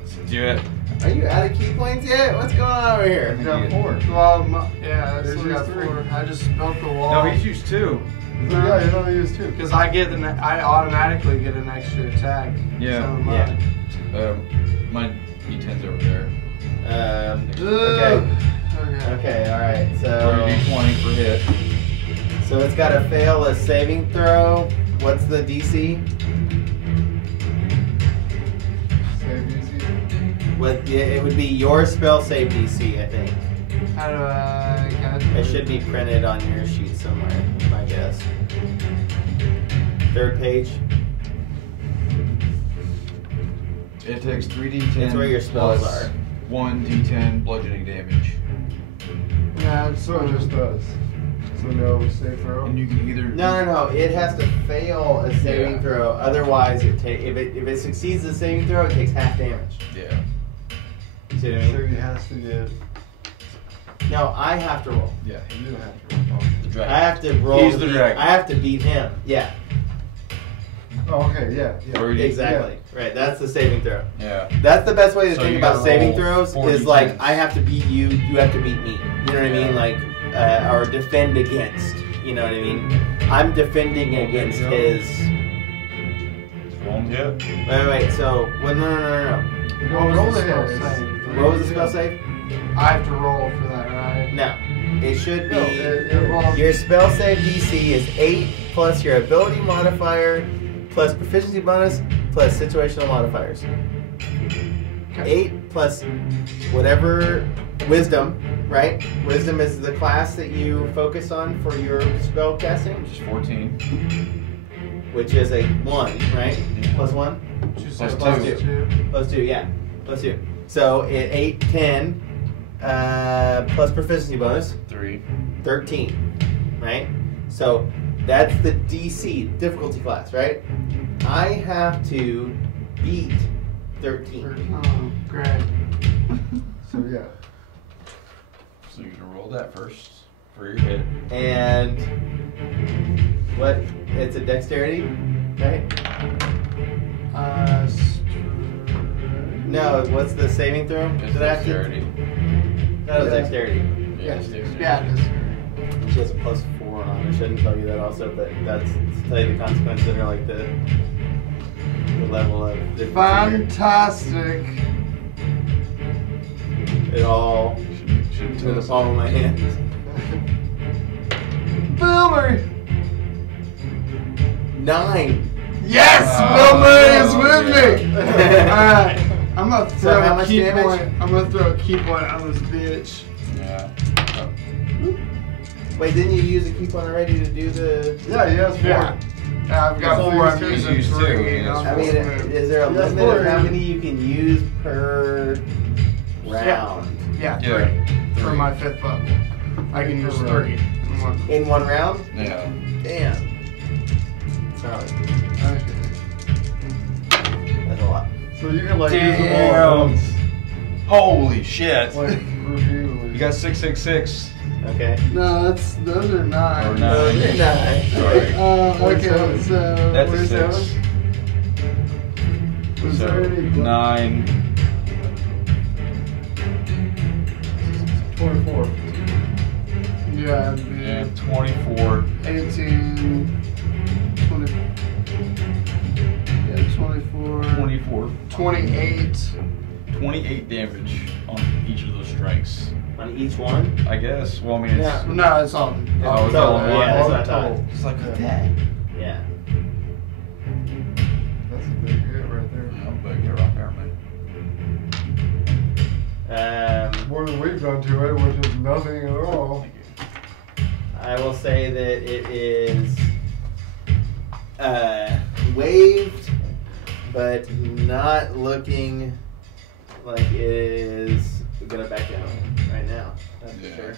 Let's do it. Are you out of key points yet? What's going on over here? It's got 4. Well, yeah, that's There's still got just 3. 4. I just built the wall. No, he's used 2. Yeah, you only use 2. Because I automatically get an extra attack. Yeah. So Yeah. My d10's over there. Okay. Okay. Okay, alright, Or so. d20 for hit. So it's gotta fail a saving throw. What's the DC? Save DC. What? Yeah, it would be your spell save DC, I think. How do I get It should be printed on your sheet somewhere, I guess. 3rd page. It takes 3d10. It's where your spells plus are. 1d10 bludgeoning damage. Yeah, it's So it just does. So no save throw. And you can either. No. It has to fail a saving Yeah. throw. Otherwise, if it succeeds the saving throw, it takes half damage. Yeah. You see what I So mean? he has to get. No, I have to roll. Yeah. You do have to roll. The dragon. I have to roll. He's the dragon. I have to beat him. Yeah, Oh, okay, yeah. Or you- exactly. Right. That's the saving throw. Yeah. That's the best way to So think you about gotta saving roll throws 4 is like D10s. I have to beat you, you have to beat me. You know what I mean? Like or defend against. You know what I mean? I'm defending against his. Won't hit. Wait. So no. You don't roll the spell hit. save? What was the spell save? I have to roll for that, right? No. It should be. No, it rolls. Your spell save DC is 8 plus your ability modifier plus proficiency bonus plus situational modifiers. 8 plus whatever wisdom, right? Wisdom is the class that you focus on for your spell casting, Which is 14. which is a 1, right? Plus 1? Plus Plus 2. 2. Plus 2, yeah. Plus 2. So at 8, 10, plus proficiency bonus, 3. 13, right? So that's the DC, difficulty class, right? I have to beat 13. Oh, great. So yeah. So you're gonna roll that first for your hit. And what? It's a dexterity, right? No, what's the saving throw? It's Did I have to- dexterity. That was dexterity. Yeah, it's dexterity. Yeah, it is. She has a plus 4 on it. I shouldn't tell you that also, but that's to tell you the consequences that are like the level of difficulty. Fantastic. It all Shouldn't to tell the us. palm of my hand. Boomer! 9. Yes! Oh, Bill Murray is with me! Alright. I'm gonna So throw how a much key damage? point. I'm gonna throw a key point on this bitch. Yeah. Wait, didn't you use a key point already to do the? Yeah, he has 4. Yeah. I've got So 4. I'm he's using used 3. two, yeah. I mean, is there a Yeah, limit of 4. how many you can use per round? Yeah, 3. Yeah. For 3. my 5th level. I can use Per 3. In one round? Yeah. Damn. Solid. Okay. So you can like use them all at Damn. once. Holy shit. Like repeatedly. You got 666. Okay. No, those are not. Or No, 9. they're not. Sorry. Okay, so That's a where's 6. those? Was So, there any 9. 24. Yeah, Yeah, 24. 18, 20. Yeah, 24. 24. 28. 28 damage on each of those strikes. On each one? I guess. Well, I mean, it's. Yeah. No, it's on. Oh, it's Total, all yeah, one. that's what I thought. It's like Yeah. that. Yeah. That's a big hit right there. I'm big hit rock armor. More than we've done to it, which is nothing at all. I will say that it is waved, but not looking like it is gonna back down right now. That's for Yeah. sure.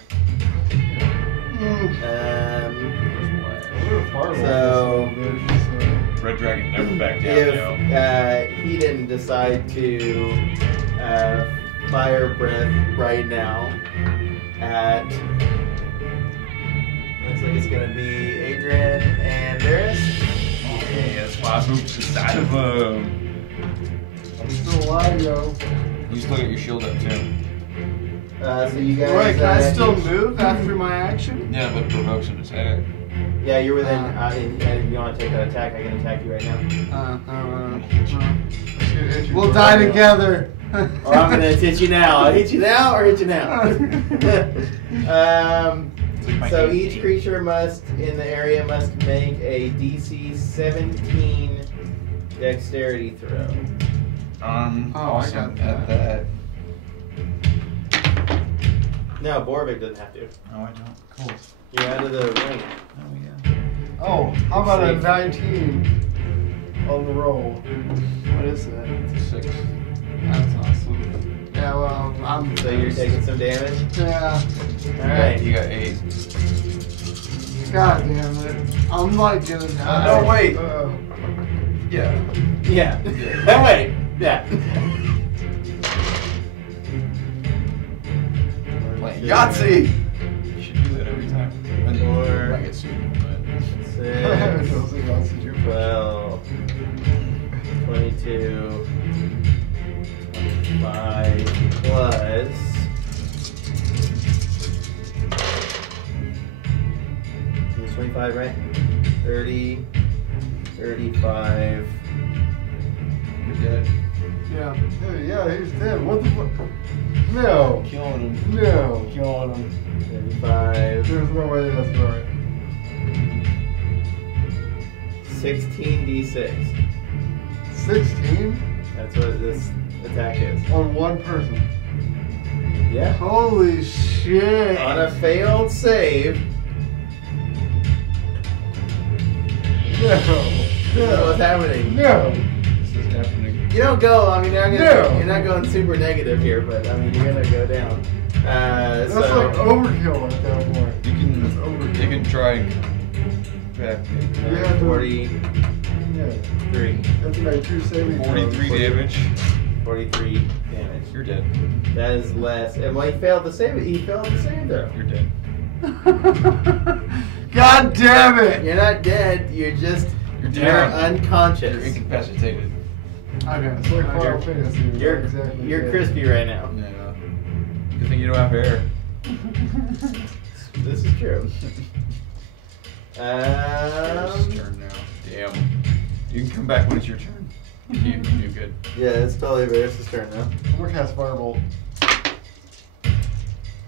Fireball So, Red Dragon never backed down, if yo. he didn't decide to fire breath right now at, looks like it's gonna be Adrian and Varys. Okay, that's why I moved to the side of him. I'm still alive, yo. You still got your shield up too. So you guys. Wait, can I still move after my action? Yeah, but it provokes an attack. Yeah, you're within. And if you want to take that attack, I can attack you right now. We'll die together. Or I'm gonna hit you now. I'll hit you now or hit you now. So each creature in the area must make a DC 17 dexterity throw. Awesome I got at that. No, Borvik doesn't have to. No, I don't. Cool. You're out of the ring. Oh, yeah. Oh, how about a Safe. 19 on the roll? What is that? It's a 6. That's awesome. Yeah, well, I'm. So you're taking some damage. Yeah. All right. You got 8. God damn it. I'm like gonna die. No, wait. Yeah. Yeah. Oh, wait. Yeah. Like Yahtzee! You should do that every time. When Four. I get sued, but... 6, 12, 22, 25 plus. It was 25, right? 30, 35. You're dead. Yeah. Yeah, he's dead. What the fuck? No. Killing him. No. Killing him. 35. There's no way that's right. 16d6. 16 That's what this attack is. on one person. Yeah. Holy shit. On a failed save. No. What's happening? No. This is happening. You don't go. I mean, No. you're not going super negative here, but I mean, you're gonna go down. That's So like overkill at that point. You can try and back me. You have to- 43. Yeah. That's like 2 saving throws. 43 damage. 43 damage. You're dead. That is less. And well, he failed to save it. He failed to save though. You're dead. God damn it. You're not dead. You're just You're you're down. You're unconscious. incapacitated. Okay. It's like Final Fantasy. You're not exactly you're dead. crispy right now. Yeah. Good thing you don't have hair. This is true. It's turn now. Damn. You can come back when it's your turn. You do good. Yeah, it's totally Varys' turn now. I'm gonna cast Firebolt.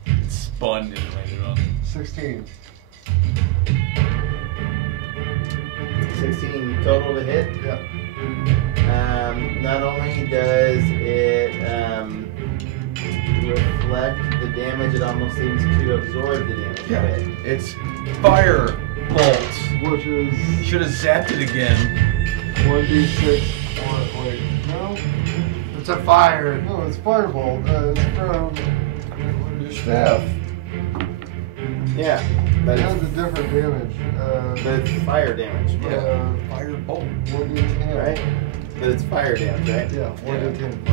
It spun and landed on. 16. 16 total to hit. Yeah. Not only does it reflect the damage, it almost seems to absorb the damage. Yeah. Okay. It's fire bolt. Which is Should have zapped it again. 1d6. Wait, no? It's a fire. No, it's Firebolt. It's from. Your staff. Yeah, It but has a it's, different damage. but it's fire damage. Yeah. Fire bolt. 1d10. Right? But it's fire damage, right? Yeah, 1d10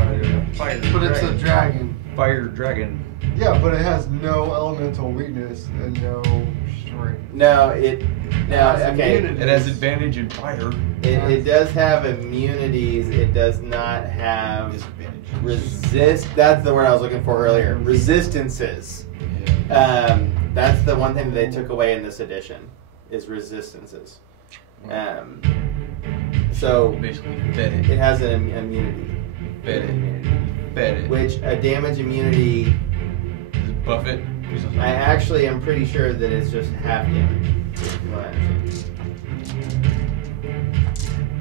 fire. But it's a dragon. Fire dragon. Yeah, but it has no elemental weakness and no strength. No, okay. It has advantage in fire. It does have immunities. It does not have Disadvantage. resist. That's the word I was looking for earlier. Resistances. Yeah. That's the one thing that they took away in this edition is resistances. So Basically, fed it it. has an immunity. Fed it. Immunity. Fed it. Which a damage immunity. Does it buff it? I actually am pretty sure that it's just half damage. Well, actually.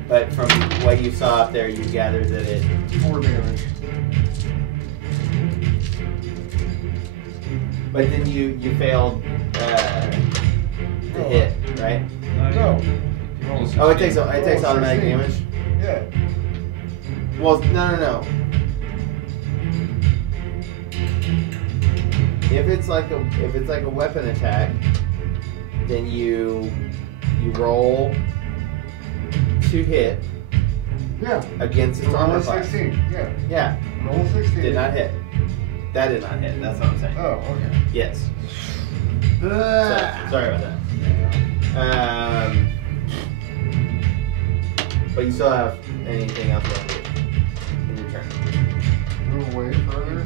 But from what you saw up there, you gathered that it. 4 damage. But then you failed to hit, right? No. Oh, it takes automatic 16. damage. Yeah. Well, no. If it's like a weapon attack, then you roll to hit Yeah. against its Roll armor a class. 16. Yeah. Yeah, Roll 16. did not hit. That did not hit. That's what I'm saying. Oh, okay. Yes. Sorry about that. But you still have anything else left in your turn? Move away further.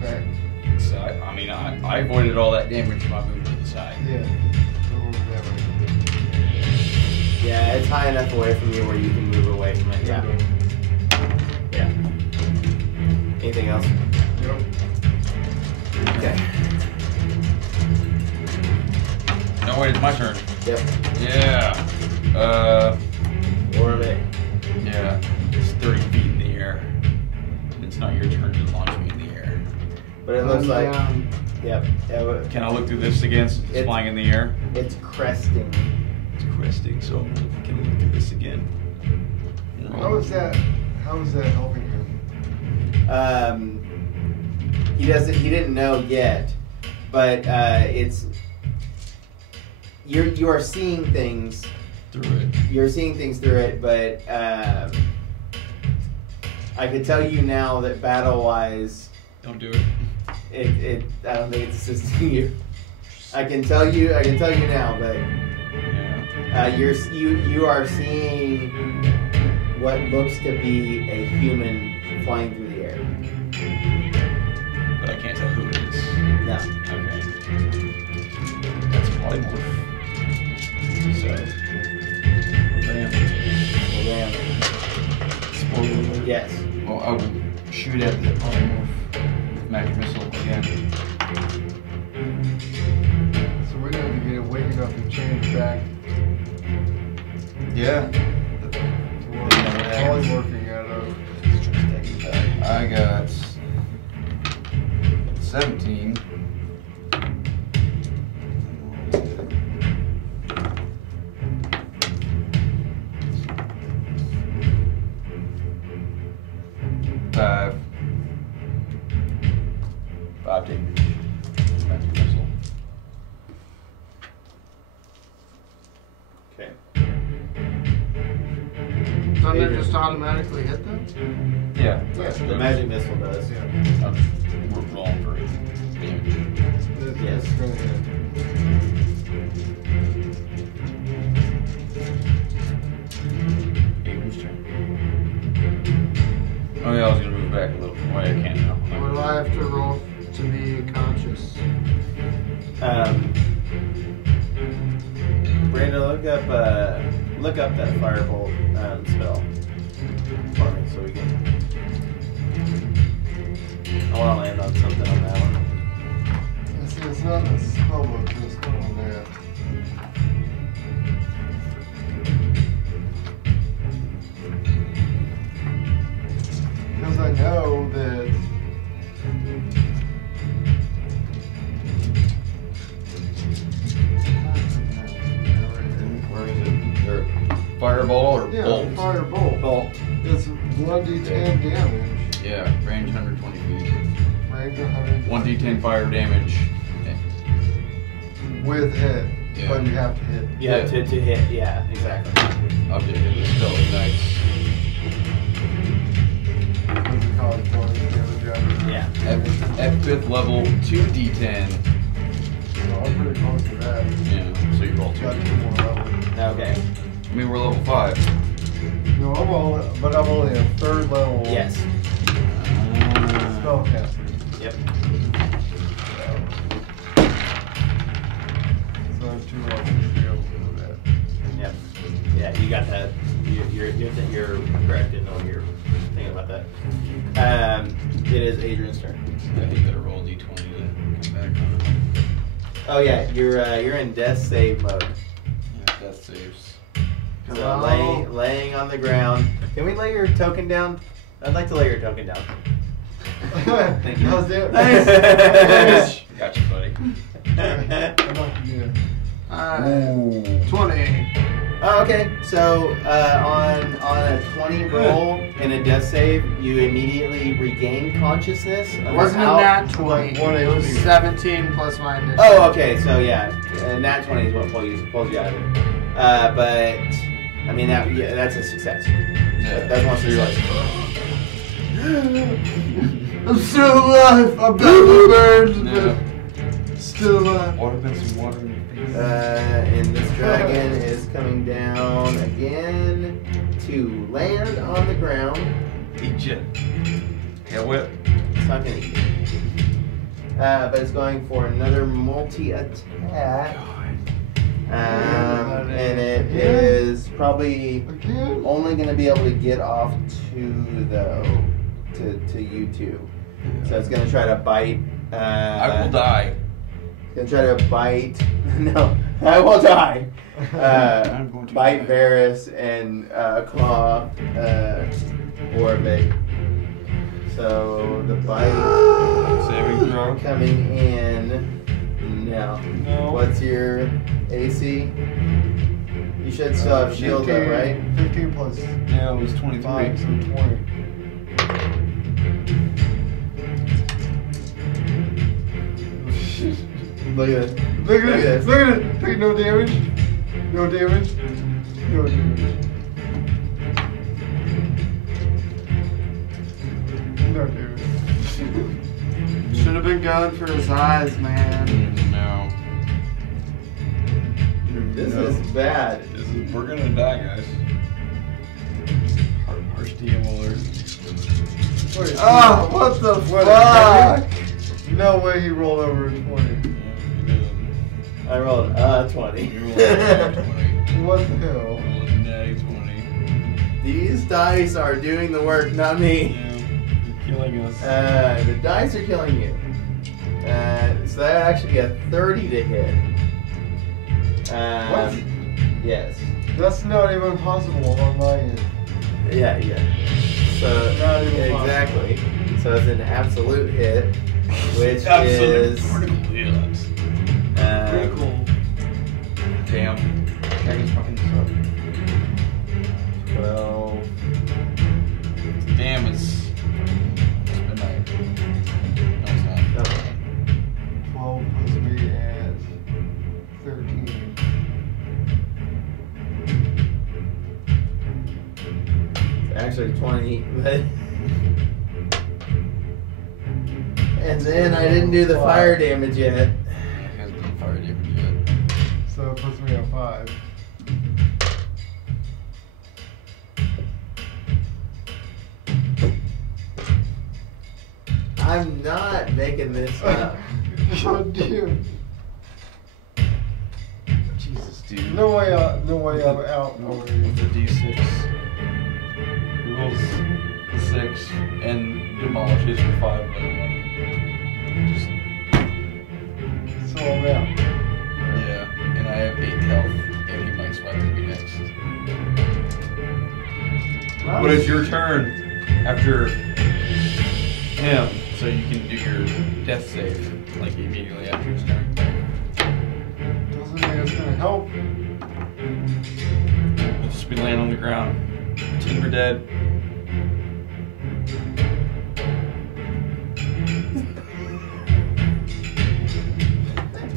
Back. So I avoided all that damage by moving to the side. Yeah. Move that way. Yeah, it's high enough away from you where you can move away from it. Yeah. Yeah. Anything else? Yep. Okay. No, wait, it's my turn. Yep. Yeah. Or they. Yeah. It's 30 feet in the air. It's not your turn to launch me in the air. But it looks like. Yep. Can I look through this again since it's flying in the air? It's cresting. It's cresting, so can I look through this again? How is that helping him? He didn't know yet, but it's. You are seeing things Through it. You're seeing things through it, but I could tell you now that battle-wise, Don't do it. I don't think it's assisting you. I can tell you now, but Yeah. you are seeing what looks to be a human flying through the air. But I can't tell who it is. No. Okay. That's polymorph. So. Ram. Explode. Yes. Well, I will shoot at the polymorph magic missile again. So we need to get it waking up and change back Yeah. to what we're polymorphing out of. I got 17. Five damage. Magic missile. Okay. Doesn't it just automatically hit them? Yeah. The magic missile does. I'm rolling for damage. Yes. It's gonna hit. Abram's turn. Oh yeah, I was gonna move back a little. Why I can't now. Or do I have to roll to be conscious? Brandon, look up that firebolt spell for me, so we can. I want to land on something on that one. It's not a spellbook, it's not on there. Because I know that Where is it? Or fireball or yeah, bolt? firebolt. Bolt. It's 1d10 damage. Yeah, range 120 feet. Range 100. 1d10 fire damage. With hit. Yeah. But you have to hit. You have to hit. Yeah, exactly. I'll get hit with spell ignites. What's it called? Damage. Yeah. At 5th level, 2d10. So I'm pretty close to that. Yeah. So you roll 2. Got 2 more levels. Okay. I mean, we're level 5. No, I'm only a 3rd level. Yes. Spellcaster. Yep. So I have 2 levels to be able to do that. Yep. Yeah, you got that. You're correct in what you're thinking about that. It is Adrian's turn. Yeah, you gotta roll d20 to come back on it. Oh yeah, you're in death save mode. Yeah, death saves. So laying on the ground. Can we lay your token down? I'd like to lay your token down. Thank you. How's that? Nice. Gotcha, buddy. I'm not good. Alright. 20. Oh, okay. So on a 20 roll in a death save, you immediately regain consciousness. It wasn't a nat 20. Like 1 It was HP. 17 plus my initiative. Oh, okay. So yeah, nat 20 is what pulls you out of it. But I mean that's a success. Yeah. That's one success. I'm still alive. I'm badly burned. No. Still alive. Water, been some water in your face. And this dragon is coming down again to land on the ground. Eat ya. Tail whip. It's not gonna eat. But it's going for another multi-attack. And it is probably Again? only going to be able to get off 2 though, to you two. So it's going to try to bite. I will die. It's going to try to bite. No, I will die. I'm going to Bite die. Varys and claw Warvick. So the bite Saving throw. coming in. No. No. What's your AC? You should still have shield up, right? 15 plus Yeah, it was 23. 5, so 20. Look at it. Look at Look at it! this. Look at it! Take no damage. No damage. No damage. No damage. Should have been going for his eyes, man. No. This No. is bad. We're gonna die, guys. Harsh DM alert. Wait, Oh, what the what, fuck? no way he rolled over a 20. Yeah, you did. I rolled 20. You rolled a 20. What the hell? Rolled a natty 20. These dice are doing the work, not me. Yeah, you're killing us. The dice are killing you. So that actually a 30 to hit. What? Yes. That's not even possible on my end. Yeah. So Not even exactly. So it's an absolute hit, which Absolute is critical hit. critical. Damn. Dragon's fucking suck. 12. Damn, it's midnight. No, it's not. No. 12 puts me at 13. Actually 20, but and then I didn't do the fire damage yet. It hasn't done fire damage yet. So it puts me at 5. I'm not making this up. God damn. Jesus, dude. No way I'm out already. With the D6. He rolls the 6 and demolishes your 5 by 1. Just, So I'm out. yeah. And I have 8 health, and he might swipe at me next. But it's your turn after him, so you can do your death save, like immediately after his turn. Doesn't mean it's gonna help. We'll just be laying on the ground. Pretend we're dead.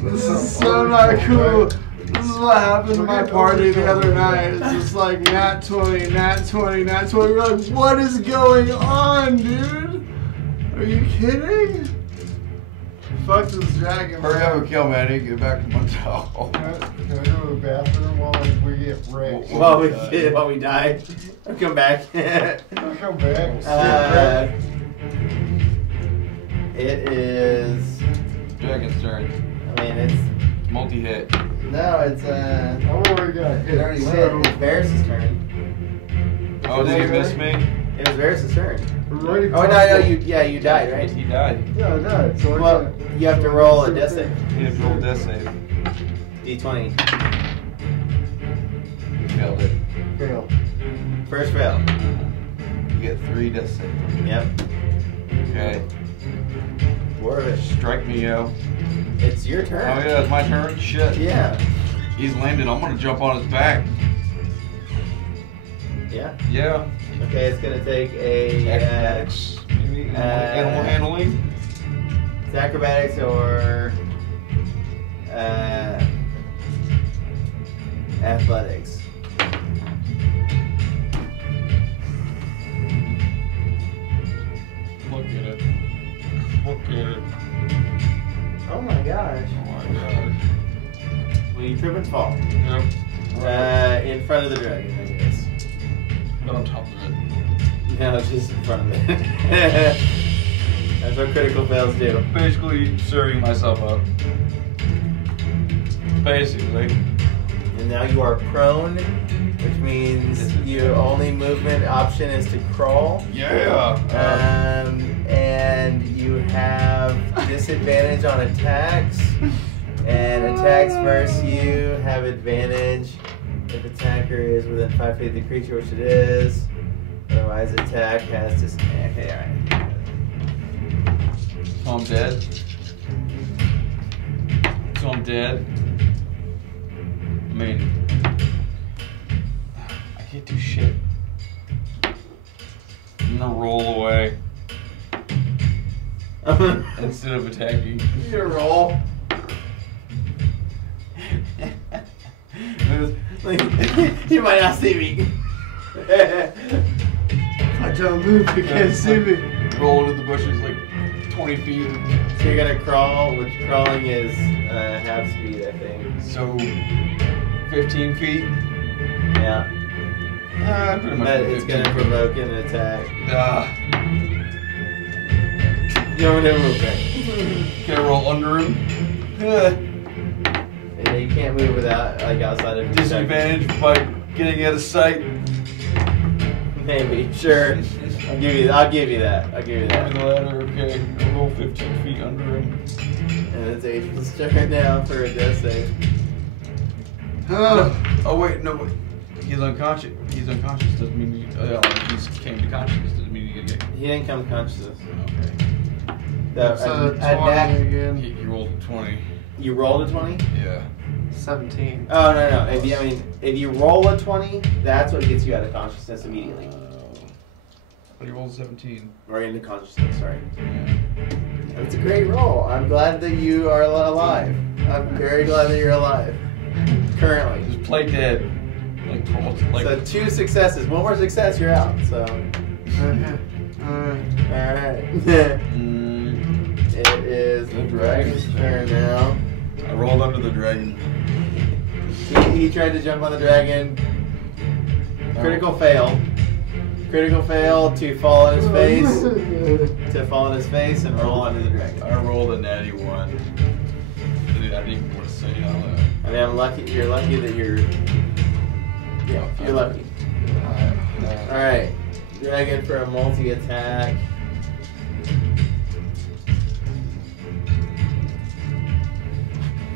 This is so not cool. This is what happened to my party the other night. It's just like nat 20, nat 20, nat 20. We're like, what is going on, dude? Are you kidding? Fuck this dragon. Hurry up and kill me. I need to get back to my tower. Can I go to the bathroom while we get wrecked? While we die. I'll come back. I'll come back. It is. Dragon's turn. I mean, it's. Multi-hit. No, it's. I've already got It hit. already so hit. It's Varys' turn. Oh, did you miss me? It was Varys' turn. we're ready Oh, for no, it. you died, right? He died. Yeah, I died. So Well, you have to roll a death save. He had to roll a death save. D20. Failed it. Fail. First fail. You get 3 death saves. Yep. Okay. Worth it. Strike me, yo. It's your Oh turn. yeah, it's my turn. Shit. Yeah. He's landed. I'm gonna jump on his back. Yeah. Yeah. Okay, it's gonna take a Acrobatics. Maybe animal handling. it's acrobatics or athletics. Look at it. Look at it. Oh my gosh. Oh my god. Well, you trip and fall. Yep. In front of the dragon, I guess. Not on top of it. No, it's just in front of it. That's what critical fails do. Basically serving myself up. Basically. And now you are prone, which means your only movement option is to crawl. Yeah. And you have disadvantage on attacks. And attacks versus you have advantage if attacker is within 5 feet of the creature, which it is. Otherwise, attack has disadvantage. Okay, alright. So I'm dead. So I'm dead. I mean, I can't do shit. I'm gonna roll away instead of attacking. You gonna roll? You might not see me. I don't move, you can't see me. Roll into the bushes like 20 feet. So you're gonna crawl, which crawling is half speed, I think. So 15 feet. Yeah. Pretty much. But it's 15 gonna feet. provoke an attack. You want to move it. Can I roll under him? Yeah, you can't move without, like, outside of your Disadvantage by getting out of sight. Maybe, sure. I'll give you that. Give me the ladder, okay. I'll roll 15 feet under him. And it's Adrian's turn now for a death save. Oh wait, no, wait. He's unconscious. He's unconscious doesn't mean he came to consciousness doesn't mean he get. He didn't come to consciousness. Okay. So 20 again. He rolled a 20. You rolled a 20? Yeah. 17. Oh, no. If you roll a 20, that's what gets you out of consciousness immediately. But he rolled 17. Or into consciousness, sorry. Yeah. It's a great roll. I'm glad that you are alive. I'm very glad that you're alive. Currently. Just play dead. So 2 successes. One more success, you're out. So. Okay. Alright. It is The dragon's turn now. I rolled under the dragon. He tried to jump on the dragon. Critical fail. Critical fail to fall on his face. To fall on his face and roll onto the dragon. I rolled a natty 1. I didn't even want to say it out loud. I mean, I'm lucky. You're lucky that you're. Yeah, you're lucky. Alright. Dragon for a multi-attack.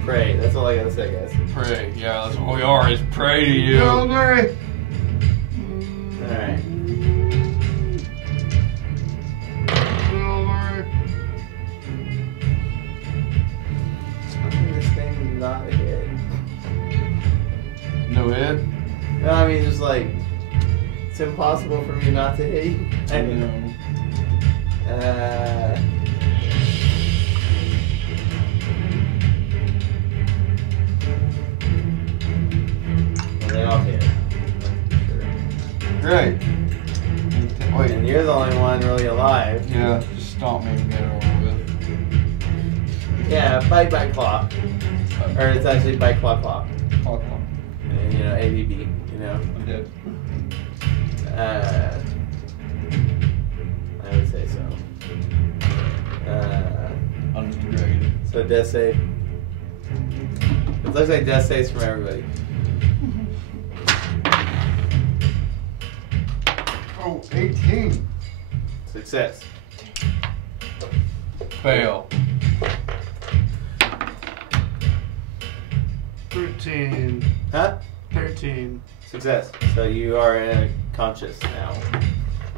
Pray. That's all I gotta say, guys. Pray. Yeah, that's what we are, is pray to you. Alright. Alright. This thing not a hit. No hit? No, I mean, just like, it's impossible for me not to hit you. I No. they all hit. Sure. Great. Wait. And you're the only one really alive. Yeah, just stomp me and get it over with. Yeah, bite claw. Or it's actually bite claw. Fuck. And, you know, ABB, you know. I'm dead. I would say so. I'm the dragon. So death save. It looks like death saves from everybody. Oh, 18. Success. Fail. 13. Huh? 13. Success. So you are conscious now.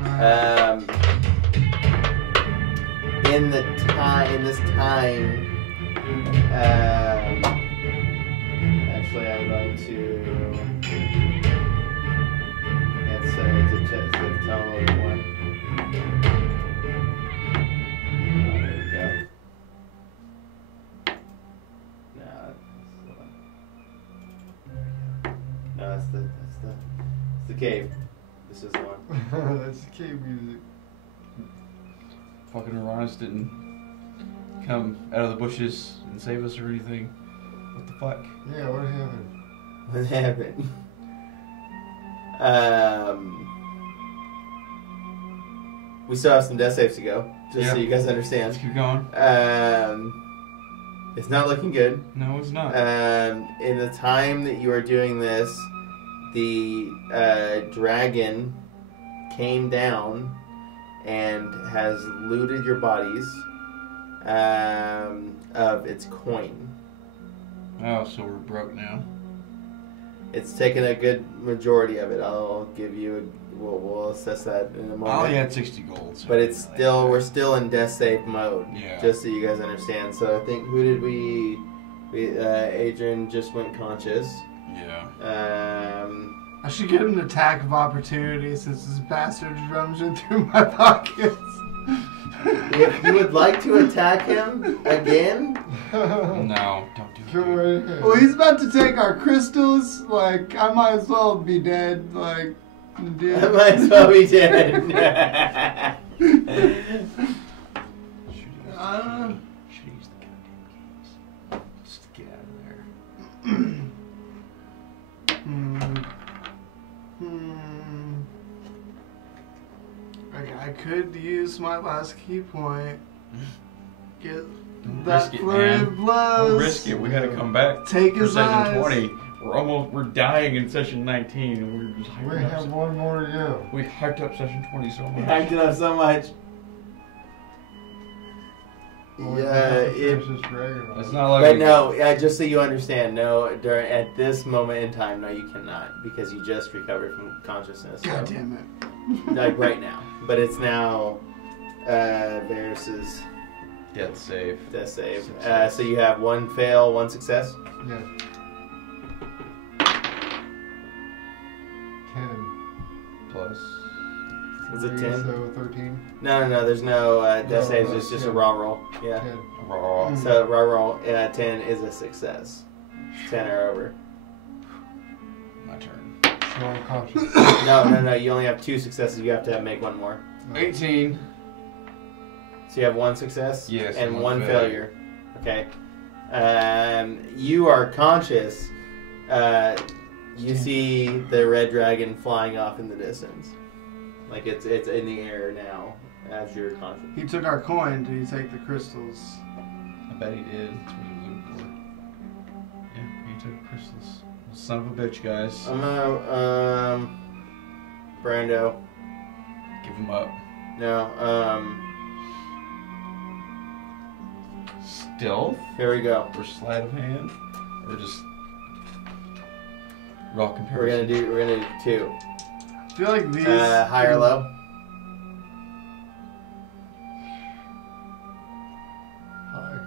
Alright. In this time, actually, I'm going to. It's a total of 1. There we go. No, that's the cave. This is the one. That's the cave music. Fucking Uranus didn't come out of the bushes and save us or anything. What the fuck? Yeah, what happened? What happened? We still have some death saves to go, just so Yeah. you guys Let's understand. keep going. It's not looking good. No, it's not. In the time that you are doing this, the dragon came down and has looted your bodies of its coin. Oh, so we're broke now. It's taken a good majority of it. I'll give you. We'll assess that in a I moment. only had 60 gold. So But it's still, we're still in death save mode. Yeah. Just so you guys understand. So I think, who did we Adrian just went conscious. Yeah. I should give him an attack of opportunity since this bastard rummaging through my pockets. If you would like to attack him again, No, don't do Come it. right ahead. Well, he's about to take our crystals. Like, I might as well be dead. Like, I dude. might as well be dead. Should Uh, use the goddamn keys. Just get out of there. Okay, I could use my last key point. Get Don't that risk it, flurry man. of blows. Don't risk it. We gotta come back Take for his session eyes. 20. We're dying in session 19, and we're just We hyping have up. one more to go. We hyped up session 20 so much. Hyped it up so much. Well, we Yeah, have to it, finish this dragon off. It's not like. but no, just so you understand, no, at this moment in time, no, you cannot, because you just recovered from consciousness. God so- damn it. Like right now. But it's now Varus's Death save. death save. Success. So you have 1 fail, 1 success. Yeah. 10. Plus. Is it 3, 10? So 13. No, there's no death No, saves, that's it's just a 10. raw roll. Yeah. 10. Raw. So raw roll, 10 is a success. 10 or over. My turn. So I'm conscious. No, you only have 2 successes, you have to make 1 more. 18. So you have 1 success Yes, and and 1 one failure. Okay. You are conscious. You see the red dragon flying off in the distance. Like it's in the air now as you're conscious. He took our coin. Did he take the crystals? I bet he did. That's what he was looking for. Yeah, he took crystals. Son of a bitch, guys. I'm gonna Brando. Give him up. No, Stealth? here we go. Or sleight of hand? Or just raw We're comparison? gonna do 2. I feel like these. High or low? Hi.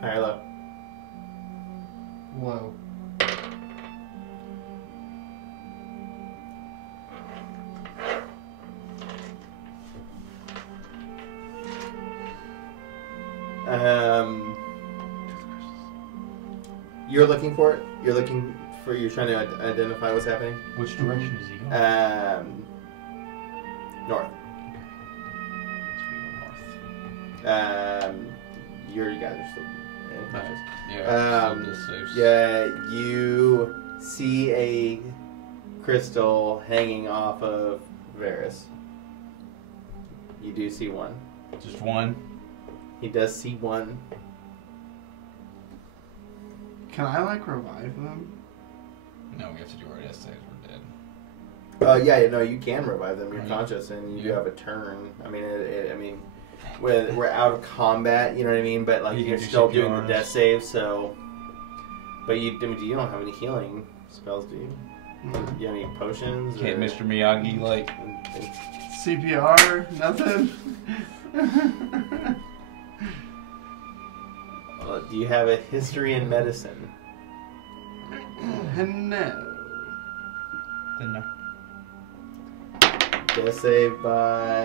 High or low? Low. You're looking for it. You're trying to identify what's happening. Which direction is he going? North. North. You guys are still unconscious. Yeah. Yeah, you see a crystal hanging off of Varys. You do see one. Just one. He does see one. Can I like revive them? No, we have to do our death saves. We're dead. Yeah, no, you can revive them. You're Right. conscious, and you do Yeah. have a turn. I mean, we're out of combat. You know what I mean? But like, You can you're do still doing the CPRs. death save. So, but you don't have any healing spells, do you? Do you have any potions? Can't or- Mr. Miyagi like? CPR? Nothing? Do you have a history in medicine? No. Then no. Death save by.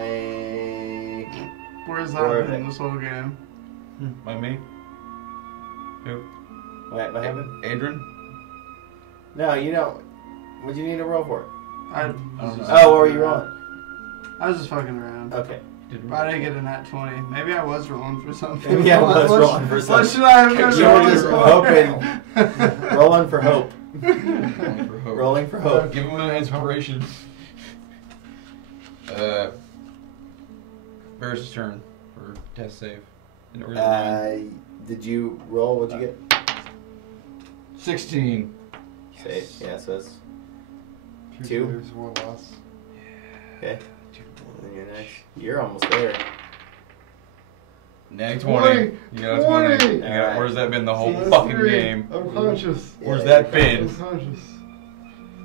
Where's Or- that in this whole game? By me. Who? What happened? Adrian. No, you don't. What do you need to roll for? I don't know. Oh, what were you rolling? I was just fucking around. Okay. Why did I get a nat 20? Maybe I was rolling for something. Maybe I was rolling for What something. should I have been You were rolling just for? hoping. Rolling for hope. Rolling for hope. Rolling for hope. Give him an inspiration. Varys' turn for death save. In order to Did you roll? What'd you get? 16. Say, yeah, so it's Two Two. saves, one loss. okay. And you're next. You're almost there. Nag 20. 20. You got 20. 20. You got, Alright. where's that been the whole That's fucking 3. game? I'm conscious. Where's Yeah, that been? I'm conscious.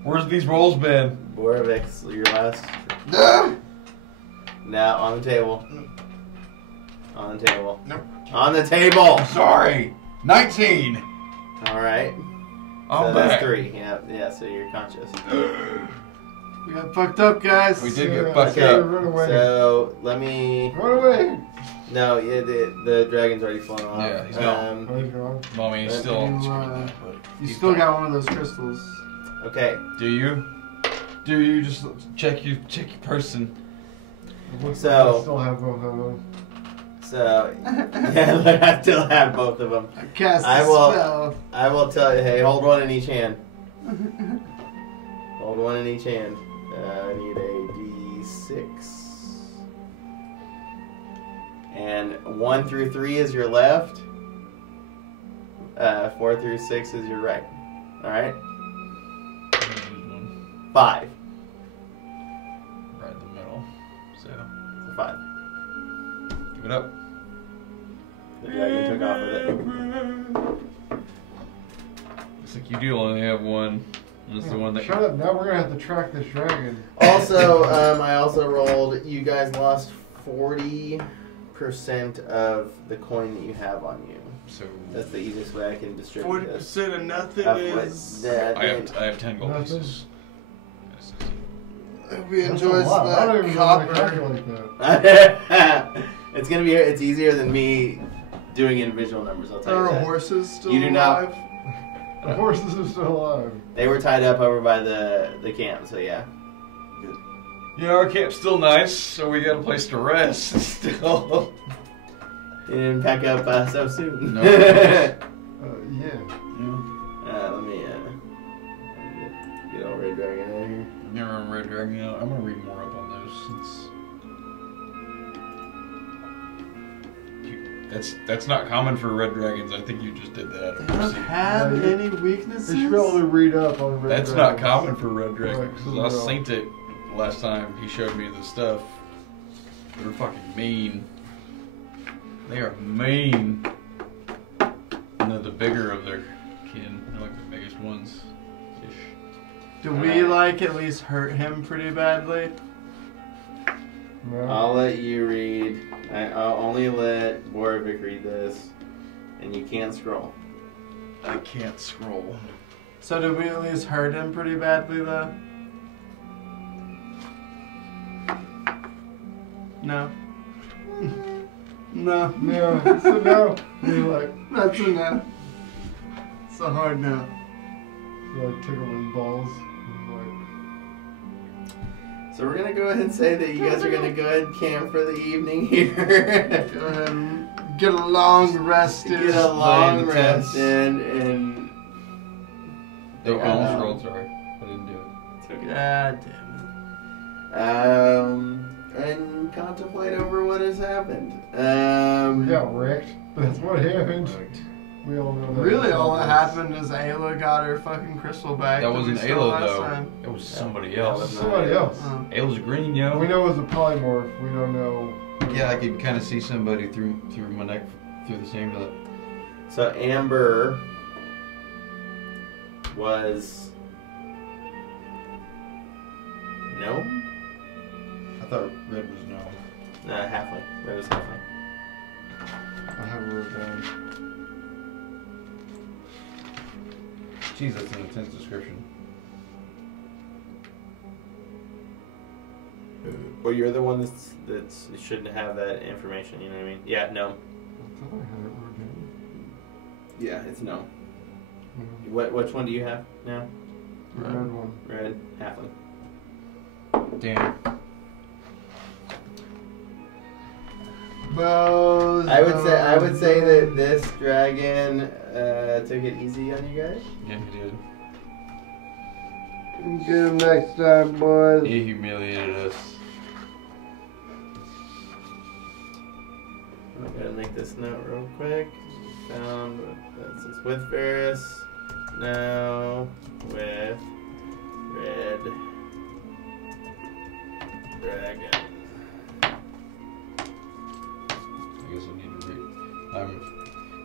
Where's these rolls been? Borovix, your last. Now on the table. On the table. Nope. On the table. Sorry. 19. All right. I'm so back. that's 3. Yeah. So you're conscious. We got fucked up, guys. We did get Yeah, fucked okay. up. Run away. So let me. Run away. No, yeah, the dragon's already flown off. Yeah, he's gone. Oh, he's gone. Mommy, he's still on the You, screen, uh, but You he's still gone. got one of those crystals. Okay. Do you? Do you just check your person? So- I still have both of them. So yeah, look, I still have both of them. I cast I a will- spell. I will tell you. Hey, hold one in each hand. Hold one in each hand. I need a D6. And 1 through 3 is your left. 4 through 6 is your right. All right. 5. Right in the middle. So, It's a 5. give it up. The dragon took off with it. Looks like you do only have one. And it's the one that. Shut up! Now we're gonna have to track this dragon. Also, I also rolled. You guys lost 40% of the coin that you have on you. So That's the easiest way I can distribute this. 40% of nothing Of is. what- I have 10 gold Nothing. pieces. We That's enjoy a lot. I don't that even know how to copper. calculate that. It's easier than me doing individual numbers. I'll tell Are you our that. horses still You do not- alive? The horses are still alive. They were tied up over by the camp, so yeah. Yeah, our camp's still nice, so we got a place to rest still. They didn't pack up so soon. No. Yeah. Let me get all Red Dragon out of here. Never Red Dragon out. I'm gonna read more up on those since that's not common for red dragons. I think you just did that out They of don't mercy. have Yeah, any weaknesses? You should be able to read up on red That's not dragons. common for red dragons. Right, Because I so, synced it last time he showed me the stuff. They're fucking mean. They are mean. And they're the bigger of their kin. They're like the biggest ones. Ish. Do we, like, at least hurt him pretty badly? No. I'll let you read. I'll only let Borovic read this, and you can't scroll. I can't scroll. So did we at least hurt him pretty badly, though? No. No. No, it's a no. You're like, That's a no. It's a hard no. So I tickle his balls. So we're gonna go ahead and say that you guys are gonna go ahead and camp for the evening here. Go ahead and get a long rest in. Get a long rest in, and Oh, I almost rolled, sorry. I didn't do it. it's okay. God damn And contemplate over what has happened. We got wrecked. That's what happened. We all know it. that. Really, all that happened is Ayla got her fucking crystal back. That we wasn't stole Ayla, last though. time. It was somebody Yeah, else. it was Somebody else. Ayla's green, yo. We know it was a polymorph. We don't know. Yeah, I could kind of see somebody through my neck, through this amulet. So Amber was no, I thought red was no. halfway. Red was halfway. I have it wrote down. Jeez, that's an intense description. Well, you're the one that's you shouldn't have that information. You know what I mean? Yeah, no. I thought I had it wrote down. Yeah, it's no. Mhm. Which one do you have now? The red one. Red, halfling. Damn. Bows. I would say that this dragon took it easy on you guys. Yeah, he did. Get him next time, boys. He humiliated us. I'm gonna make this note real quick. Found this is with Varys. Now with red dragon. I guess I need to read. I'm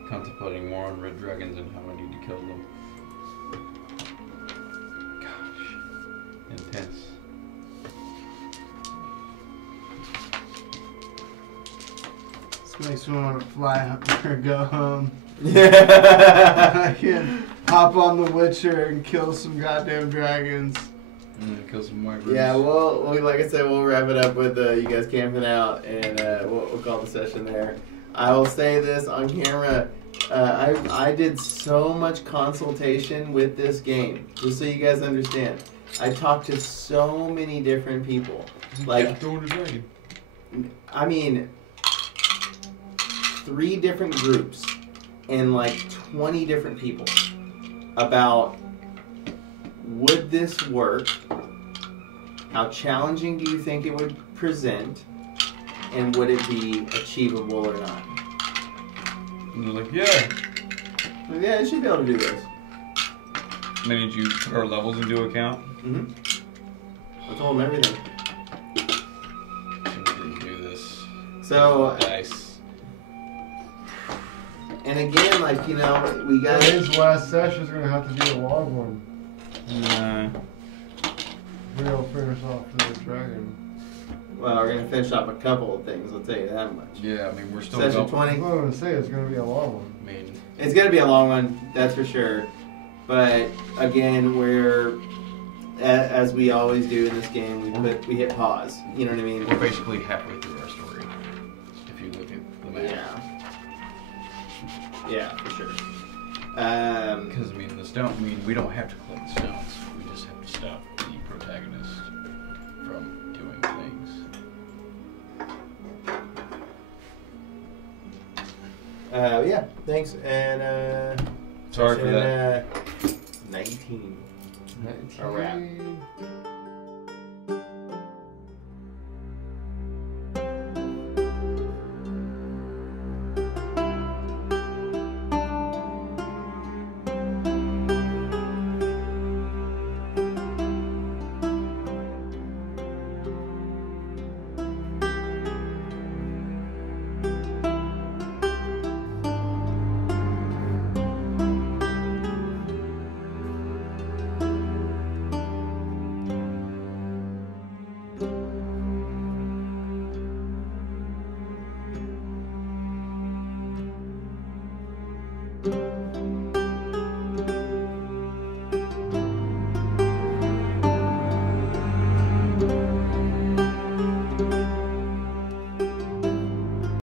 contemplating more on red dragons and how I need to kill them. Gosh. Intense. This makes me want to fly up there and go home. I Yeah. can hop on the Witcher and kill some goddamn dragons. I'm gonna kill some white birds. Yeah, well, like I said, we'll wrap it up with you guys camping out, and we'll call the session there. I will say this on camera. I did so much consultation with this game, just so you guys understand. I talked to so many different people. Like, throwing a dragon. I mean, 3 different groups and like 20 different people about would this work? How challenging do you think it would present? And would it be achievable or not? And they're like, yeah. Yeah, I should be able to do this. And then did you put our levels into account? Mm-hmm. I told them everything. And we didn't do this. So, Dice. and again, like, you know, we got Today's last session is going to have to be a long one. Nah. We don't finish off the dragon. well, we're gonna finish off a couple of things. I'll tell you that much. Yeah, I mean, we're still Session going. I 20. was going to say it's going to be a long one. I mean, It's gonna be a long one, that's for sure. But again, we're as we always do in this game, we hit pause. You know what I mean? we're basically halfway through our story. If you look at the map. Yeah, for sure. Because, I mean, we don't have to collect the stones. We just have to stop the protagonist from doing things. Yeah. Thanks, and Sorry for session, that. 19. Nice. A wrap.